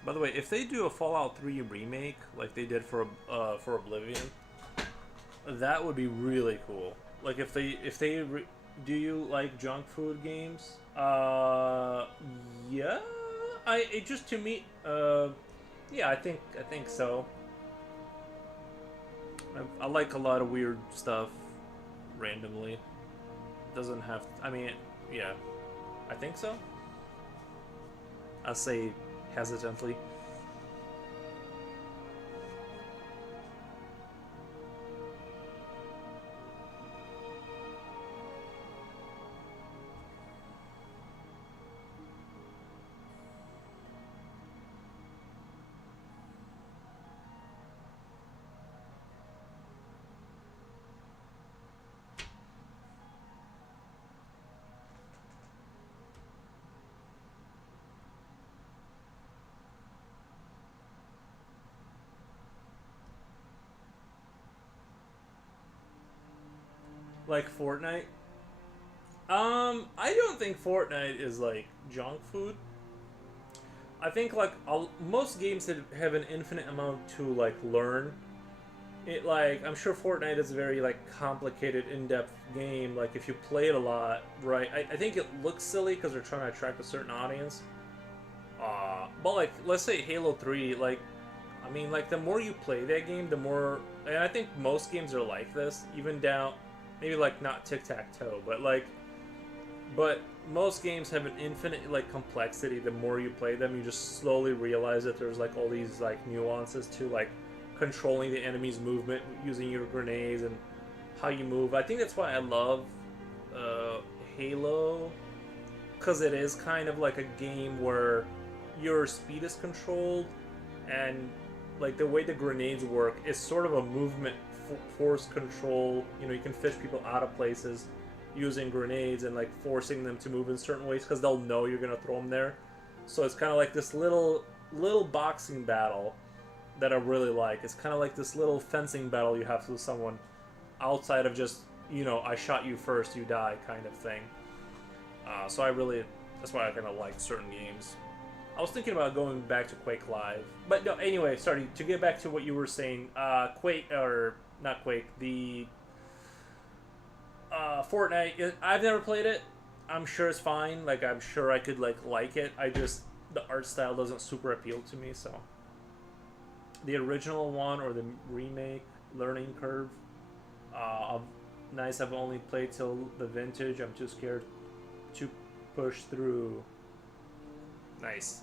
By the way, if they do a Fallout 3 remake like they did for Oblivion, that would be really cool. Like if they do you like junk food games? Yeah. It just to me yeah, I think so. I like a lot of weird stuff randomly. It doesn't have I mean, yeah. I think so. I'll say hesitantly. Like Fortnite? I don't think Fortnite is like junk food. I think like most games that have an infinite amount to like learn. It like I'm sure Fortnite is a very like complicated, in-depth game. Like if you play it a lot, right? I think it looks silly because they're trying to attract a certain audience. But like let's say Halo 3, like I mean like the more you play that game, the more, and I think most games are like this, even down. Maybe like not tic-tac-toe, but most games have an infinite like complexity. The more you play them, you just slowly realize that there's like all these like nuances to like controlling the enemy's movement, using your grenades and how you move. I think that's why I love Halo. because it is kind of like a game where your speed is controlled, and like the way the grenades work is sort of a movement force control. You know, you can fish people out of places using grenades and like forcing them to move in certain ways because they'll know you're gonna throw them there. So it's kind of like this little boxing battle that I really like. It's kind of like this little fencing battle you have with someone outside of just, you know, I shot you first, you die kind of thing. So I really, that's why I kind of like certain games. I was thinking about going back to Quake Live, but no. Anyway, sorry to get back to what you were saying. Quake, or not Quake, the Fortnite. I've never played it. I'm sure it's fine. Like I'm sure I could like it. I just, the art style doesn't super appeal to me. So the original one or the remake, Learning Curve. Nice. I've only played till the vintage. I'm too scared to push through. Nice.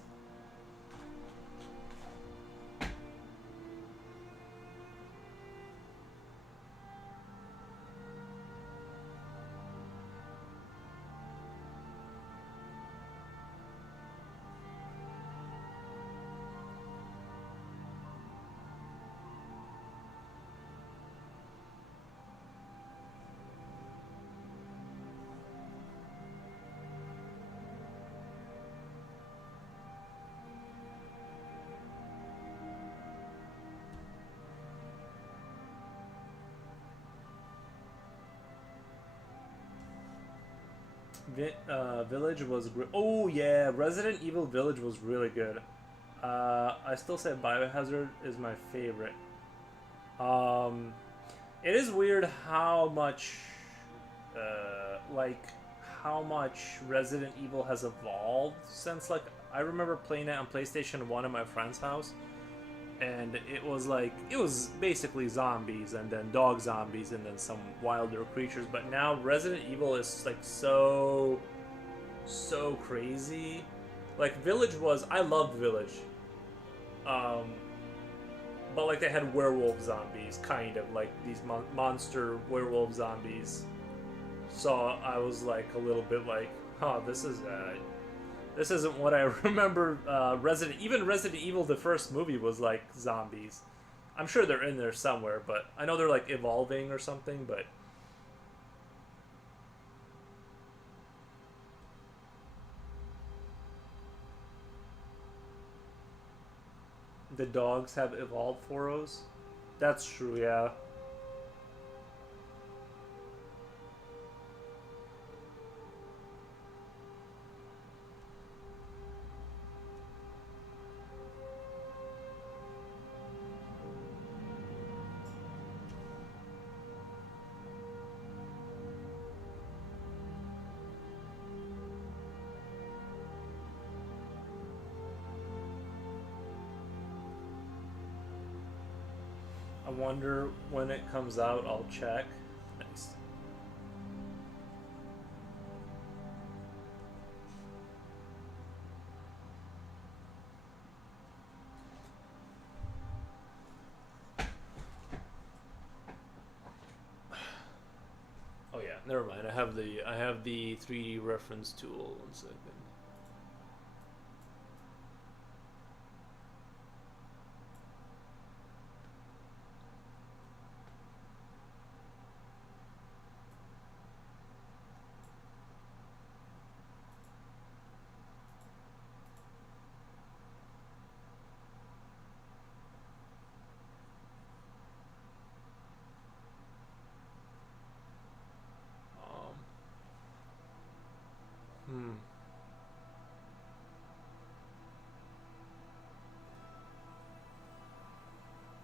Village was great. Oh yeah, Resident Evil Village was really good. I still say Biohazard is my favorite. It is weird how much, how much Resident Evil has evolved since, like, I remember playing it on PlayStation 1 at my friend's house, and it was basically zombies and then dog zombies and then some wilder creatures. But now Resident Evil is like so crazy. Like Village was, I loved Village, but like they had werewolf zombies, kind of like these monster werewolf zombies. So I was like a little bit like, huh, this isn't what I remember. Even Resident Evil, the first movie, was like zombies. I'm sure they're in there somewhere, but I know they're like evolving or something, but the dogs have evolved for us. That's true, yeah. I wonder when it comes out, I'll check. Nice. Oh yeah, never mind. I have the 3D reference tool. 1 second.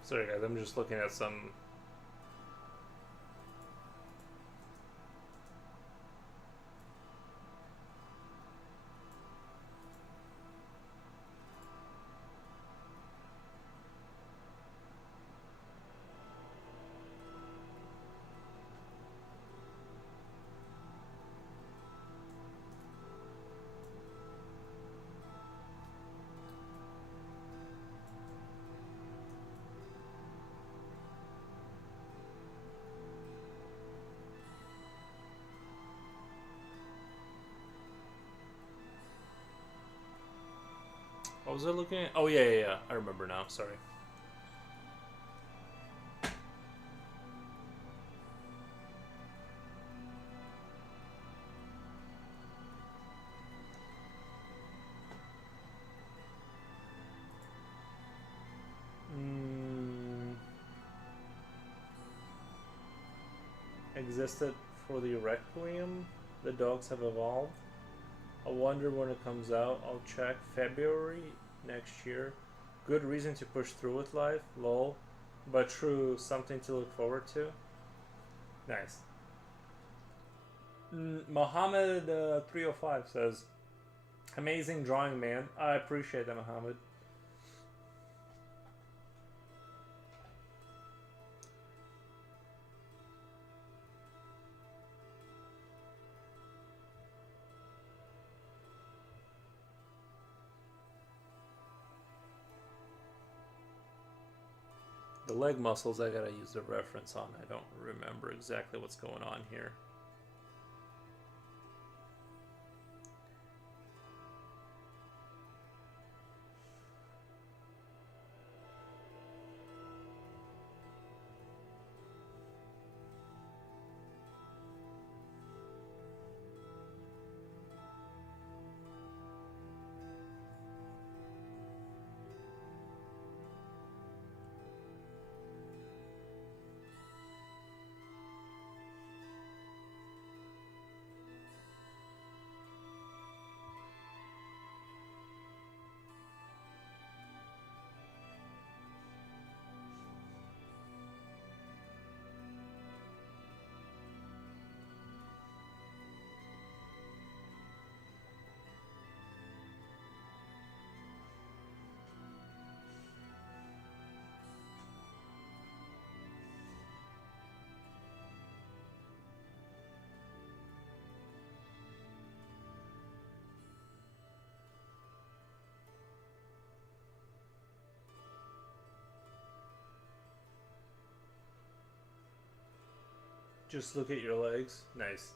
Sorry guys, I'm just looking at some. What was I looking at? Oh, yeah. I remember now. Sorry. Existed for the Requiem. The dogs have evolved. I wonder when it comes out. I'll check. February next year. Good reason to push through with life. Lol. But true, something to look forward to. Nice. Mohammed 305 says, amazing drawing, man. I appreciate that, Mohammed. The leg muscles I gotta use the reference on. I don't remember exactly what's going on here. Just look at your legs. Nice.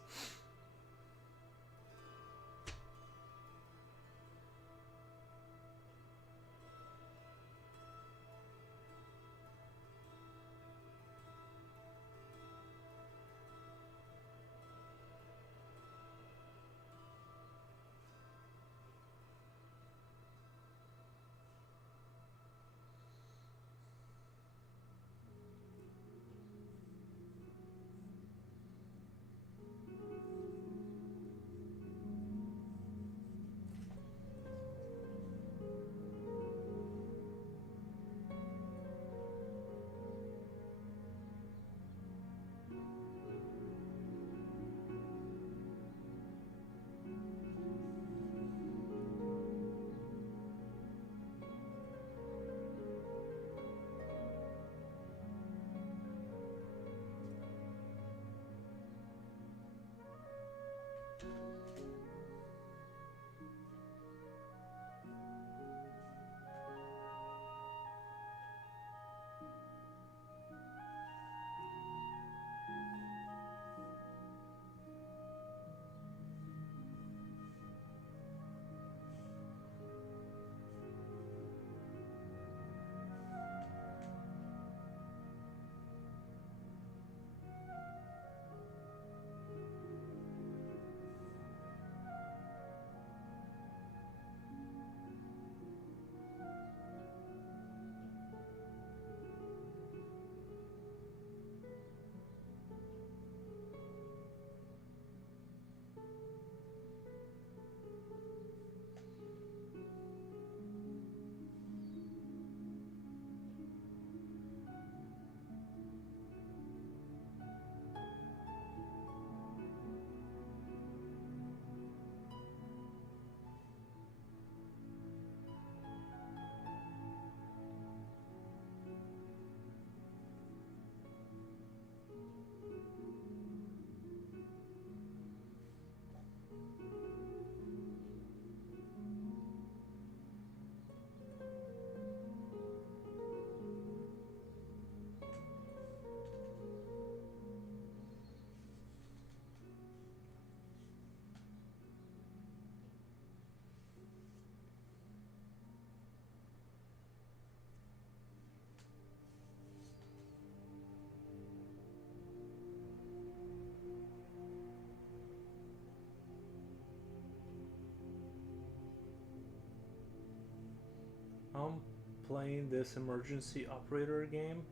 playing this emergency operator game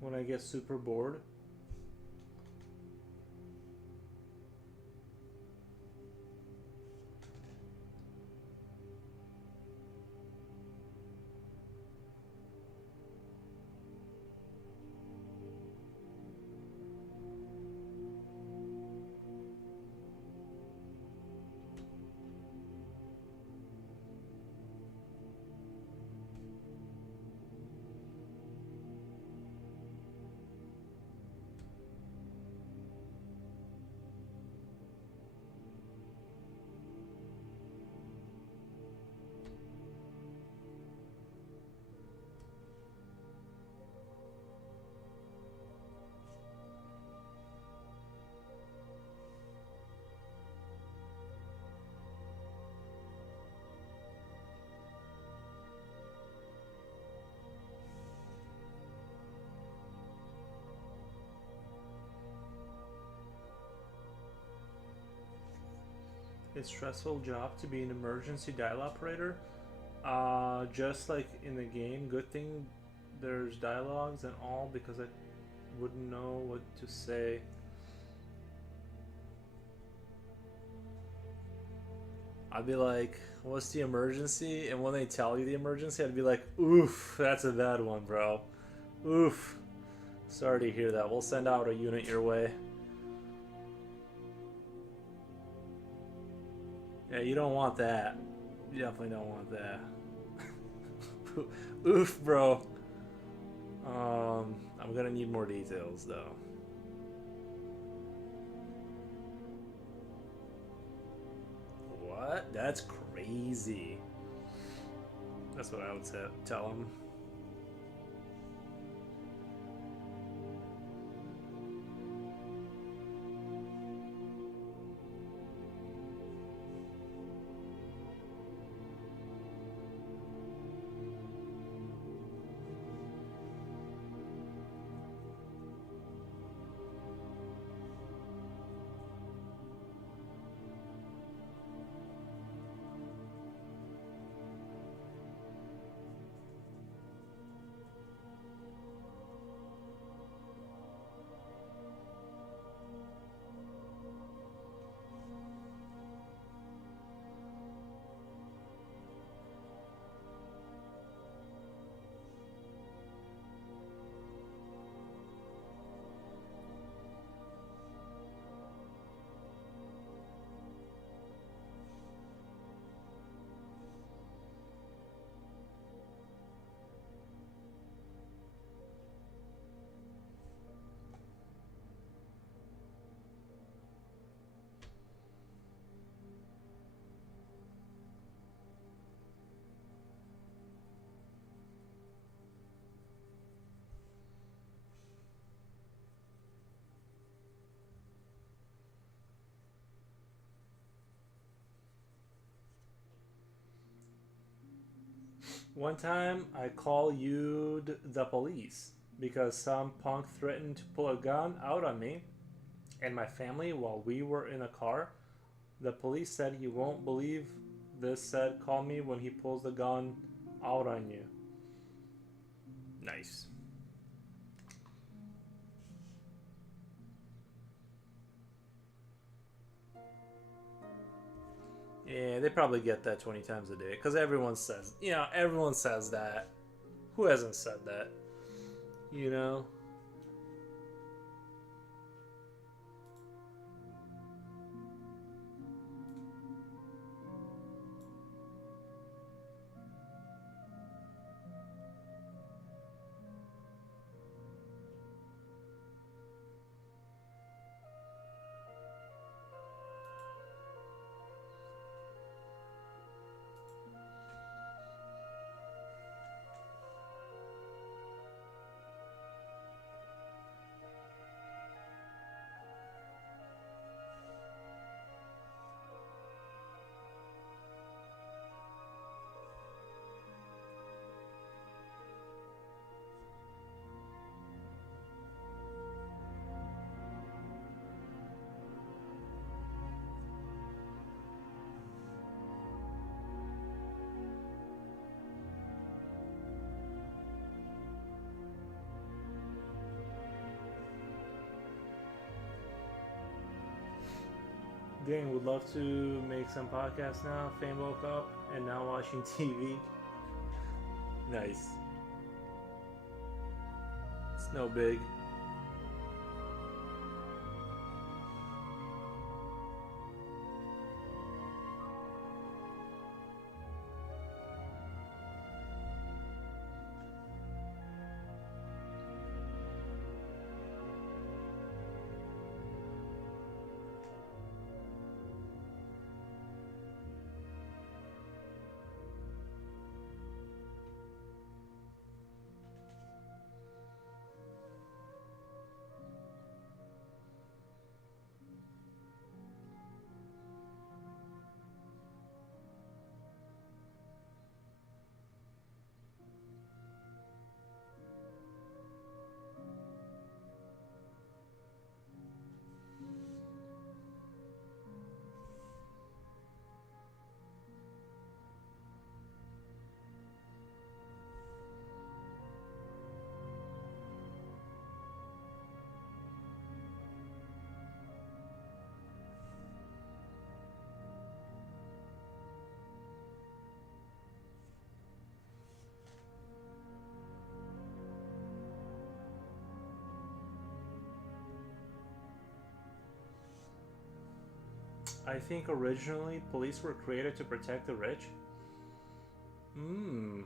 when I get super bored. It's a stressful job to be an emergency dial operator. Just like in the game, good thing there's dialogues and all because I wouldn't know what to say. I'd be like, what's the emergency? And when they tell you the emergency, I'd be like, oof, that's a bad one, bro. Oof. Sorry to hear that. We'll send out a unit your way. Yeah, you don't want that. You definitely don't want that. Oof, bro. I'm gonna need more details, though. What? That's crazy. That's what I would tell him. One time, I called you the police because some punk threatened to pull a gun out on me and my family while we were in a car. The police said he won't believe this. Said, call me when he pulls the gun out on you. Nice. Yeah, they probably get that 20 times a day because everyone says, everyone says that. Who hasn't said that? You know? Gang would love to make some podcasts now. Fame woke up and now watching TV. Nice. It's no big. I think originally police were created to protect the rich. Hmm.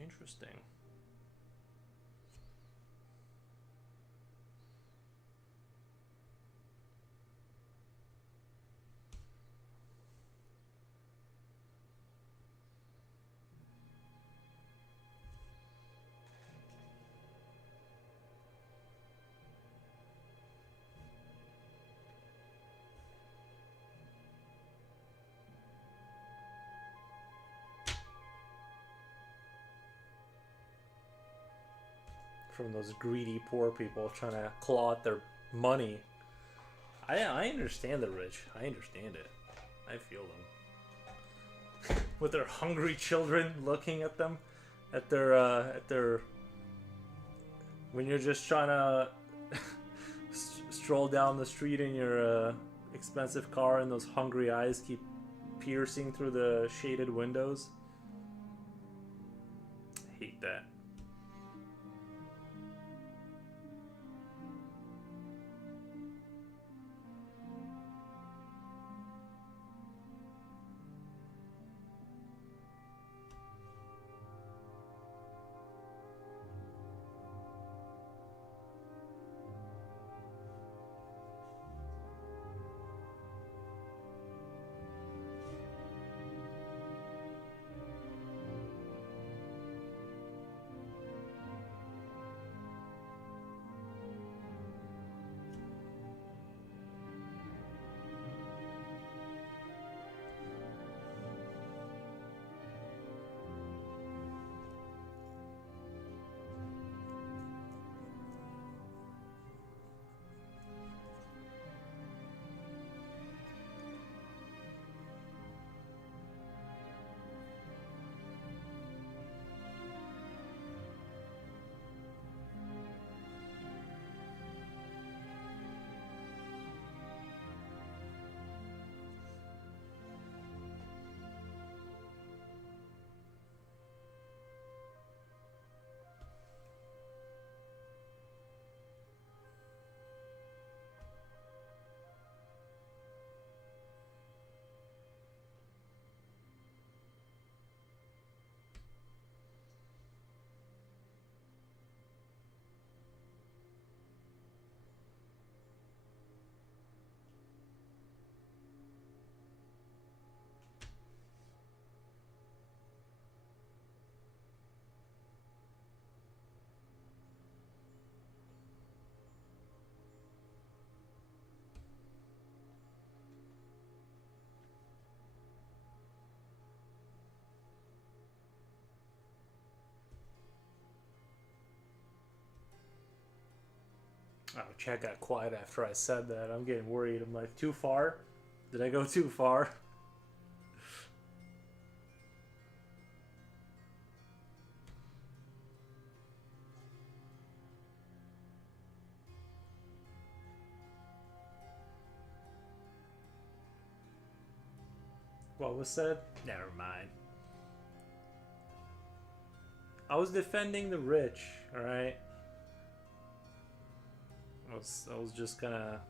Interesting. From those greedy poor people trying to claw at their money. I understand the rich. I understand it. I feel them. With their hungry children looking at them, at their. When you're just trying to stroll down the street in your expensive car, and those hungry eyes keep piercing through the shaded windows. I hate that. Oh, chat got quiet after I said that. I'm getting worried. I'm like, too far? Did I go too far? What was said? Never mind. I was defending the rich, alright? I was just gonna...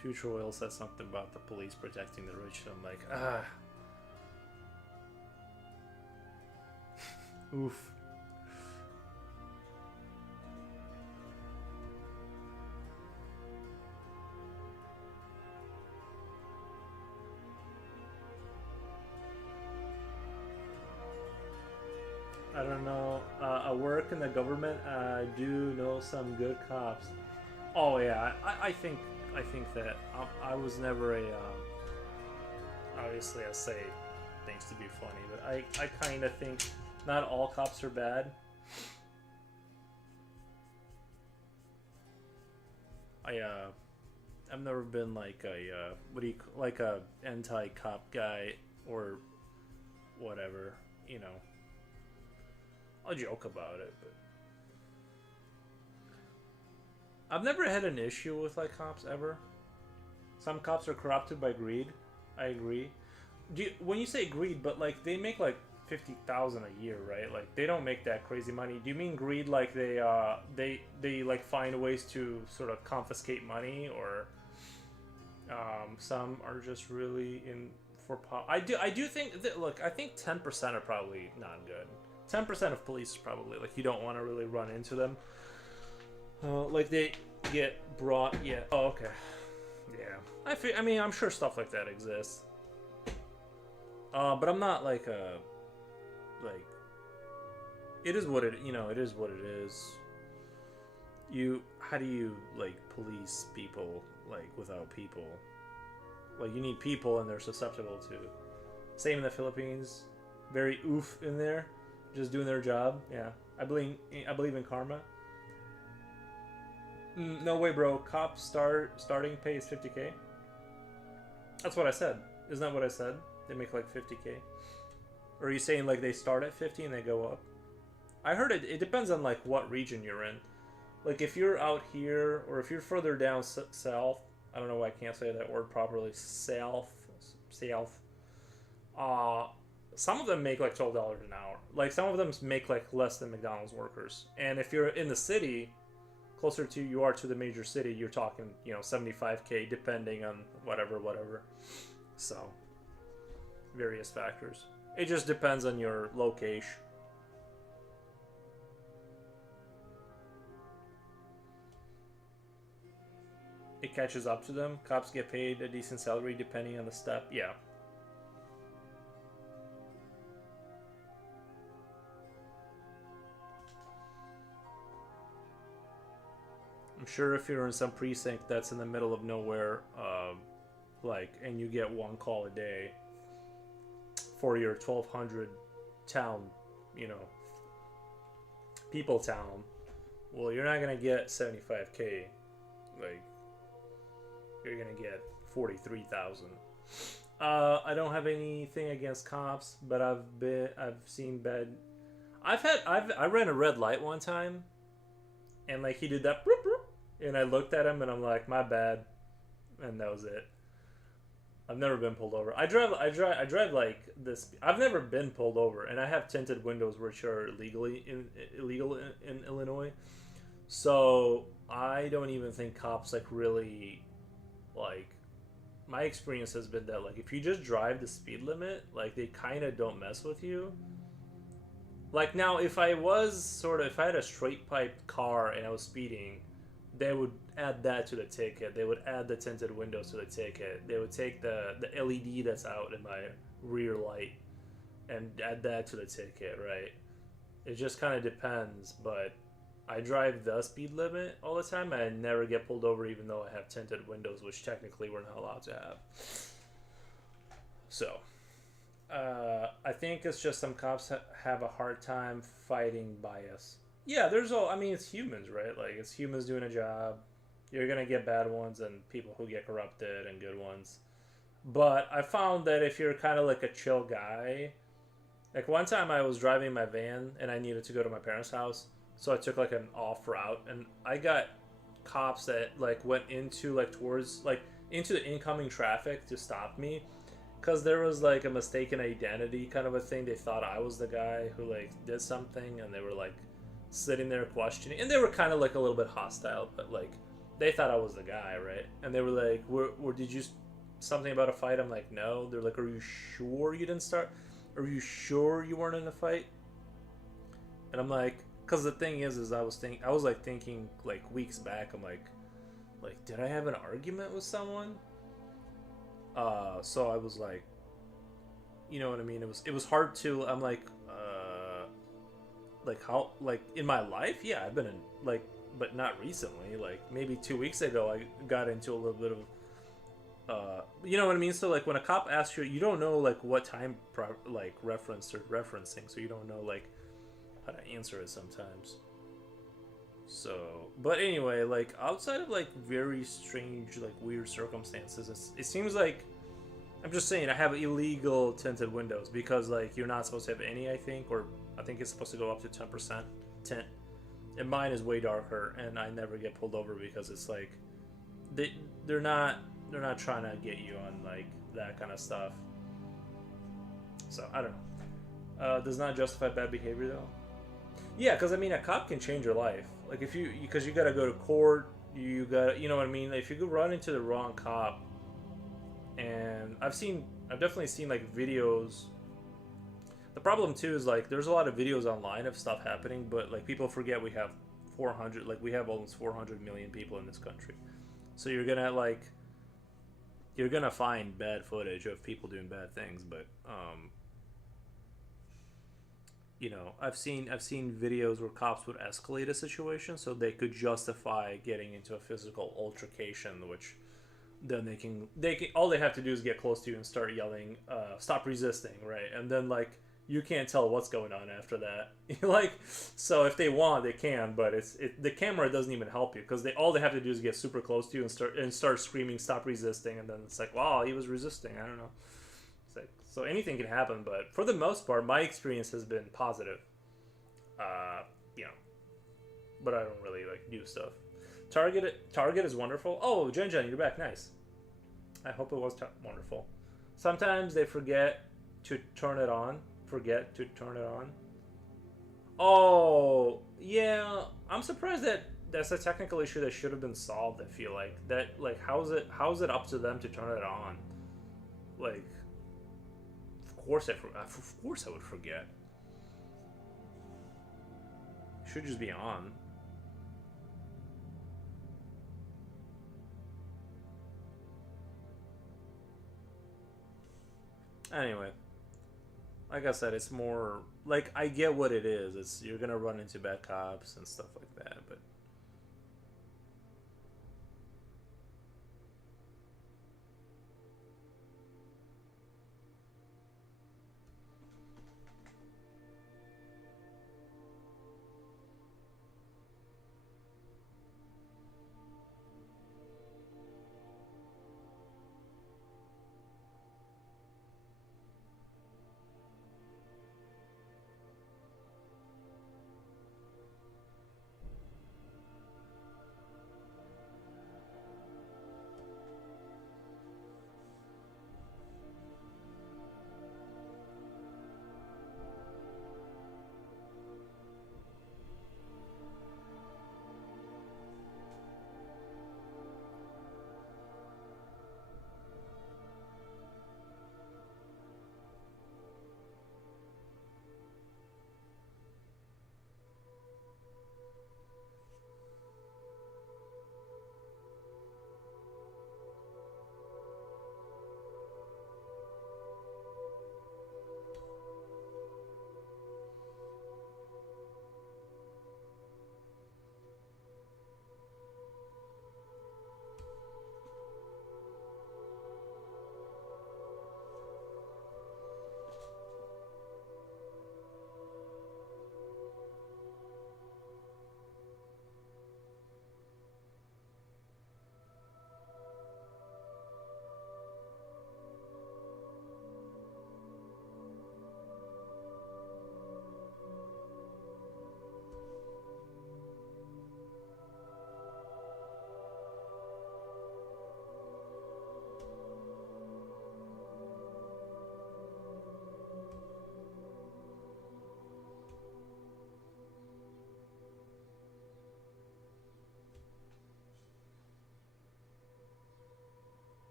Future Oil said something about the police protecting the rich, and I'm like, ah. Oof. I don't know. I work in the government. I do know some good cops. Oh yeah, I think that I was never a. Obviously, I say things to be funny, but I kind of think not all cops are bad. I've never been like a like a anti-cop guy or whatever, you know. I'll joke about it, but I've never had an issue with like cops ever. Some cops are corrupted by greed. I agree. When you say greed, but like they make like 50,000 a year, right? Like they don't make that crazy money. Do you mean greed like they like find ways to sort of confiscate money, or some are just really in for power? I do think that, look, I think 10% are probably not good. 10% of police probably, like, you don't want to really run into them. Like they get brought. Yeah. Oh, okay. Yeah. I mean, I'm sure stuff like that exists. But I'm not like like. It is what it. You know, it is what it is. How do you like police people like without people? Like you need people, and they're susceptible to. Same in the Philippines. Very oof in there. Just doing their job. Yeah, I believe in karma. No way, bro. Cops starting pay is 50K. That's what I said. Isn't that what I said? They make like 50K. Or are you saying like they start at 50 and they go up? I heard it. It depends on like what region you're in. Like if you're out here, or if you're further down south. I don't know why I can't say that word properly. South. Some of them make like $12 an hour. Like some of them make like less than McDonald's workers. And if you're in the city, closer to you are to the major city, you're talking, you know, 75K depending on whatever. So, various factors. It just depends on your location. It catches up to them. Cops get paid a decent salary depending on the step. Yeah. I'm sure if you're in some precinct that's in the middle of nowhere, like, and you get one call a day for your 1,200 town, you know, people town, well, you're not gonna get 75K. Like, you're gonna get 43,000. I don't have anything against cops, but I've seen bad. I ran a red light one time, and like he did that. Boop, boop, and I looked at him and I'm like, my bad, and that was it. I've never been pulled over. I drive like this. I've never been pulled over, and I have tinted windows, which are illegal in Illinois. So I don't even think cops like really like. My experience has been that like if you just drive the speed limit, like they kind of don't mess with you. Like now, if I had a straight pipe car and I was speeding, they would add that to the ticket. They would add the tinted windows to the ticket. They would take the LED that's out in my rear light and add that to the ticket, right? It just kind of depends, but I drive the speed limit all the time and I never get pulled over even though I have tinted windows, which technically we're not allowed to have. So, I think it's just some cops have a hard time fighting bias. Yeah, it's humans, right? Like, it's humans doing a job. You're going to get bad ones and people who get corrupted and good ones. But I found that if you're kind of like a chill guy, like one time I was driving my van and I needed to go to my parents' house. So I took like an off route and I got cops that like went into like towards like into the incoming traffic to stop me, because there was like a mistaken identity kind of a thing. They thought I was the guy who like did something, and they were like sitting there questioning, and they were kind of like a little bit hostile, but like they thought I was the guy, right? And they were like, "Where did you something about a fight?" I'm like, "No." They're like, "Are you sure you didn't start? Are you sure you weren't in a fight?" And I'm like, because the thing is I was thinking like weeks back. I'm like, did I have an argument with someone? So I was like, you know what I mean? It was hard to. I'm like how like in my life, yeah, I've been in like, but not recently. Like maybe 2 weeks ago, I got into a little bit of. You know what I mean? So like when a cop asks you, you don't know like what time like reference or referencing, so you don't know like how to answer it sometimes. So, but anyway, like outside of like very strange, like weird circumstances, it seems like I'm just saying I have illegal tinted windows because like you're not supposed to have any, I think, or I think it's supposed to go up to 10% tint, and mine is way darker, and I never get pulled over because it's like they're not trying to get you on like that kind of stuff. So I don't know. Does not justify bad behavior though. Yeah, because I mean, a cop can change your life. Like if because you gotta go to court, you got, you know what I mean. If you could run into the wrong cop, and I've definitely seen like videos. The problem too is like there's a lot of videos online of stuff happening, but like people forget we have 400, like we have almost 400 million people in this country. So you're gonna find bad footage of people doing bad things, but you know, I've seen videos where cops would escalate a situation so they could justify getting into a physical altercation, which then they can all they have to do is get close to you and start yelling, "Stop resisting!" Right, and then like you can't tell what's going on after that. Like, so if they want, they can, but the camera doesn't even help you because all they have to do is get super close to you and start screaming, "Stop resisting!" And then it's like, wow, he was resisting. I don't know. It's like, so anything can happen, but for the most part, my experience has been positive. You know, but I don't really like do stuff. Target is wonderful. Oh, Jen, you're back. Nice. I hope it was wonderful. Sometimes they forget to turn it on. Forget to turn it on. Oh, yeah. I'm surprised that that's a technical issue that should have been solved. I feel like that. Like, how's it up to them to turn it on? Like, of course I would forget. It should just be on. Anyway, like I said, it's more like I get what it is. It's you're gonna run into bad cops and stuff like that, but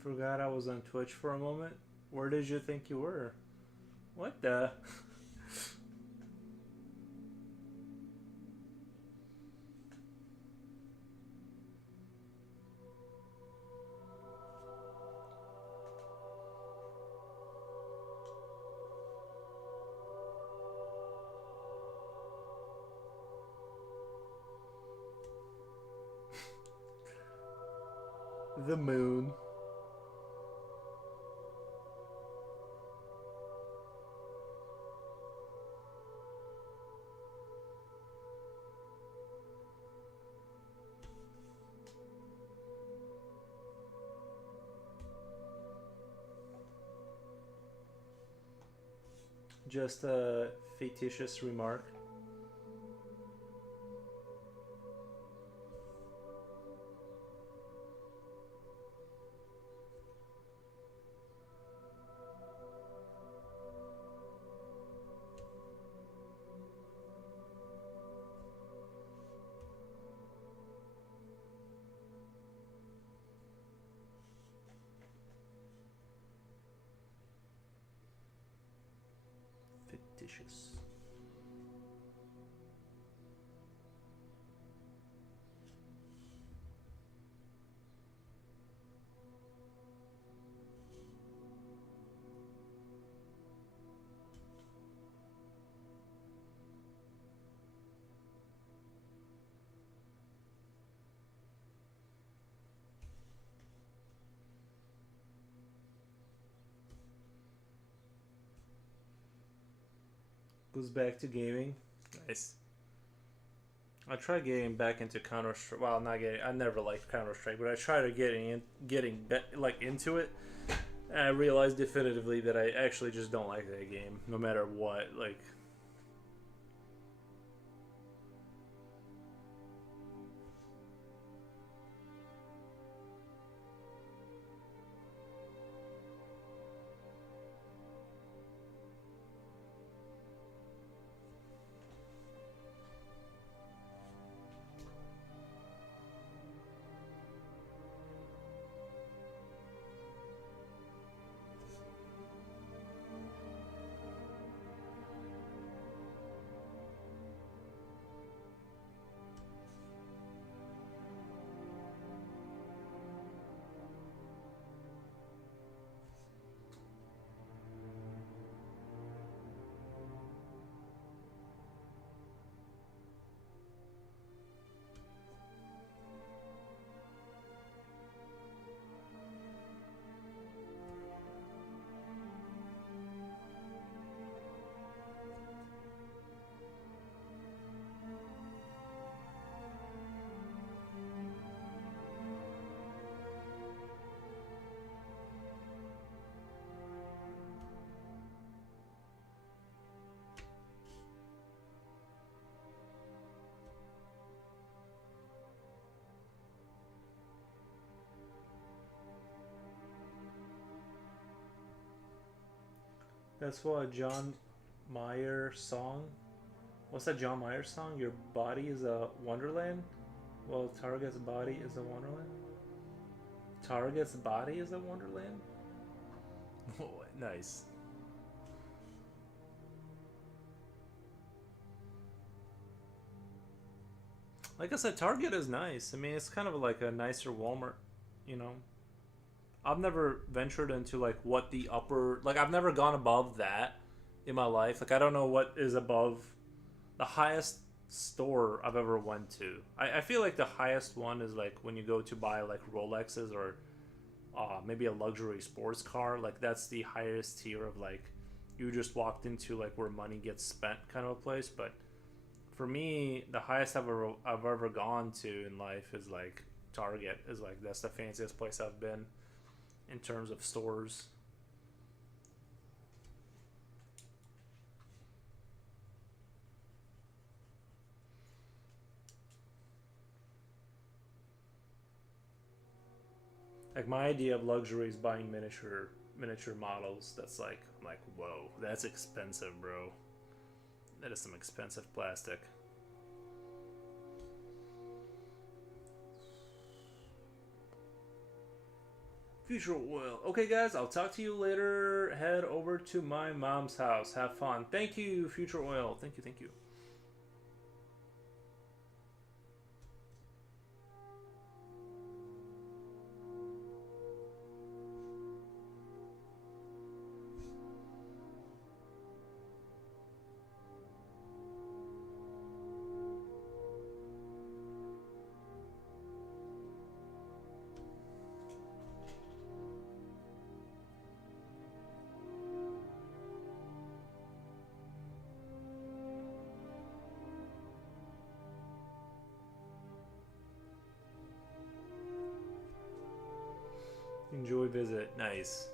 Forgot I was on Twitch for a moment. Where did you think you were? What the? The moon. Just a fictitious remark. Fictitious. Goes back to gaming. Nice. I tried getting back into Counter Strike. Well, not getting. I never liked Counter Strike, but I tried to getting like into it. And I realized definitively that I actually just don't like that game, no matter what. Like, that's what John Mayer song. What's that John Mayer song? Your body is a wonderland. Well, Target's body is a wonderland. Target's body is a wonderland. Oh, nice. Like I said, Target is nice. I mean, it's kind of like a nicer Walmart, you know. I've never ventured into like what the upper, like I've never gone above that in my life. Like I don't know what is above the highest store I've ever went to. I feel like the highest one is like when you go to buy like Rolexes or maybe a luxury sports car. Like that's the highest tier of like you just walked into like where money gets spent kind of a place. But for me, the highest I've ever gone to in life is like Target. Is like that's the fanciest place I've been in terms of stores. Like my idea of luxury is buying miniature models. That's like I'm like, whoa, that's expensive, bro. That is some expensive plastic. Future oil. Okay, guys, I'll talk to you later. Head over to my mom's house. Have fun. Thank you, Future Oil. Thank you, thank you. Enjoy visit. Nice.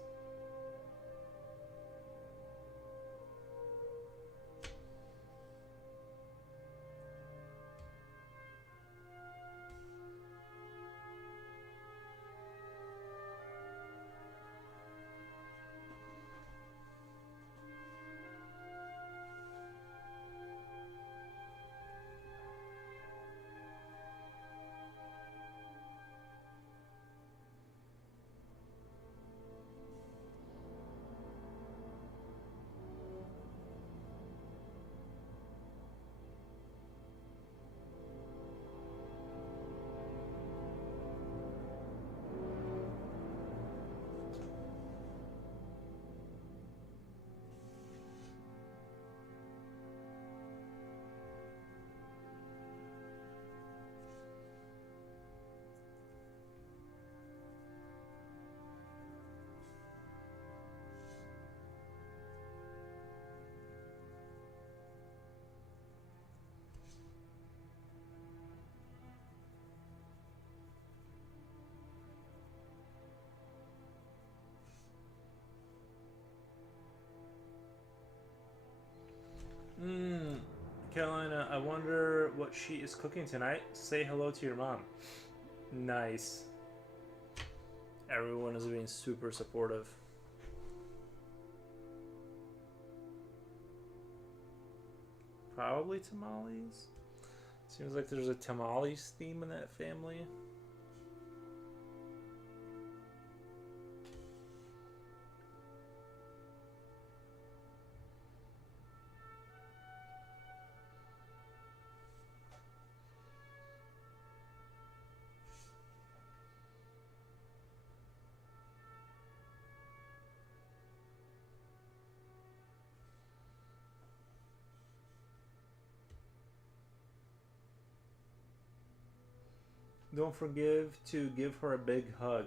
Carolina, I wonder what she is cooking tonight. Say hello to your mom. Nice. Everyone is being super supportive. Probably tamales. Seems like there's a tamales theme in that family. Don't forget to give her a big hug.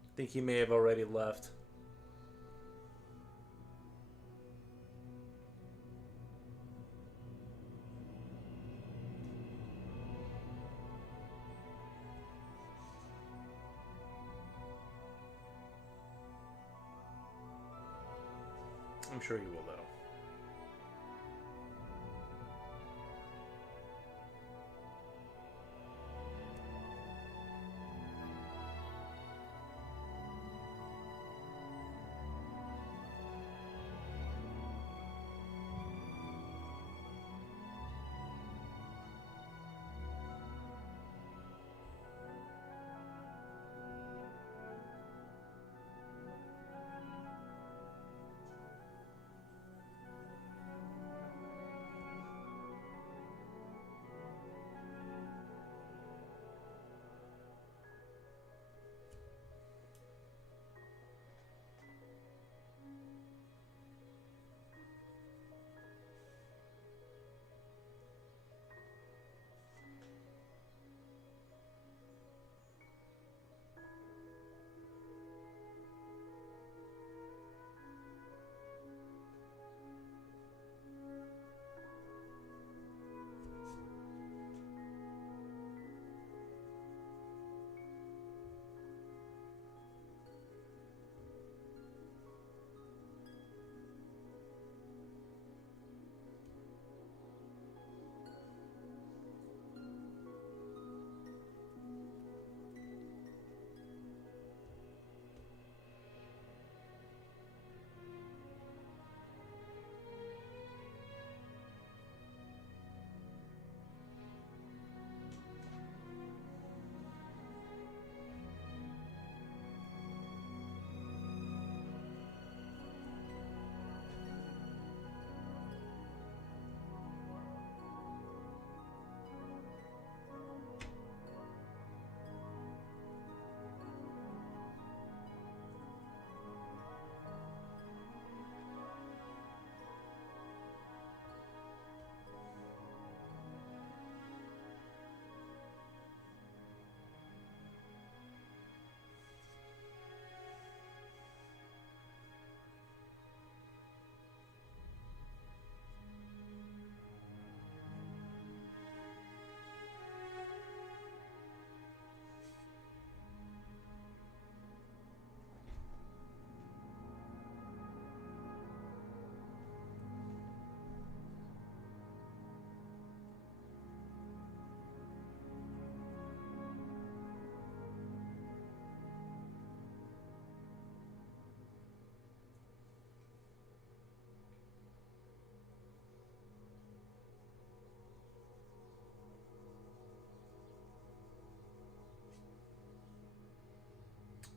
I think he may have already left. I'm sure he will, though.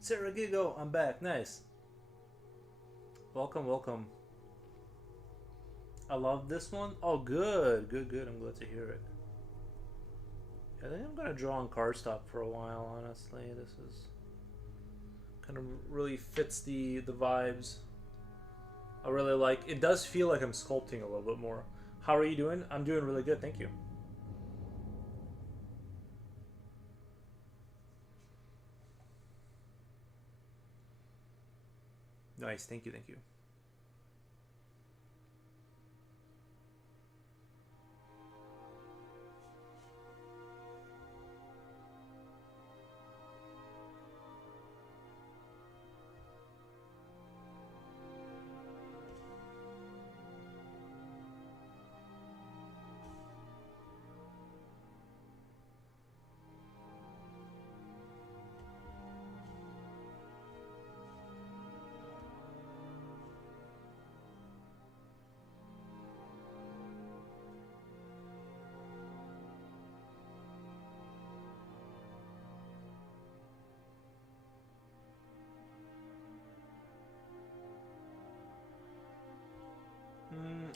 Sarah Gigo, I'm back. Nice. Welcome, welcome. I love this one. Oh, good, good, good. I'm glad to hear it. I think I'm gonna draw on cardstock for a while. Honestly, this is kind of really fits the vibes. I really like. It does feel like I'm sculpting a little bit more. How are you doing? I'm doing really good, thank you. Nice, thank you, thank you.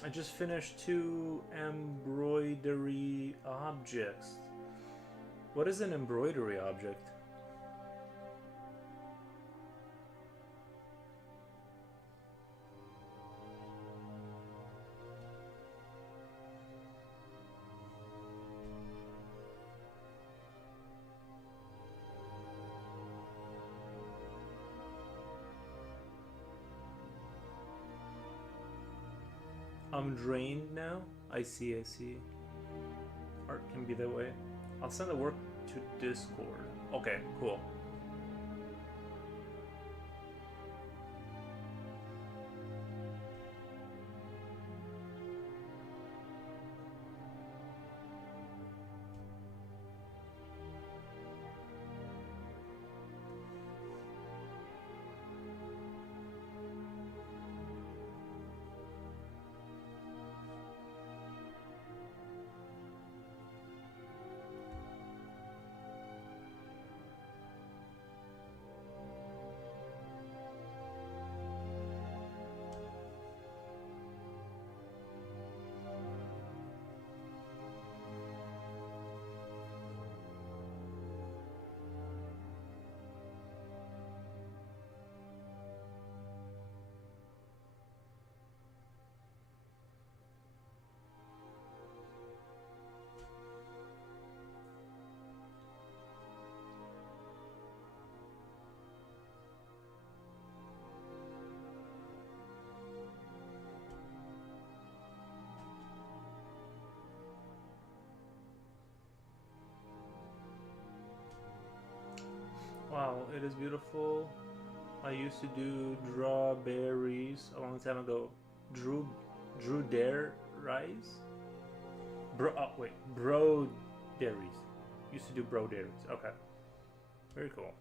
I just finished 2 embroidery objects. What is an embroidery object? I'm drained now? I see, I see. Art can be that way. I'll send the work to Discord. Okay, cool. Wow, it is beautiful. I used to do strawberries a long time ago. Drew Dare Rise? Wait, Brodaries. Used to do Brodaries. Okay. Very cool.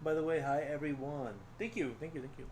By the way, hi everyone. Thank you, thank you, thank you.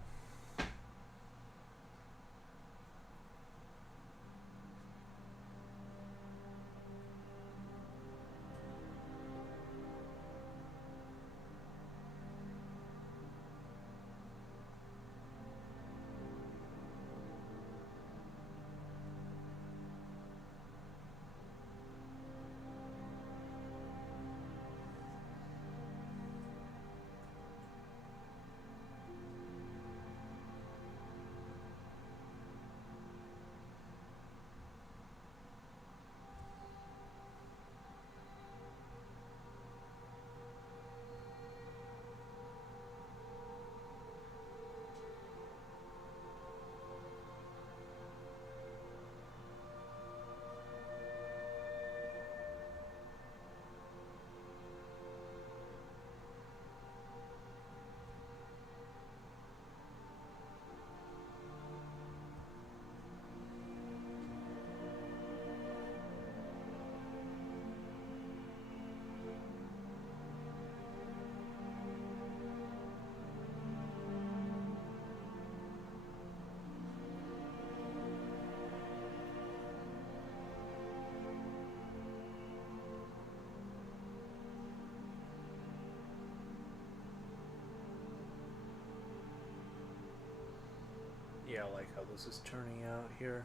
I like how this is turning out here.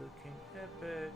Looking epic.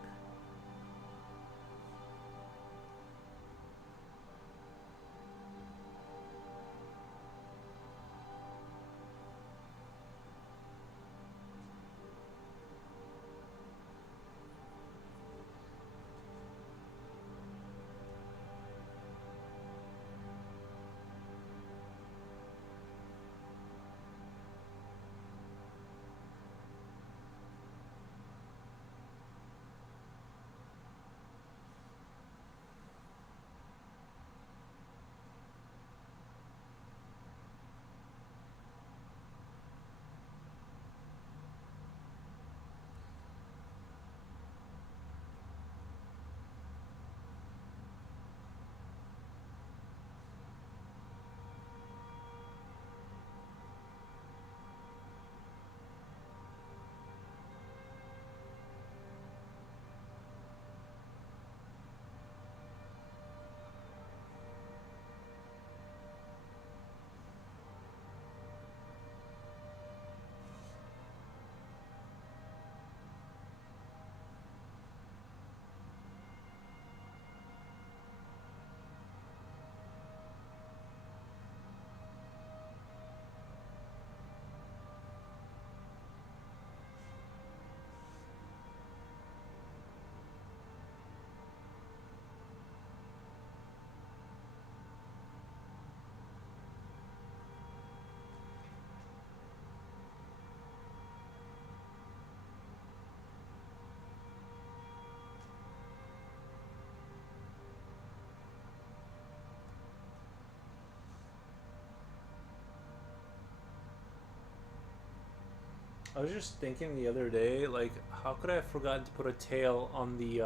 I was just thinking the other day, like, how could I have forgotten to put a tail on the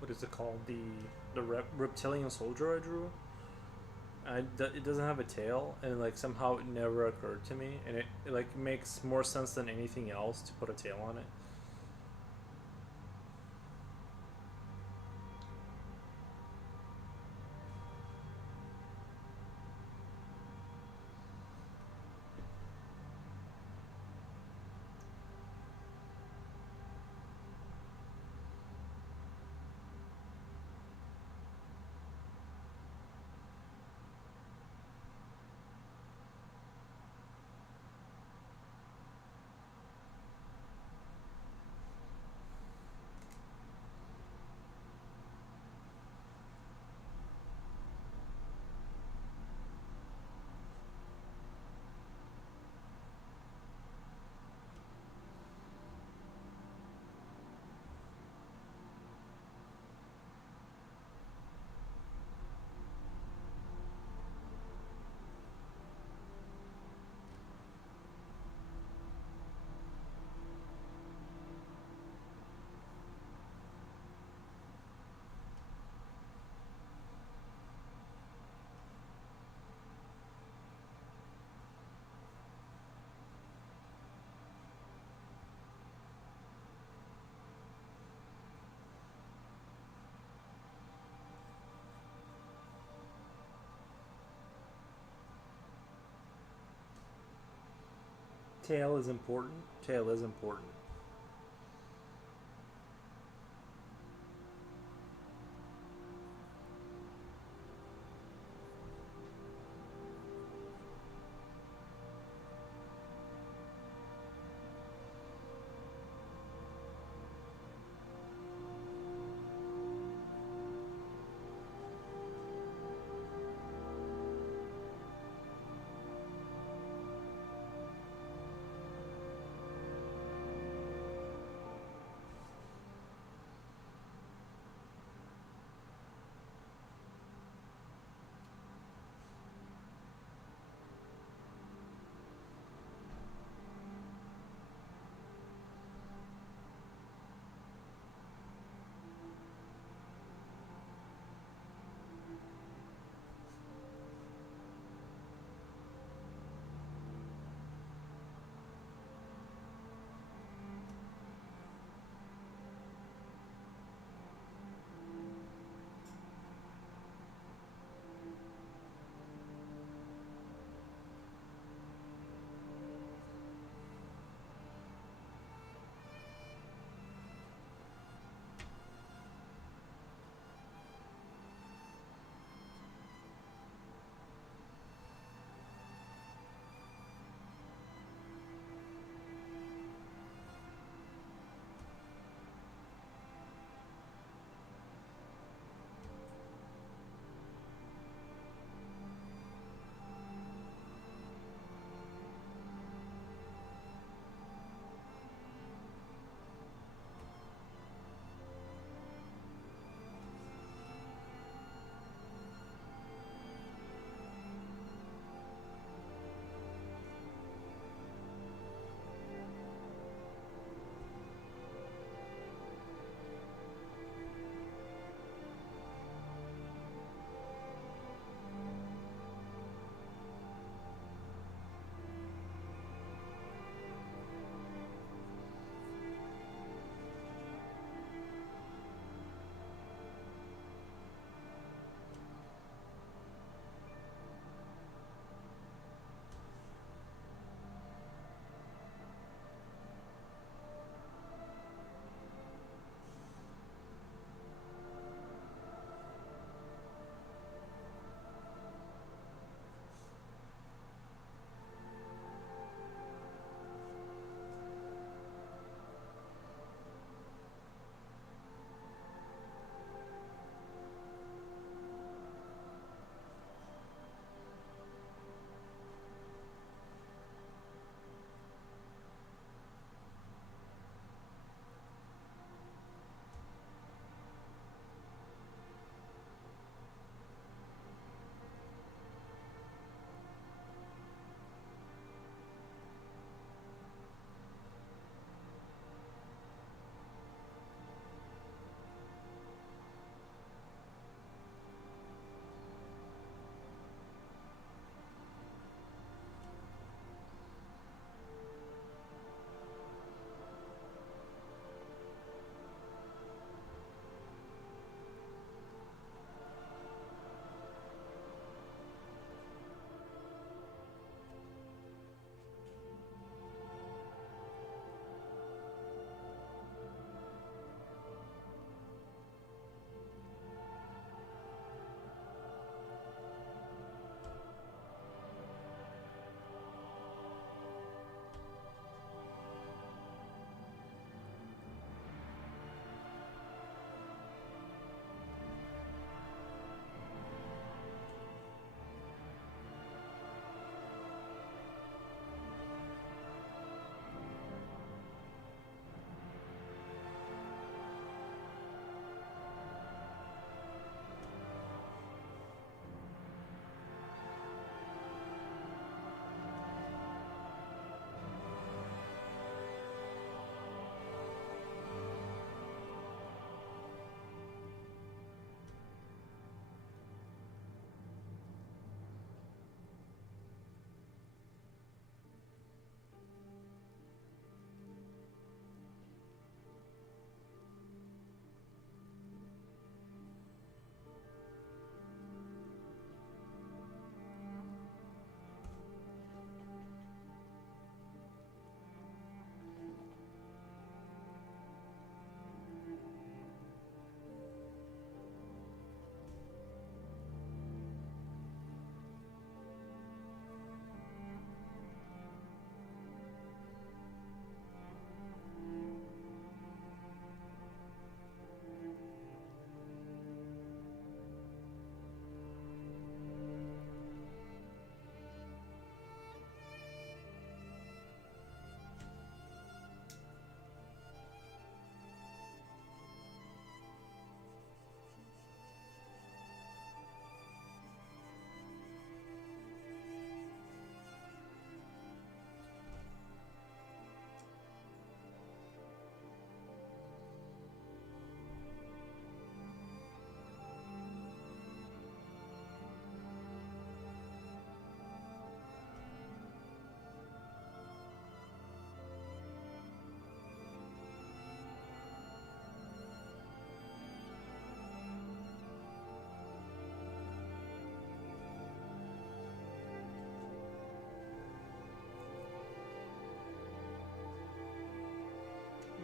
what is it called, the reptilian soldier I drew? It doesn't have a tail, and like somehow it never occurred to me, and it like makes more sense than anything else to put a tail on it. Tail is important. Tail is important.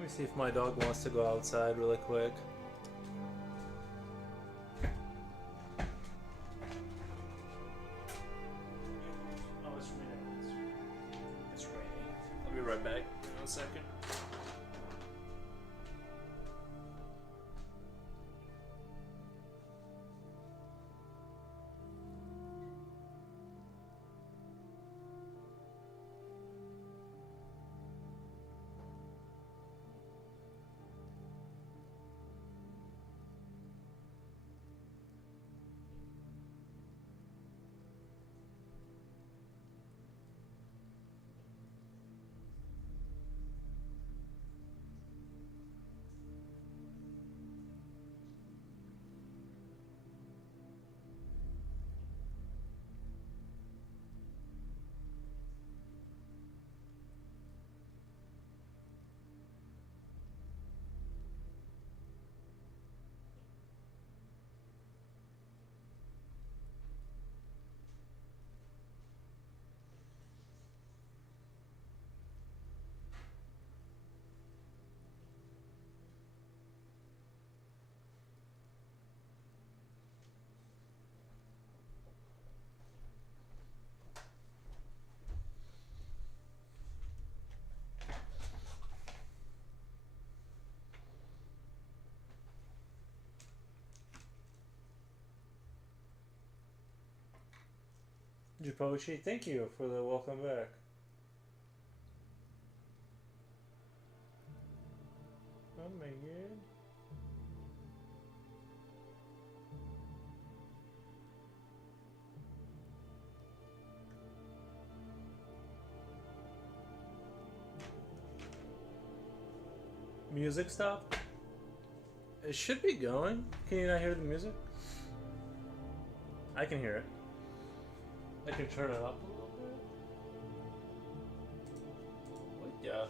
me see if my dog wants to go outside really quick. Oh, it's raining. It's raining. I'll be right back in 1 second. Japochi, thank you for the welcome back. Oh my god. Music stop? It should be going. Can you not hear the music? I can hear it. I can turn it up a little bit. What? Yeah.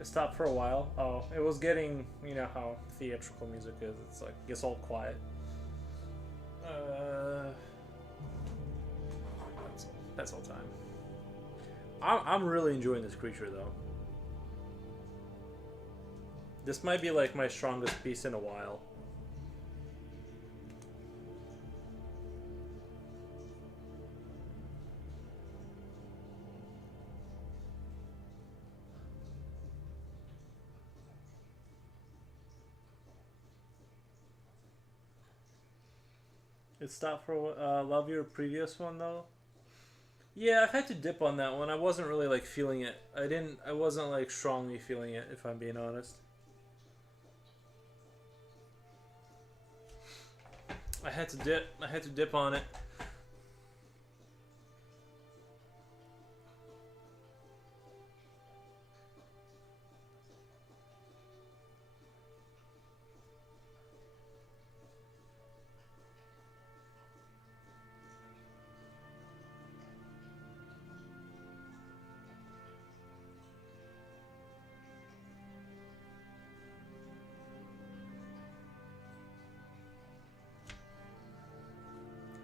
It stopped for a while. Oh, it was getting, you know how theatrical music is. It's like, gets all quiet. That's all time. I'm really enjoying this creature though. This might be like my strongest piece in a while. It stopped for love your previous one though. Yeah, I had to dip on that one. I wasn't really like feeling it. I wasn't like strongly feeling it, if I'm being honest. I had to dip on it.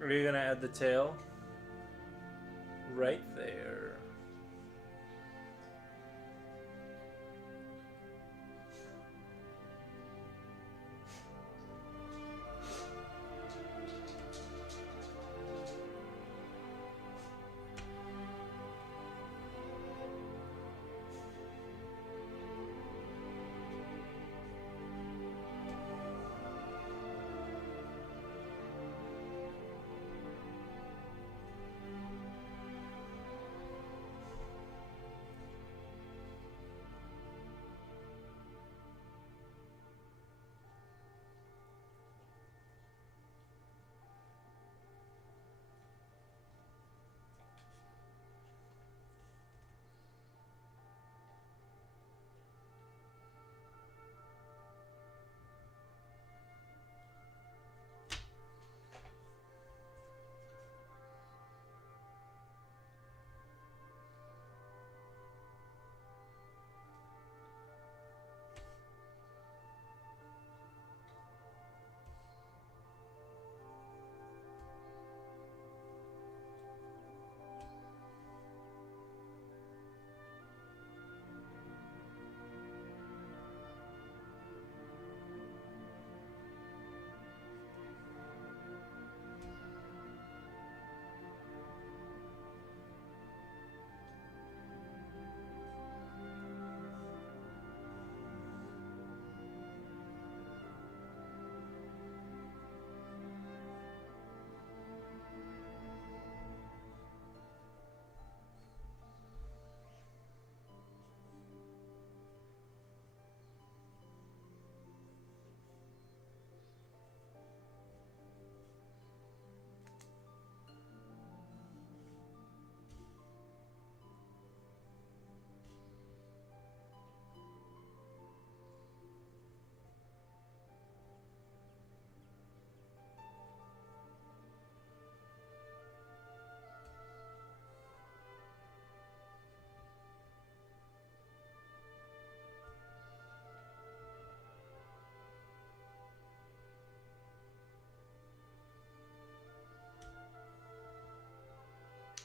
Are you gonna add the tail? Right there.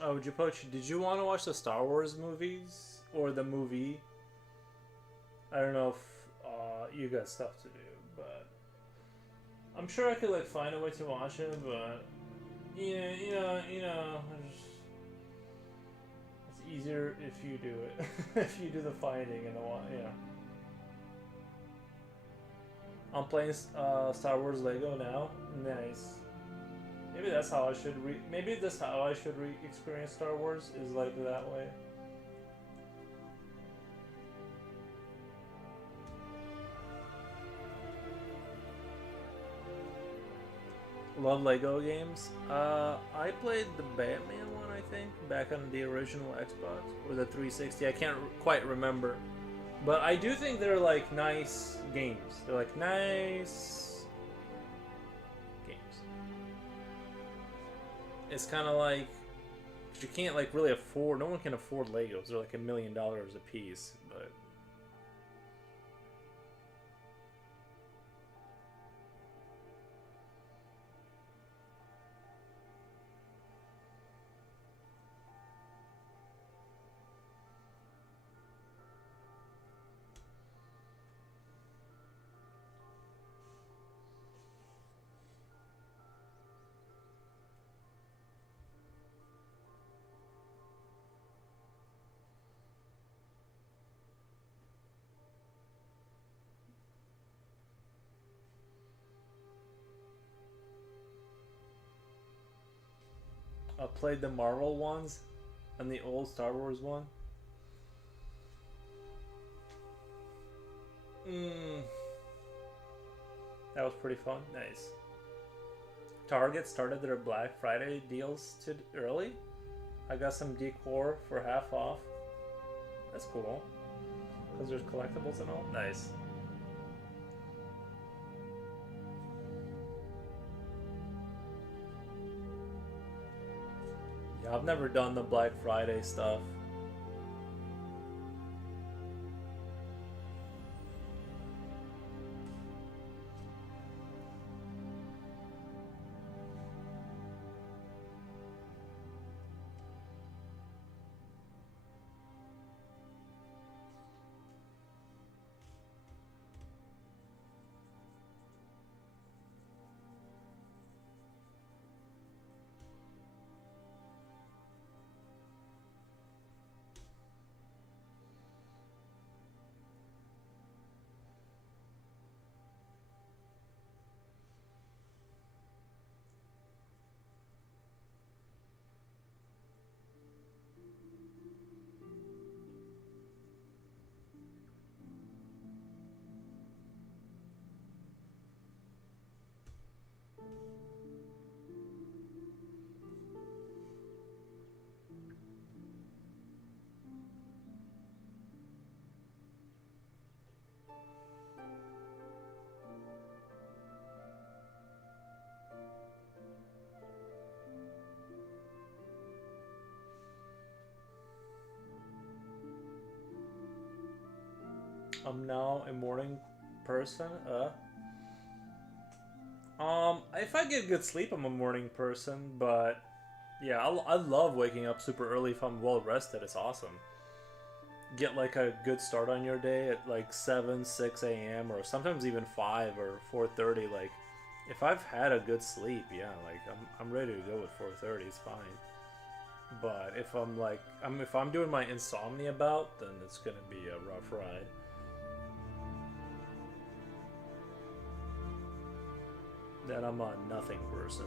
Oh, Japochi, did you want to watch the Star Wars movies or the movie? I don't know if you got stuff to do, but I'm sure I could like find a way to watch it. But yeah, it's easier if you do it. If you do the finding and the one, yeah. I'm playing Star Wars Lego now. Nice. Maybe that's how I should maybe that's how I should experience Star Wars is like that way. Love Lego games. I played the Batman one, I think, back on the original Xbox or the 360. I can't quite remember, but I do think they're like nice games. They're like nice games. It's kind of like you can't like really afford. No one can afford Legos. They're like $1 million a piece, but. I played the Marvel ones and the old Star Wars one. That was pretty fun. Nice. Target started their Black Friday deals early. I got some decor for half off. That's cool. Because there's collectibles and all. Nice. Yeah, I've never done the Black Friday stuff. I'm now a morning person. If I get good sleep, I'm a morning person. But yeah, I love waking up super early if I'm well rested. It's awesome. Get like a good start on your day at like 7, 6 a.m. or sometimes even 5 or 4:30. Like, if I've had a good sleep, yeah, like I'm ready to go at 4:30. It's fine. But if I'm doing my insomnia bout, then it's gonna be a rough ride. Then I'm a nothing person.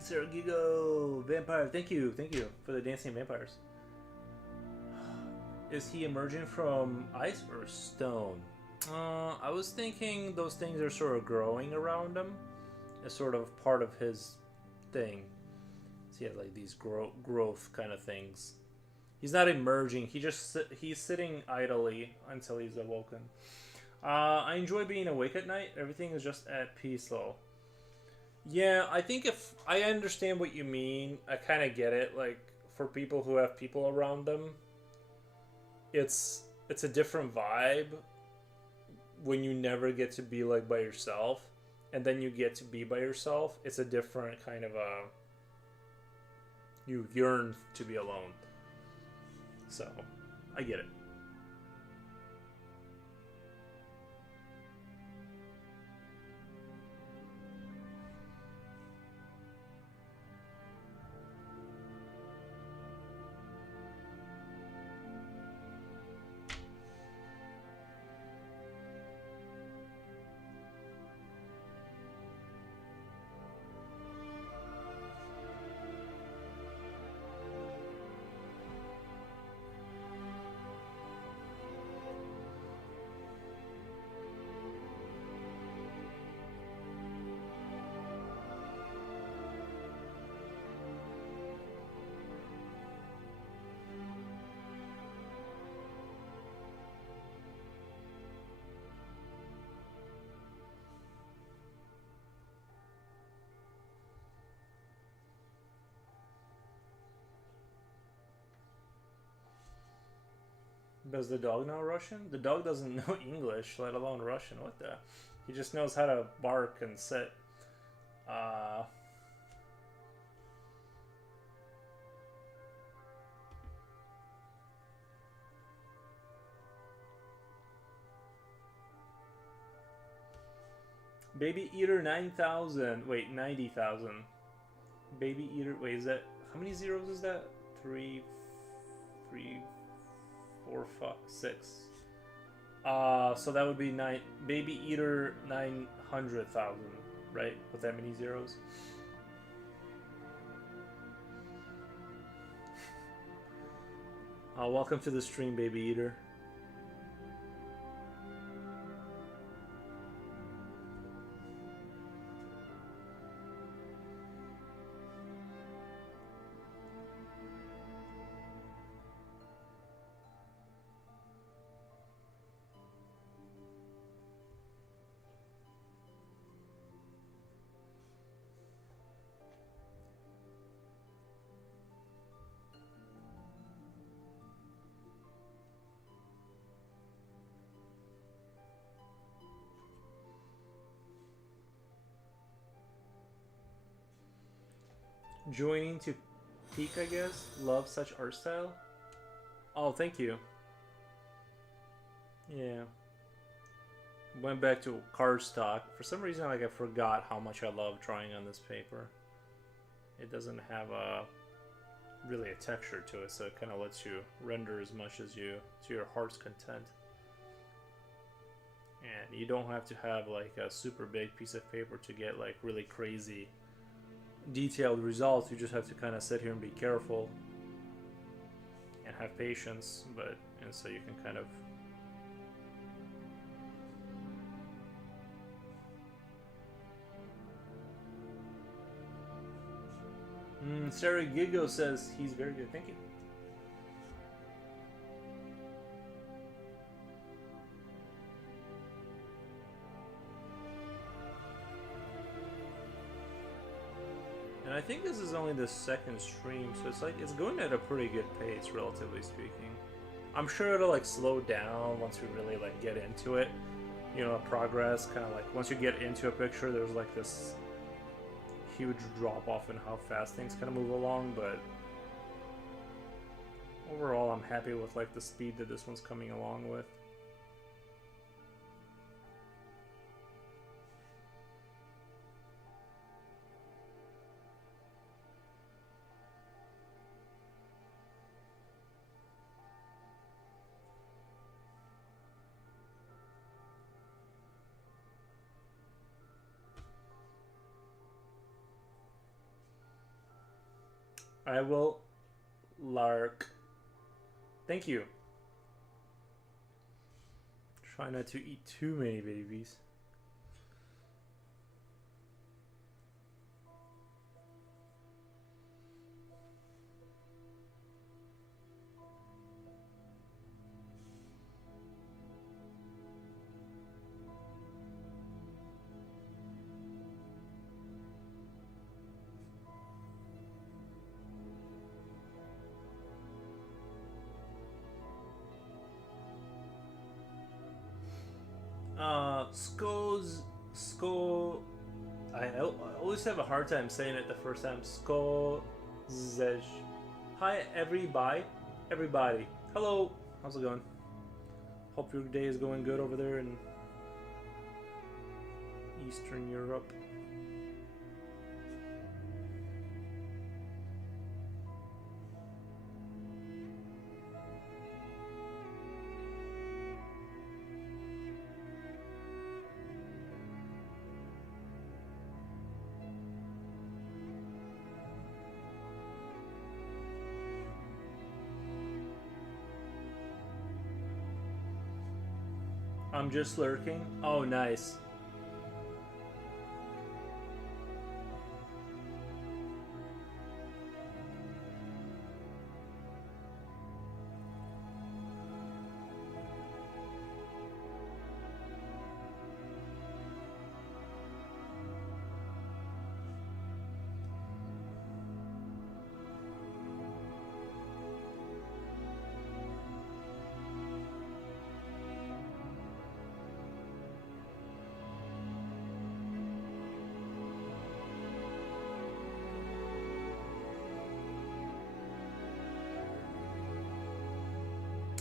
Saragigo vampire. Thank you for the dancing vampires. Is he emerging from ice or stone? I was thinking those things are sort of growing around him as sort of part of his thing. So he has like these growth kind of things. He's not emerging. He's sitting idly until he's awoken. I enjoy being awake at night. Everything is just at peace, though. Yeah, I think if I understand what you mean, I kind of get it. Like for people who have people around them, it's a different vibe when you never get to be like by yourself, and then you get to be by yourself. It's a different kind of you yearn to be alone. So, I get it. Does the dog know Russian? The dog doesn't know English, let alone Russian. What the? He just knows how to bark and sit. Baby Eater 9,000. Wait, 90,000. Baby Eater. Wait, is that. How many zeros is that? 3, 4, 5, 6. So that would be 9. Baby Eater 900,000, right? With that many zeros. Welcome to the stream, Baby Eater. Joining to peak, I guess. Love such art style. Oh, thank you. Yeah. Went back to cardstock. For some reason, like I forgot how much I love drawing on this paper. It doesn't have really a texture to it, so it kind of lets you render as much as you to your heart's content. And you don't have to have like a super big piece of paper to get like really crazy detailed results. You just have to kind of sit here and be careful and have patience, and so you can kind of Sarah Gigo says he's very good. Thank you. And I think this is only the second stream, so it's like it's going at a pretty good pace, relatively speaking. I'm sure it'll like slow down once we really like get into it. You know, progress, kind of like once you get into a picture, there's like this huge drop off in how fast things kind of move along, but overall I'm happy with like the speed that this one's coming along with. I will lark. Thank you. Try not to eat too many babies. Sko. I always have a hard time saying it the first time. Skozej. Hi, everybody. Hello. How's it going? Hope your day is going good over there in Eastern Europe. I'm just lurking. Oh, nice.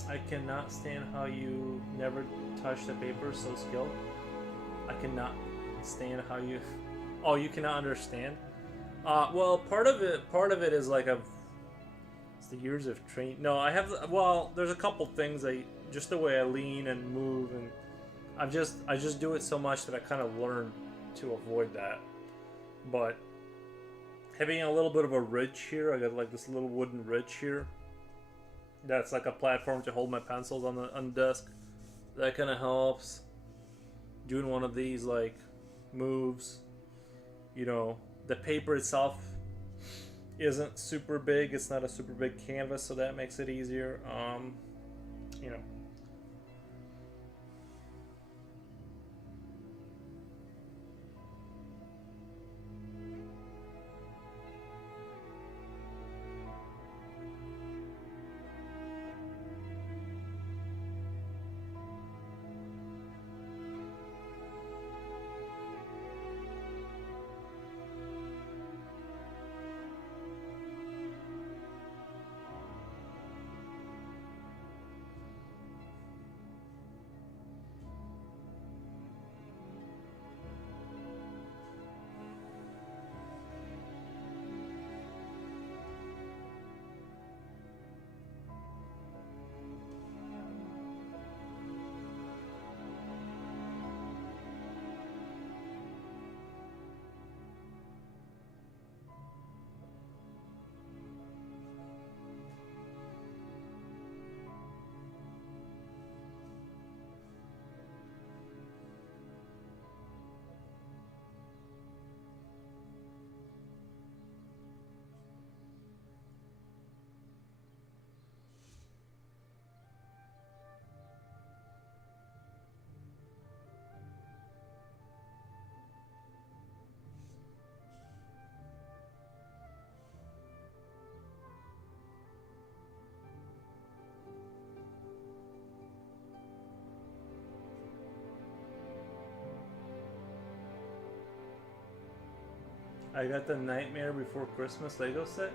I cannot stand how you never touch the paper, so skilled. I cannot stand how you. Oh, you cannot understand. Well, part of it is like it's the years of train. No, I have. Well, there's a couple things. Just the way I lean and move, and I just do it so much that I kind of learn to avoid that. But having a little bit of a ridge here, I got like this little wooden ridge here. That's like a platform to hold my pencils on the desk. That kind of helps. Doing one of these like moves, you know, the paper itself isn't super big. It's not a super big canvas, so that makes it easier. You know. I got the Nightmare Before Christmas Lego set.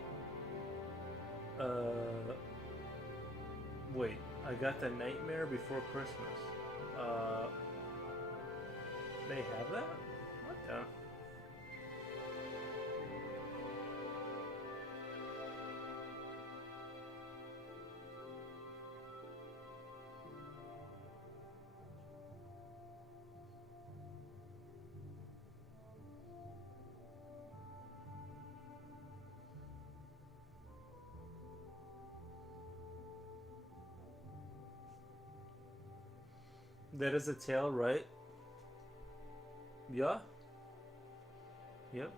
Wait, I got the Nightmare Before Christmas. They have that? What the? That is a tail, right? Yeah. Yep.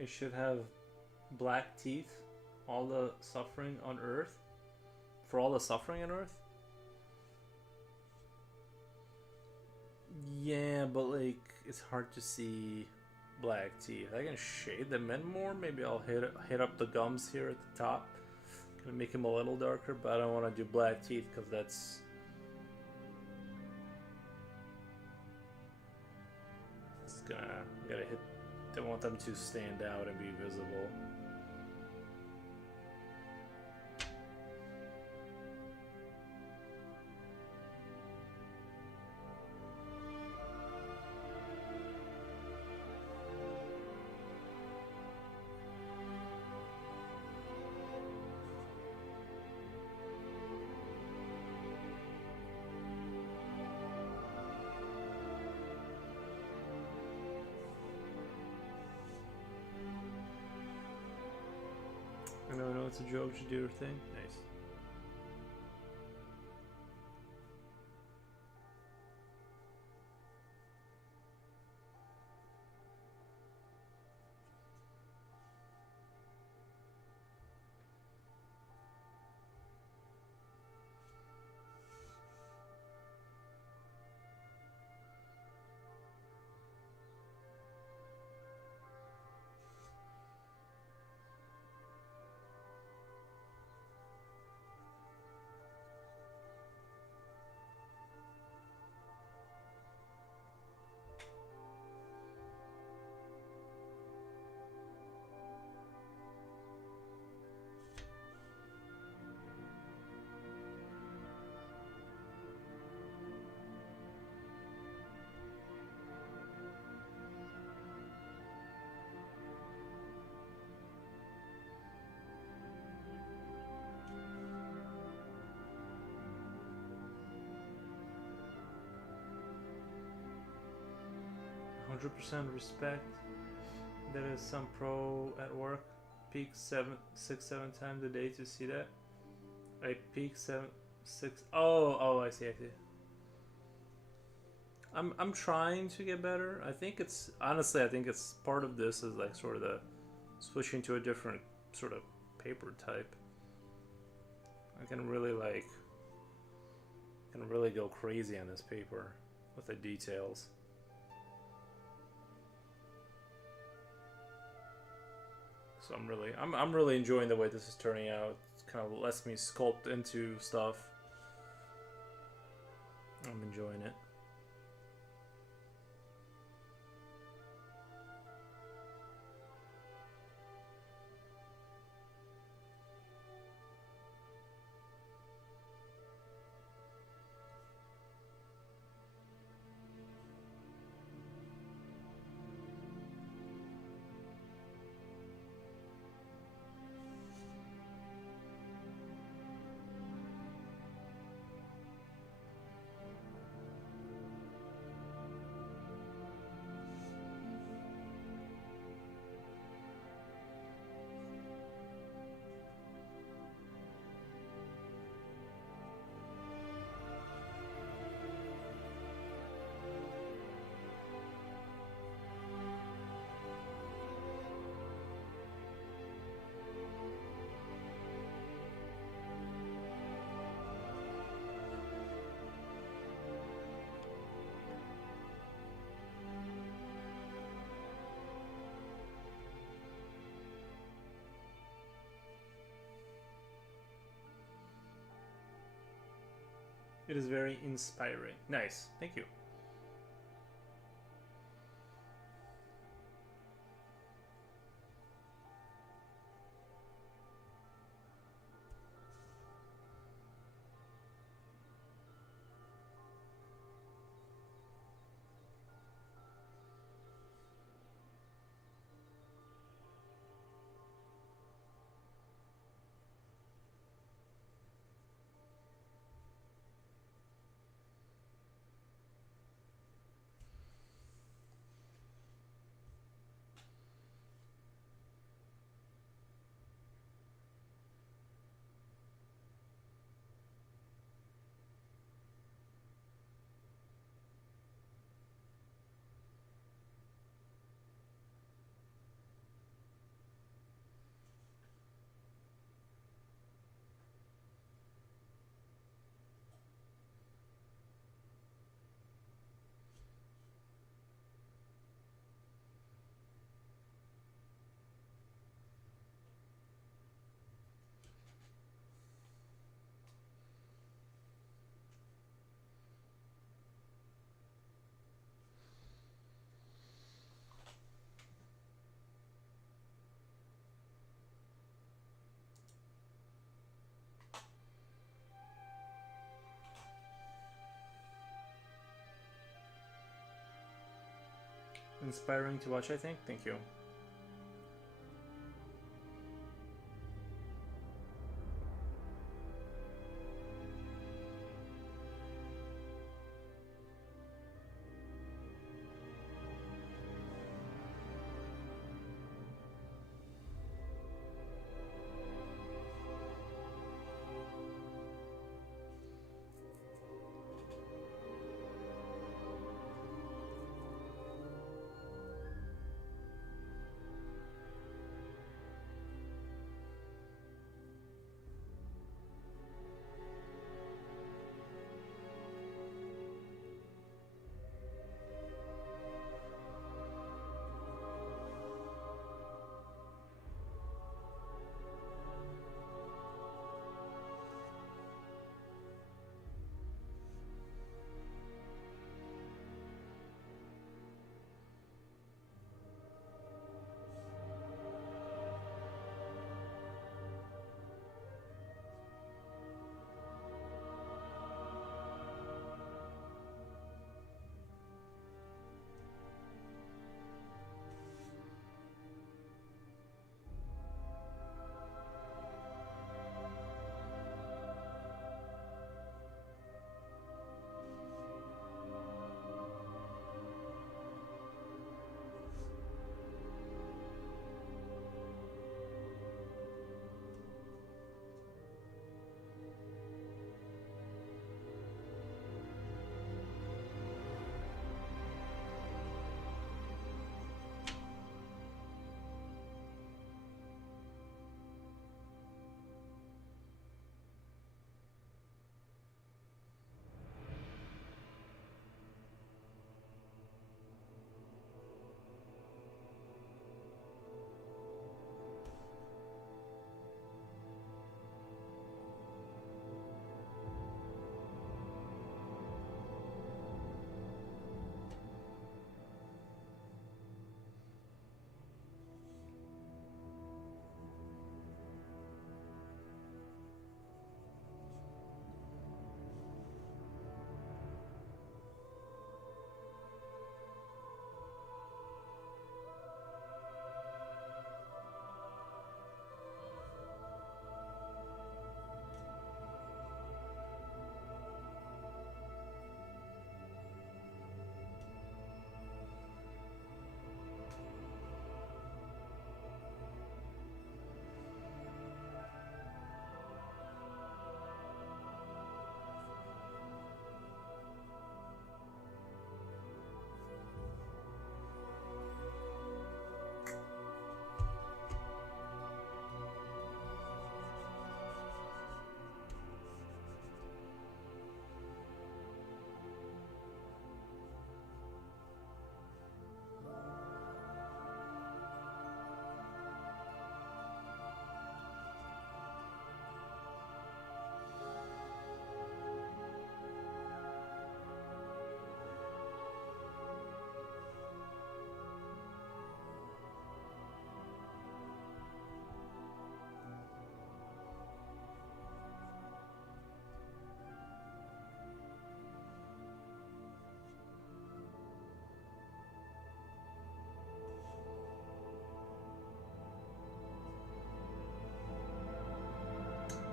It should have black teeth. All the suffering on Earth. For all the suffering on Earth? Yeah, but like it's hard to see black teeth. I can shade them in more. Maybe I'll hit up the gums here at the top. Gonna make them a little darker, but I don't want to do black teeth because that's gotta hit. Don't want them to stand out and be visible. I know it's a joke to do your thing. Nice. Hundred percent respect. There is some pro at work. Peak 6-7 times a day to see that. I peak 7-6. Oh, I see. I'm trying to get better. I think it's honestly, I think it's part of this is like sort of the switching to a different sort of paper type. I can really go crazy on this paper with the details. So I'm really enjoying the way this is turning out. It kind of lets me sculpt into stuff. I'm enjoying it. It is very inspiring. Nice. Thank you. Inspiring to watch, I think. Thank you.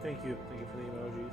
Thank you. Thank you for the emojis.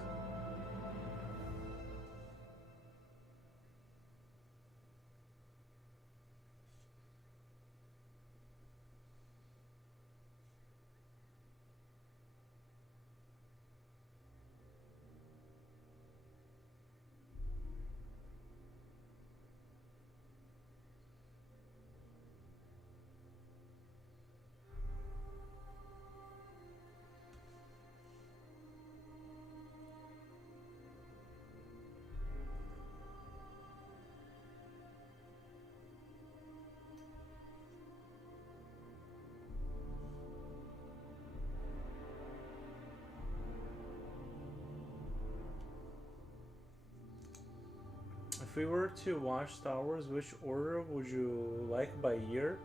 If we were to watch Star Wars, which order would you like, by year,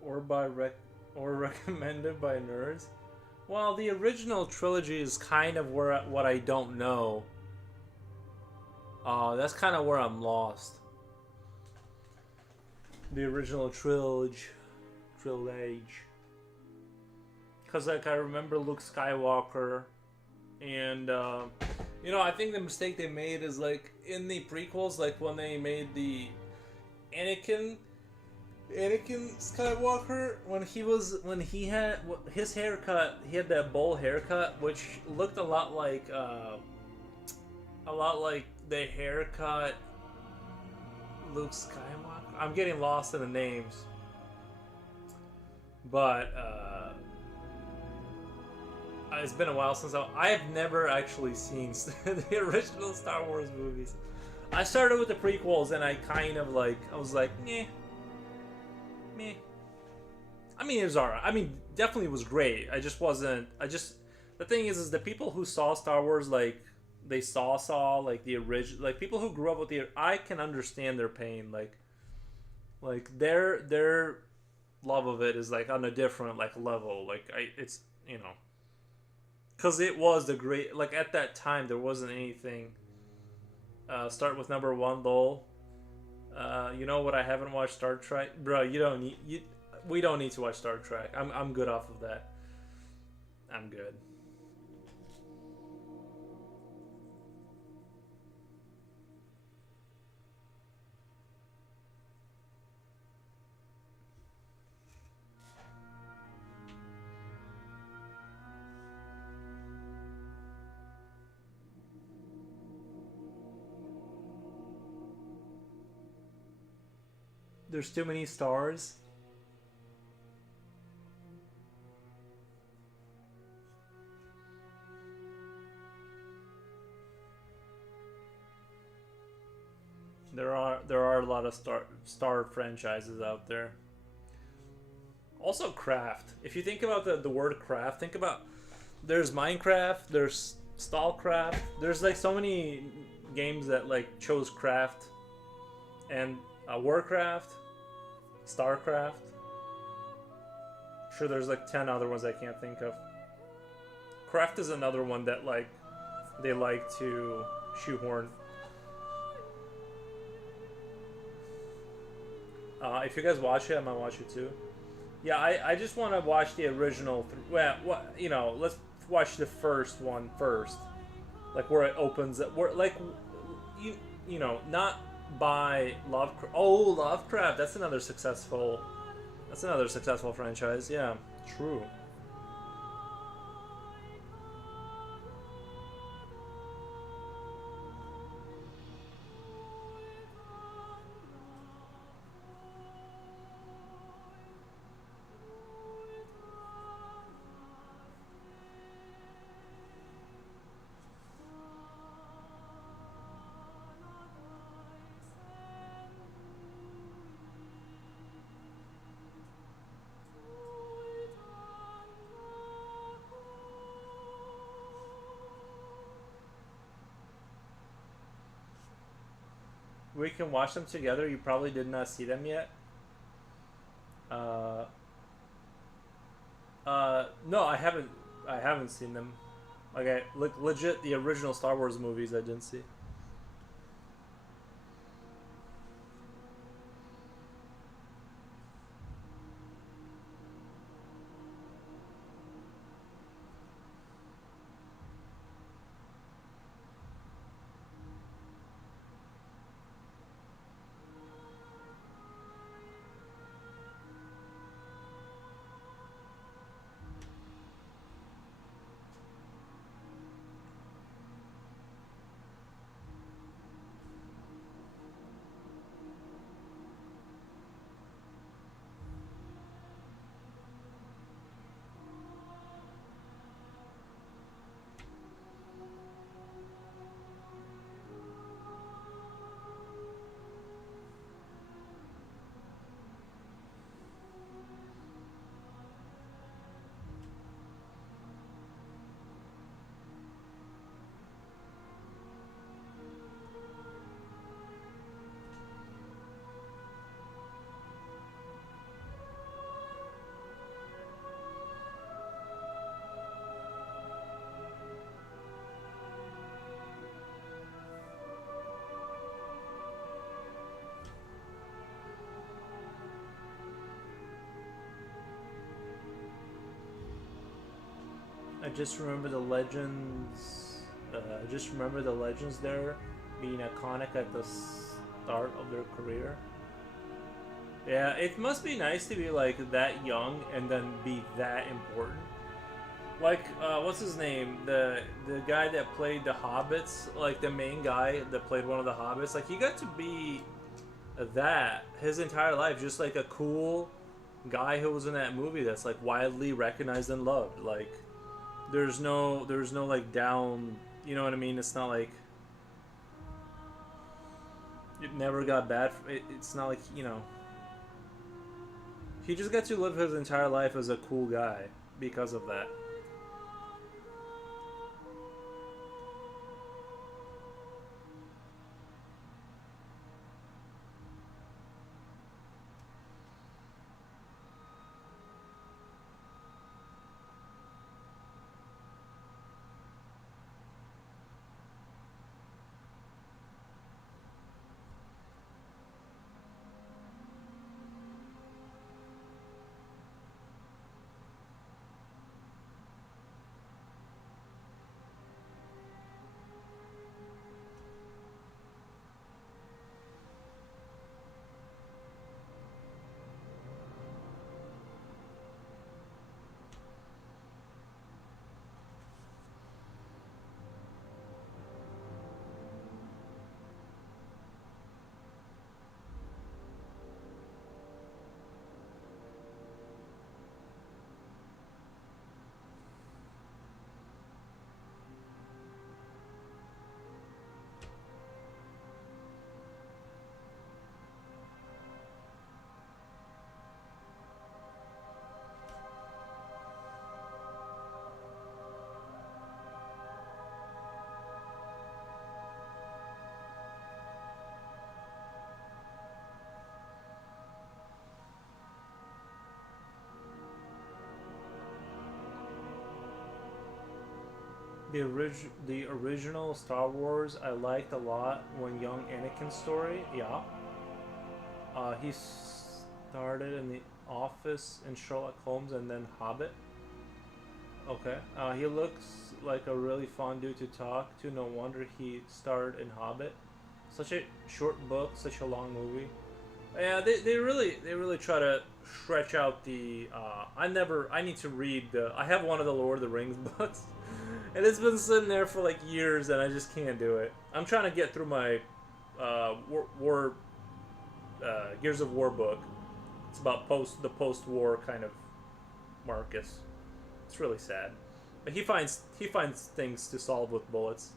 or by or recommended by nerds? Well, the original trilogy is kind of what I don't know. That's kind of where I'm lost. The original trilogy, because like I remember Luke Skywalker, and you know, I think the mistake they made is like in the prequels, like when they made the Anakin Skywalker, when he had his haircut, he had that bowl haircut, which looked a lot like the haircut Luke Skywalker. I'm getting lost in the names, but it's been a while since I have never actually seen the original Star Wars movies. I started with the prequels, and I kind of like, I was like, meh. I mean, it was alright. I mean, definitely was great. I just wasn't. The thing is the people who saw Star Wars, like, they saw like the original, like people who grew up with the. I can understand their pain, like their love of it is like on a different like level. Like it's, you know, because it was the great. Like at that time, there wasn't anything. Start with number one, though. You know what? I haven't watched Star Trek, bro. We don't need to watch Star Trek. I'm good off of that. I'm good. There's too many stars. There are a lot of star franchises out there. Also craft. If you think about the word craft, think about, there's Minecraft, there's Stallcraft, there's like so many games that like chose craft, and Warcraft, Starcraft. Sure, there's like 10 other ones I can't think of. Craft is another one that like they like to shoehorn. If you guys watch it, I might watch it too. Yeah, I just want to watch the original. Well, what, you know, let's watch the first one first, like where it opens. Where like you know, not by Lovecraft. Oh, Lovecraft. That's another successful franchise. Yeah, true. We can watch them together. You probably did not see them yet. Uh, no, I haven't. I haven't seen them. Like, legit, the original Star Wars movies I didn't see. just remember the legends. I just remember the legends there being iconic at the start of their career. Yeah, it must be nice to be like that young and then be that important. Like, what's his name? The guy that played the Hobbits, like the main guy that played one of the Hobbits. Like, he got to be that his entire life, just like a cool guy who was in that movie that's like widely recognized and loved. Like, there's no like down. You know what I mean? It's not like it never got bad. It's not like, you know. He just got to live his entire life as a cool guy because of that. The original Star Wars I liked a lot when young Anakin's story, yeah. He started in The Office and Sherlock Holmes and then Hobbit. Okay. He looks like a really fun dude to talk to. No wonder he starred in Hobbit. Such a short book, such a long movie. Yeah, they really try to stretch out the. I need to read the. I have one of the Lord of the Rings books, and it's been sitting there for like years, and I just can't do it. I'm trying to get through my Gears of War book. It's about the post-war kind of Marcus. It's really sad, but he finds things to solve with bullets.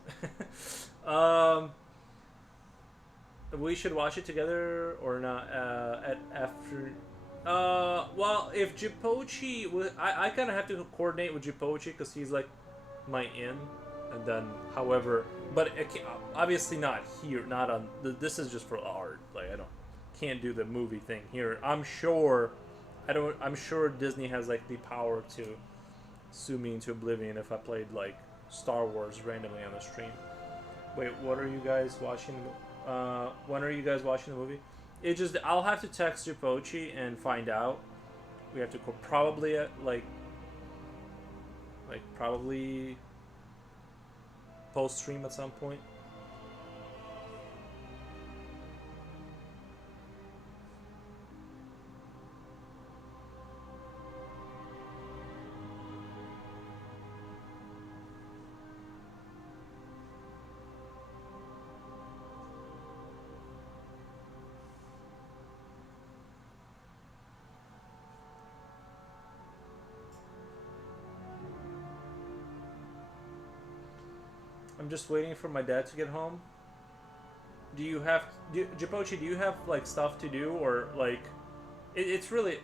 We should watch it together or not at after. Well, if Jipochi, I kind of have to coordinate with Jipochi because he's like my in, and then however, but obviously not here, not on. This is just for art. Like I can't do the movie thing here. I'm sure Disney has like the power to sue me into oblivion if I played like Star Wars randomly on the stream. Wait, what are you guys watching? When are you guys watching the movie? I'll have to text Jipochi and find out. We have to go probably at probably post stream at some point. I'm just waiting for my dad to get home. Jipochi, do you have like stuff to do or like it's really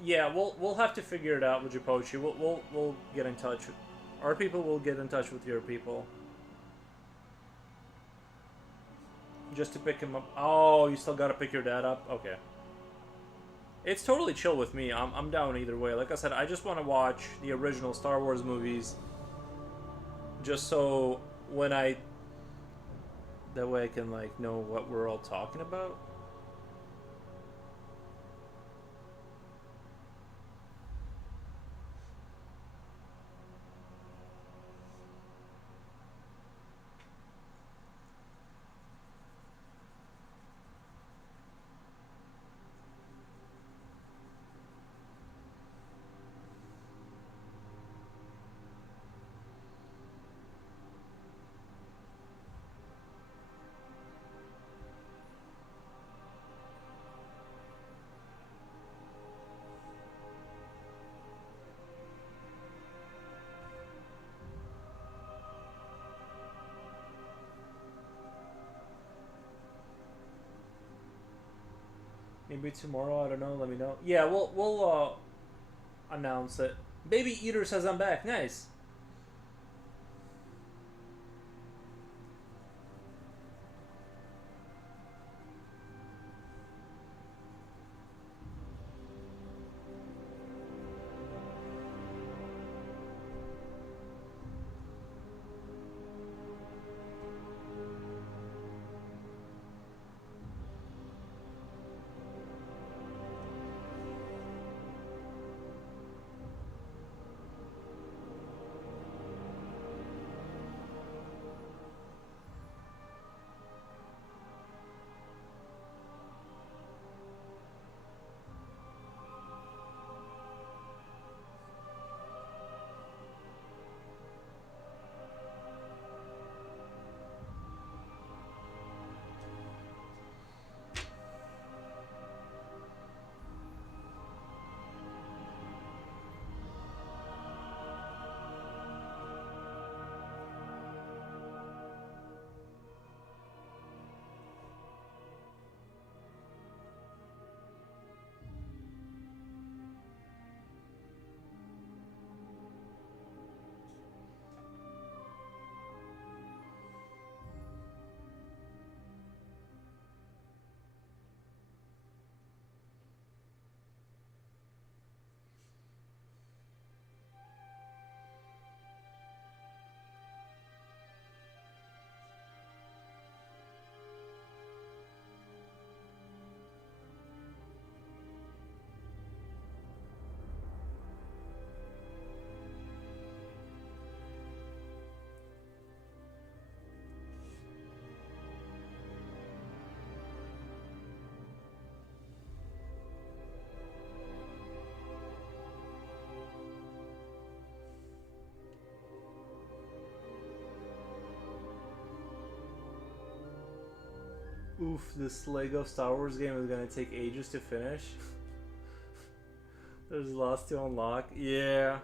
yeah, we'll have to figure it out with Jipochi. We'll get in touch. Our people will get in touch with your people. Just to pick him up. Oh, you still gotta pick your dad up? Okay. It's totally chill with me. I'm down either way. Like I said, I just want to watch the original Star Wars movies. Just so that way I can like know what we're all talking about. Maybe tomorrow. I don't know. Let me know. Yeah, we'll announce it. Baby Eater says I'm back. Nice. Oof, this Lego Star Wars game is gonna take ages to finish. There's lots to unlock. Yeah.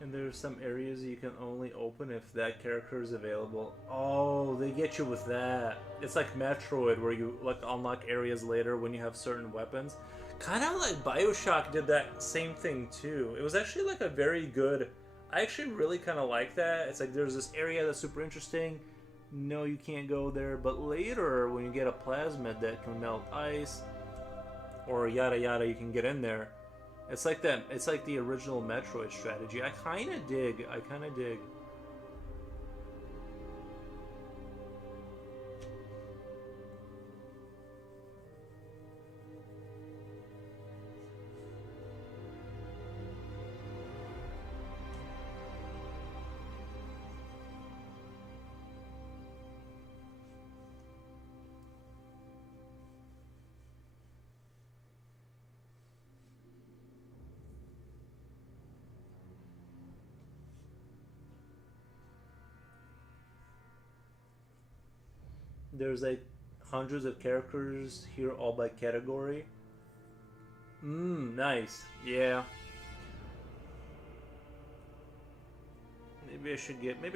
And there's some areas you can only open if that character is available. Oh, they get you with that. It's like Metroid, where you like unlock areas later when you have certain weapons. Kind of like Bioshock did that same thing too. It was actually like a very good. I actually really kind of like that. It's like there's this area that's super interesting. No, you can't go there. But later, when you get a plasmid that can melt ice, or yada yada, you can get in there. It's like that. It's like the original Metroid strategy. I kind of dig. I kind of dig. There's like hundreds of characters here, all by category. Nice. Yeah. Maybe I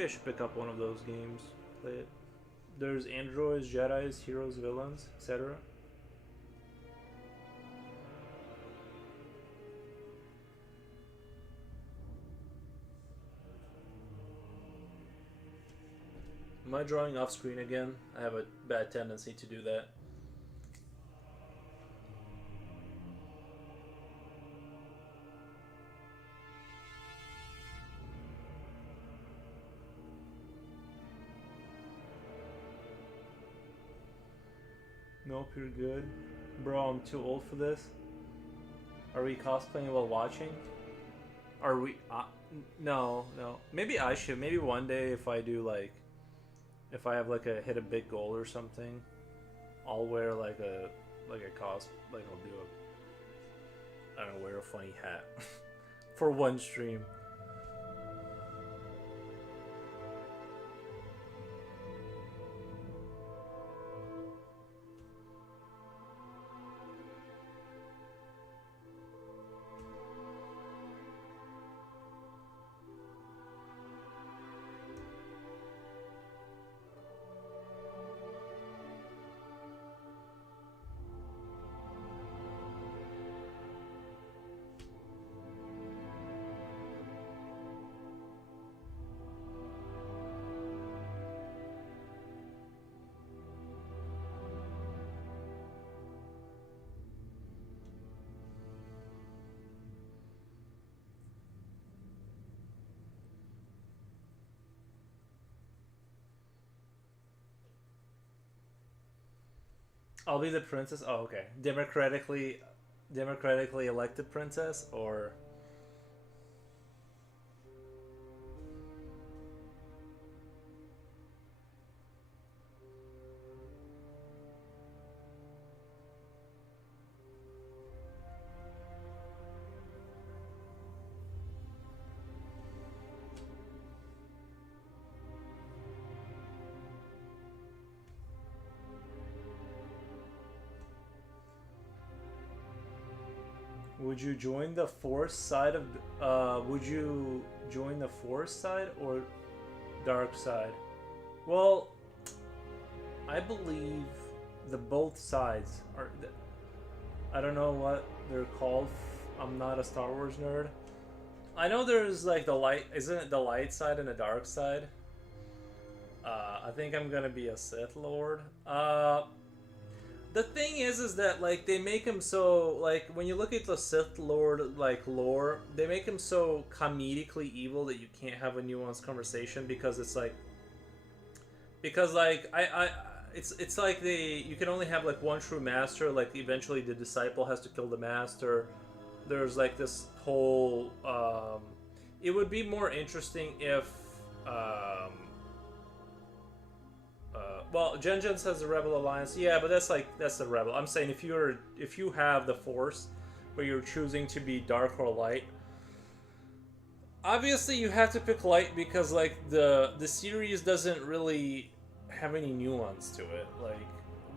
should pick up one of those games. Play it. There's androids, Jedis, heroes, villains, etc. Am I drawing off screen again? I have a bad tendency to do that. Nope, you're good. Bro, I'm too old for this. Are we cosplaying while watching? Are we? No, no. Maybe I should. Maybe one day if I do like, if I have like a hit a big goal or something, I'll wear like a cos. Like I'll do a. I don't know, wear a funny hat for one stream. I'll be the princess. Oh, okay. Democratically elected princess, or would you join the force side of? Would you join the force side or dark side? Well, I believe the both sides are. I don't know what they're called. I'm not a Star Wars nerd. I know there's like the light. Isn't it the light side and the dark side? I think I'm gonna be a Sith Lord. The thing is that like they make him so like when you look at the Sith Lord like lore, they make him so comedically evil that you can't have a nuanced conversation because it's like it's like you can only have like one true master. Like eventually the disciple has to kill the master. There's like this whole. It would be more interesting if. Well, Genjins has the Rebel Alliance, yeah, but that's the Rebel. I'm saying if you have the Force, but you're choosing to be dark or light, obviously you have to pick light because like the series doesn't really have any nuance to it. Like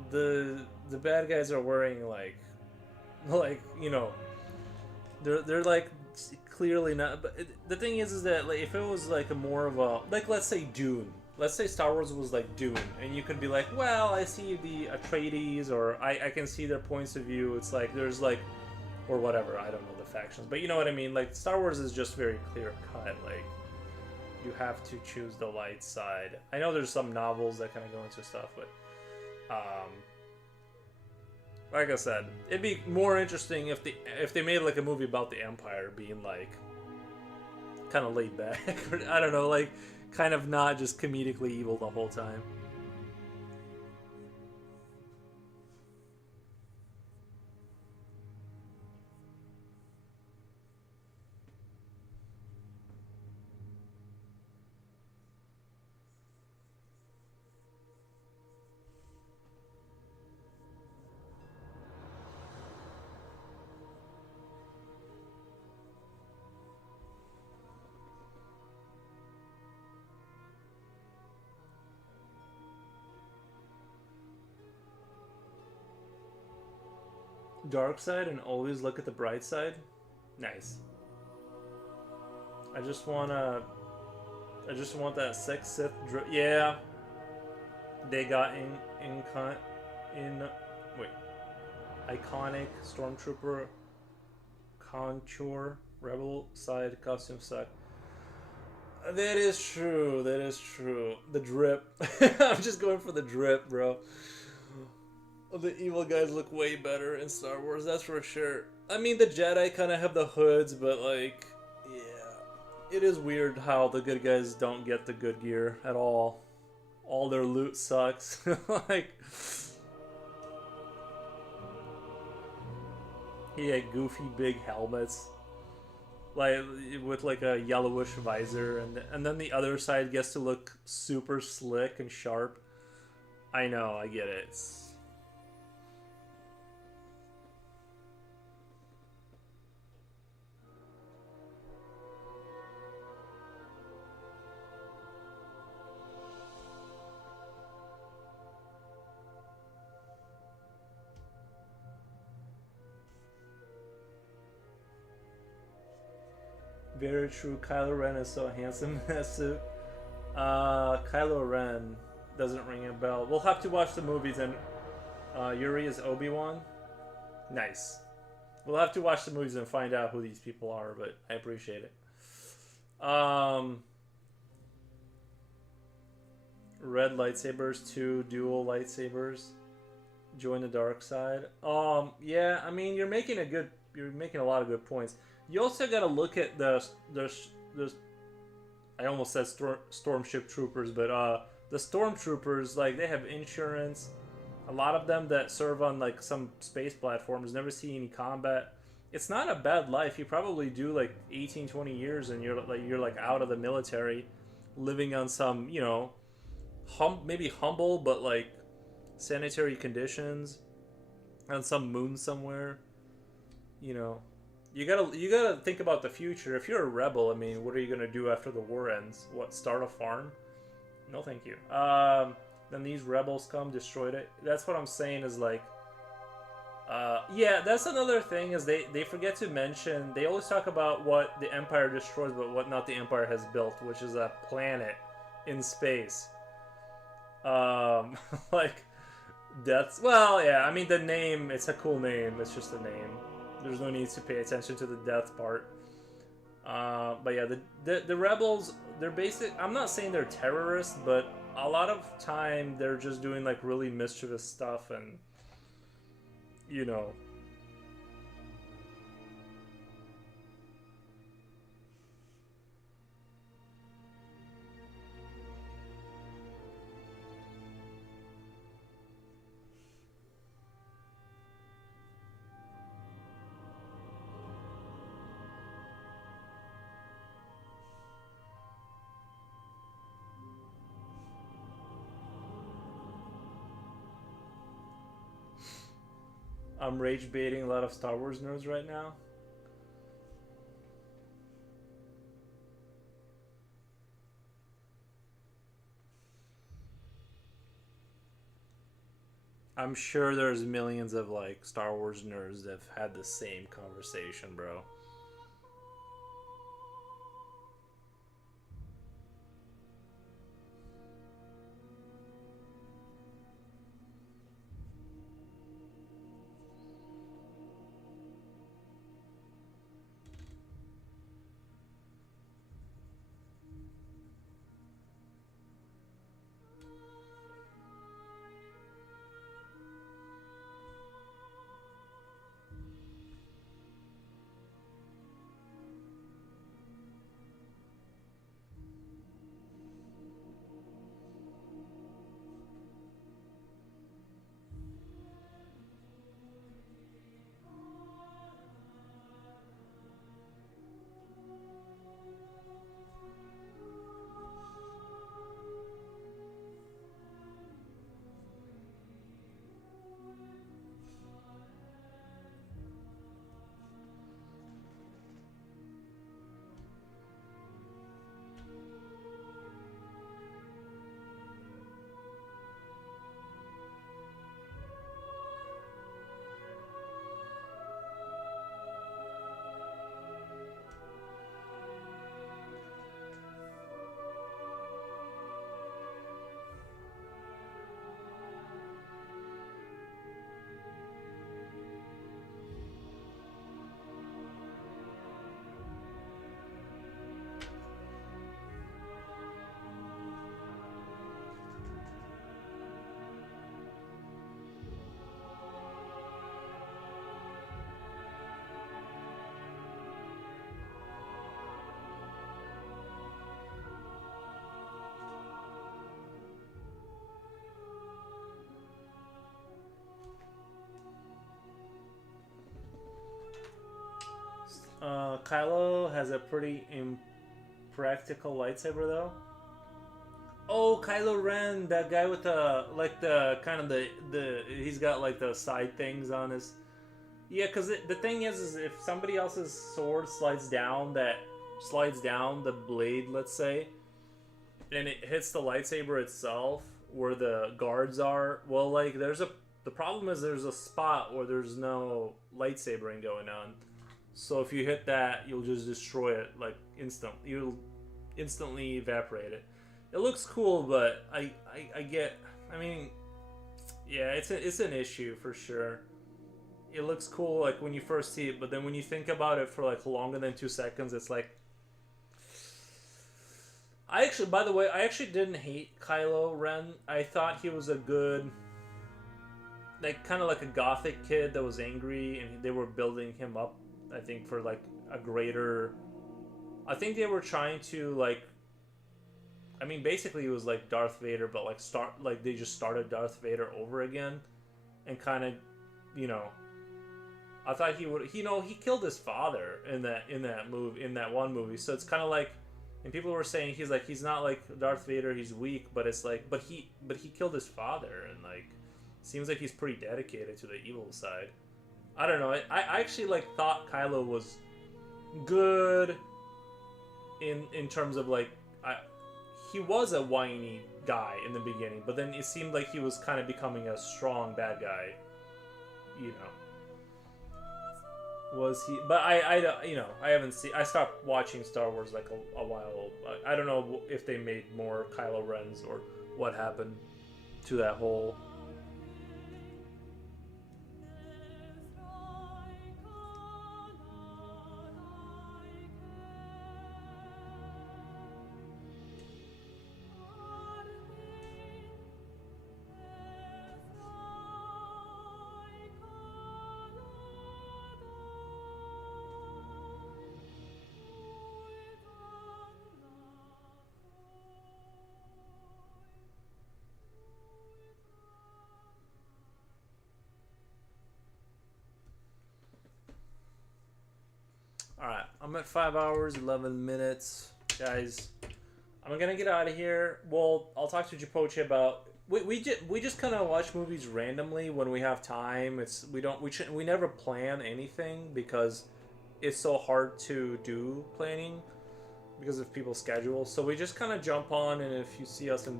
the bad guys are wearing like you know they're like clearly not. But the thing is that like if it was like a more of a like let's say Dune. Let's say Star Wars was like Dune, and you could be like, well, I see the Atreides, or I can see their points of view. It's like there's like, or whatever. I don't know the factions, but you know what I mean. Like Star Wars is just very clear cut. Like you have to choose the light side. I know there's some novels that kind of go into stuff, but like I said, it'd be more interesting if they made like a movie about the Empire being like kind of laid back. Or, I don't know, like. Kind of not just comedically evil the whole time. Dark side and always look at the bright side. Nice. I just want that six Sith. Yeah, they got in wait, iconic stormtrooper contour rebel side costume suck. That is true. That is true. The drip. I'm just going for the drip, bro. The evil guys look way better in Star Wars, that's for sure. I mean, the Jedi kind of have the hoods, but like, yeah. It is weird how the good guys don't get the good gear at all. All their loot sucks. Like, he had goofy big helmets. Like, with like a yellowish visor, and then the other side gets to look super slick and sharp. I know, I get it. Very true. Kylo Ren is so handsome in that suit. Kylo Ren doesn't ring a bell. We'll have to watch the movies and Yuri is Obi-Wan. Nice. We'll have to watch the movies and find out who these people are, but I appreciate it. Red lightsabers, 2 dual lightsabers. Join the dark side. Yeah, I mean you're making a lot of good points. You also got to look at the I almost said stormship troopers, but the stormtroopers, like, they have insurance. A lot of them that serve on like some space platforms never see any combat. It's not a bad life. You probably do like 18, 20 years and you're like out of the military, living on some, you know, maybe humble but like sanitary conditions on some moon somewhere. You know, you gotta think about the future. If you're a rebel, I mean, what are you gonna do after the war ends? What, start a farm? No, thank you. Then these rebels come, destroyed it. That's what I'm saying is like, yeah, that's another thing is they forget to mention. They always talk about what the Empire destroys, but what not the Empire has built, which is a planet in space. Like Death's. Well, yeah. I mean, the name. It's a cool name. It's just a name. There's no need to pay attention to the death part. But yeah, the rebels. They're basic. I'm not saying they're terrorists, but a lot of time they're just doing like really mischievous stuff, and you know. I'm rage baiting a lot of Star Wars nerds right now. I'm sure there's millions of like Star Wars nerds that have had the same conversation, bro. Kylo has a pretty impractical lightsaber though. Oh, Kylo Ren, that guy with the like the kind of the he's got like the side things on his. Yeah, because the thing is if somebody else's sword slides down the blade, let's say, and it hits the lightsaber itself where the guards are. Well, like the problem is there's a spot where there's no lightsabering going on. So if you hit that, you'll just destroy it like you'll instantly evaporate it. It looks cool, but I get. I mean, yeah, it's an issue for sure. It looks cool like when you first see it, but then when you think about it for like longer than 2 seconds, it's like. By the way, I actually didn't hate Kylo Ren. I thought he was a good, like kind of like a gothic kid that was angry, and they were building him up. I think for like a greater. I think they were trying to like. I mean, basically, it was like Darth Vader, but like they just started Darth Vader over again, and kind of, you know, I thought he would, he killed his father in that one movie. So it's kind of like, and people were saying he's not like Darth Vader, he's weak, but it's like, but he killed his father, and like, seems like he's pretty dedicated to the evil side. I don't know. I actually like thought Kylo was good in terms of like, he was a whiny guy in the beginning, but then it seemed like he was kind of becoming a strong bad guy, you know. Was he? But I haven't seen. I stopped watching Star Wars like a while. I don't know if they made more Kylo Rens or what happened to that whole. Alright, I'm at 5 hours, 11 minutes. Guys, I'm gonna get out of here. Well, I'll talk to Chipotle about... We just kind of watch movies randomly when we have time. We never plan anything because it's so hard to do planning because of people's schedules. So we just kind of jump on, and if you see us in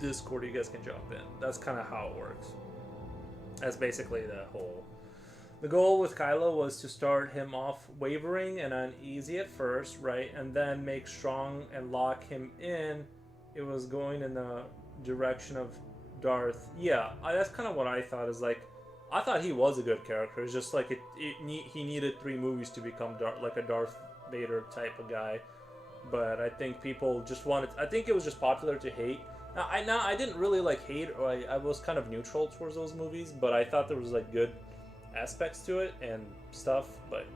Discord, you guys can jump in. That's kind of how it works. That's basically the whole... The goal with Kylo was to start him off wavering and uneasy at first, right? And then make strong and lock him in. It was going in the direction of Darth. Yeah, that's kind of what I thought. Is like, I thought he was a good character. It's just like he needed 3 movies to become like a Darth Vader type of guy. But I think people just wanted... I think it was just popular to hate. Now I didn't really like hate, or I was kind of neutral towards those movies, but I thought there was like good aspects to it and stuff, but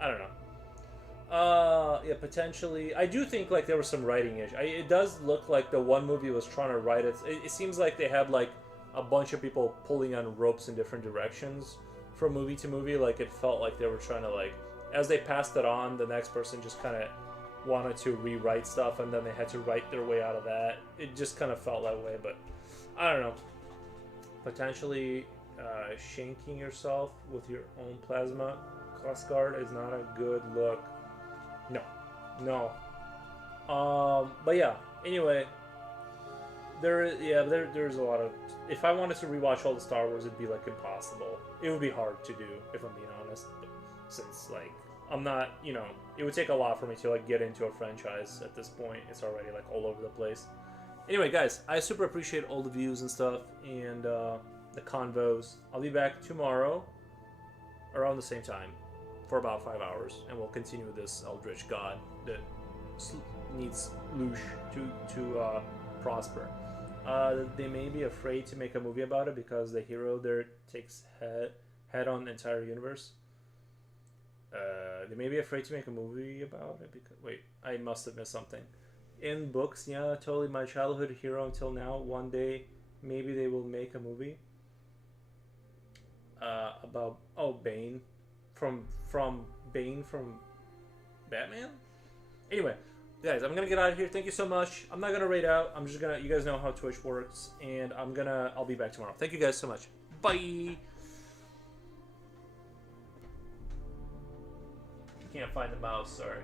I don't know. Yeah, potentially. I do think like there was some writing issue. It does look like the one movie was trying to write it. It seems like they had like a bunch of people pulling on ropes in different directions from movie to movie. Like it felt like they were trying to like, as they passed it on, the next person just kind of wanted to rewrite stuff, and then they had to write their way out of that. It just kind of felt that way, but I don't know. Potentially. Shanking yourself with your own plasma cost guard is not a good look. No. But yeah. Anyway, there's a lot of. If I wanted to rewatch all the Star Wars, it'd be like impossible. It would be hard to do, if I'm being honest. But since like I'm not, it would take a lot for me to like get into a franchise at this point. It's already like all over the place. Anyway, guys, I super appreciate all the views and stuff, and the convos. I'll be back tomorrow around the same time for about 5 hours, and we'll continue this Eldritch God that needs Loosh to prosper. They may be afraid to make a movie about it because the hero there takes head on the entire universe. They may be afraid to make a movie about it because... Wait, I must have missed something. In books, yeah, totally my childhood hero until now. One day, maybe they will make a movie. About Bane from Bane from Batman. Anyway, guys, I'm gonna get out of here. Thank you so much. I'm not gonna raid out. I'm just gonna. You guys know how Twitch works, and I'll be back tomorrow. Thank you guys so much. Bye. Can't find the mouse. Sorry.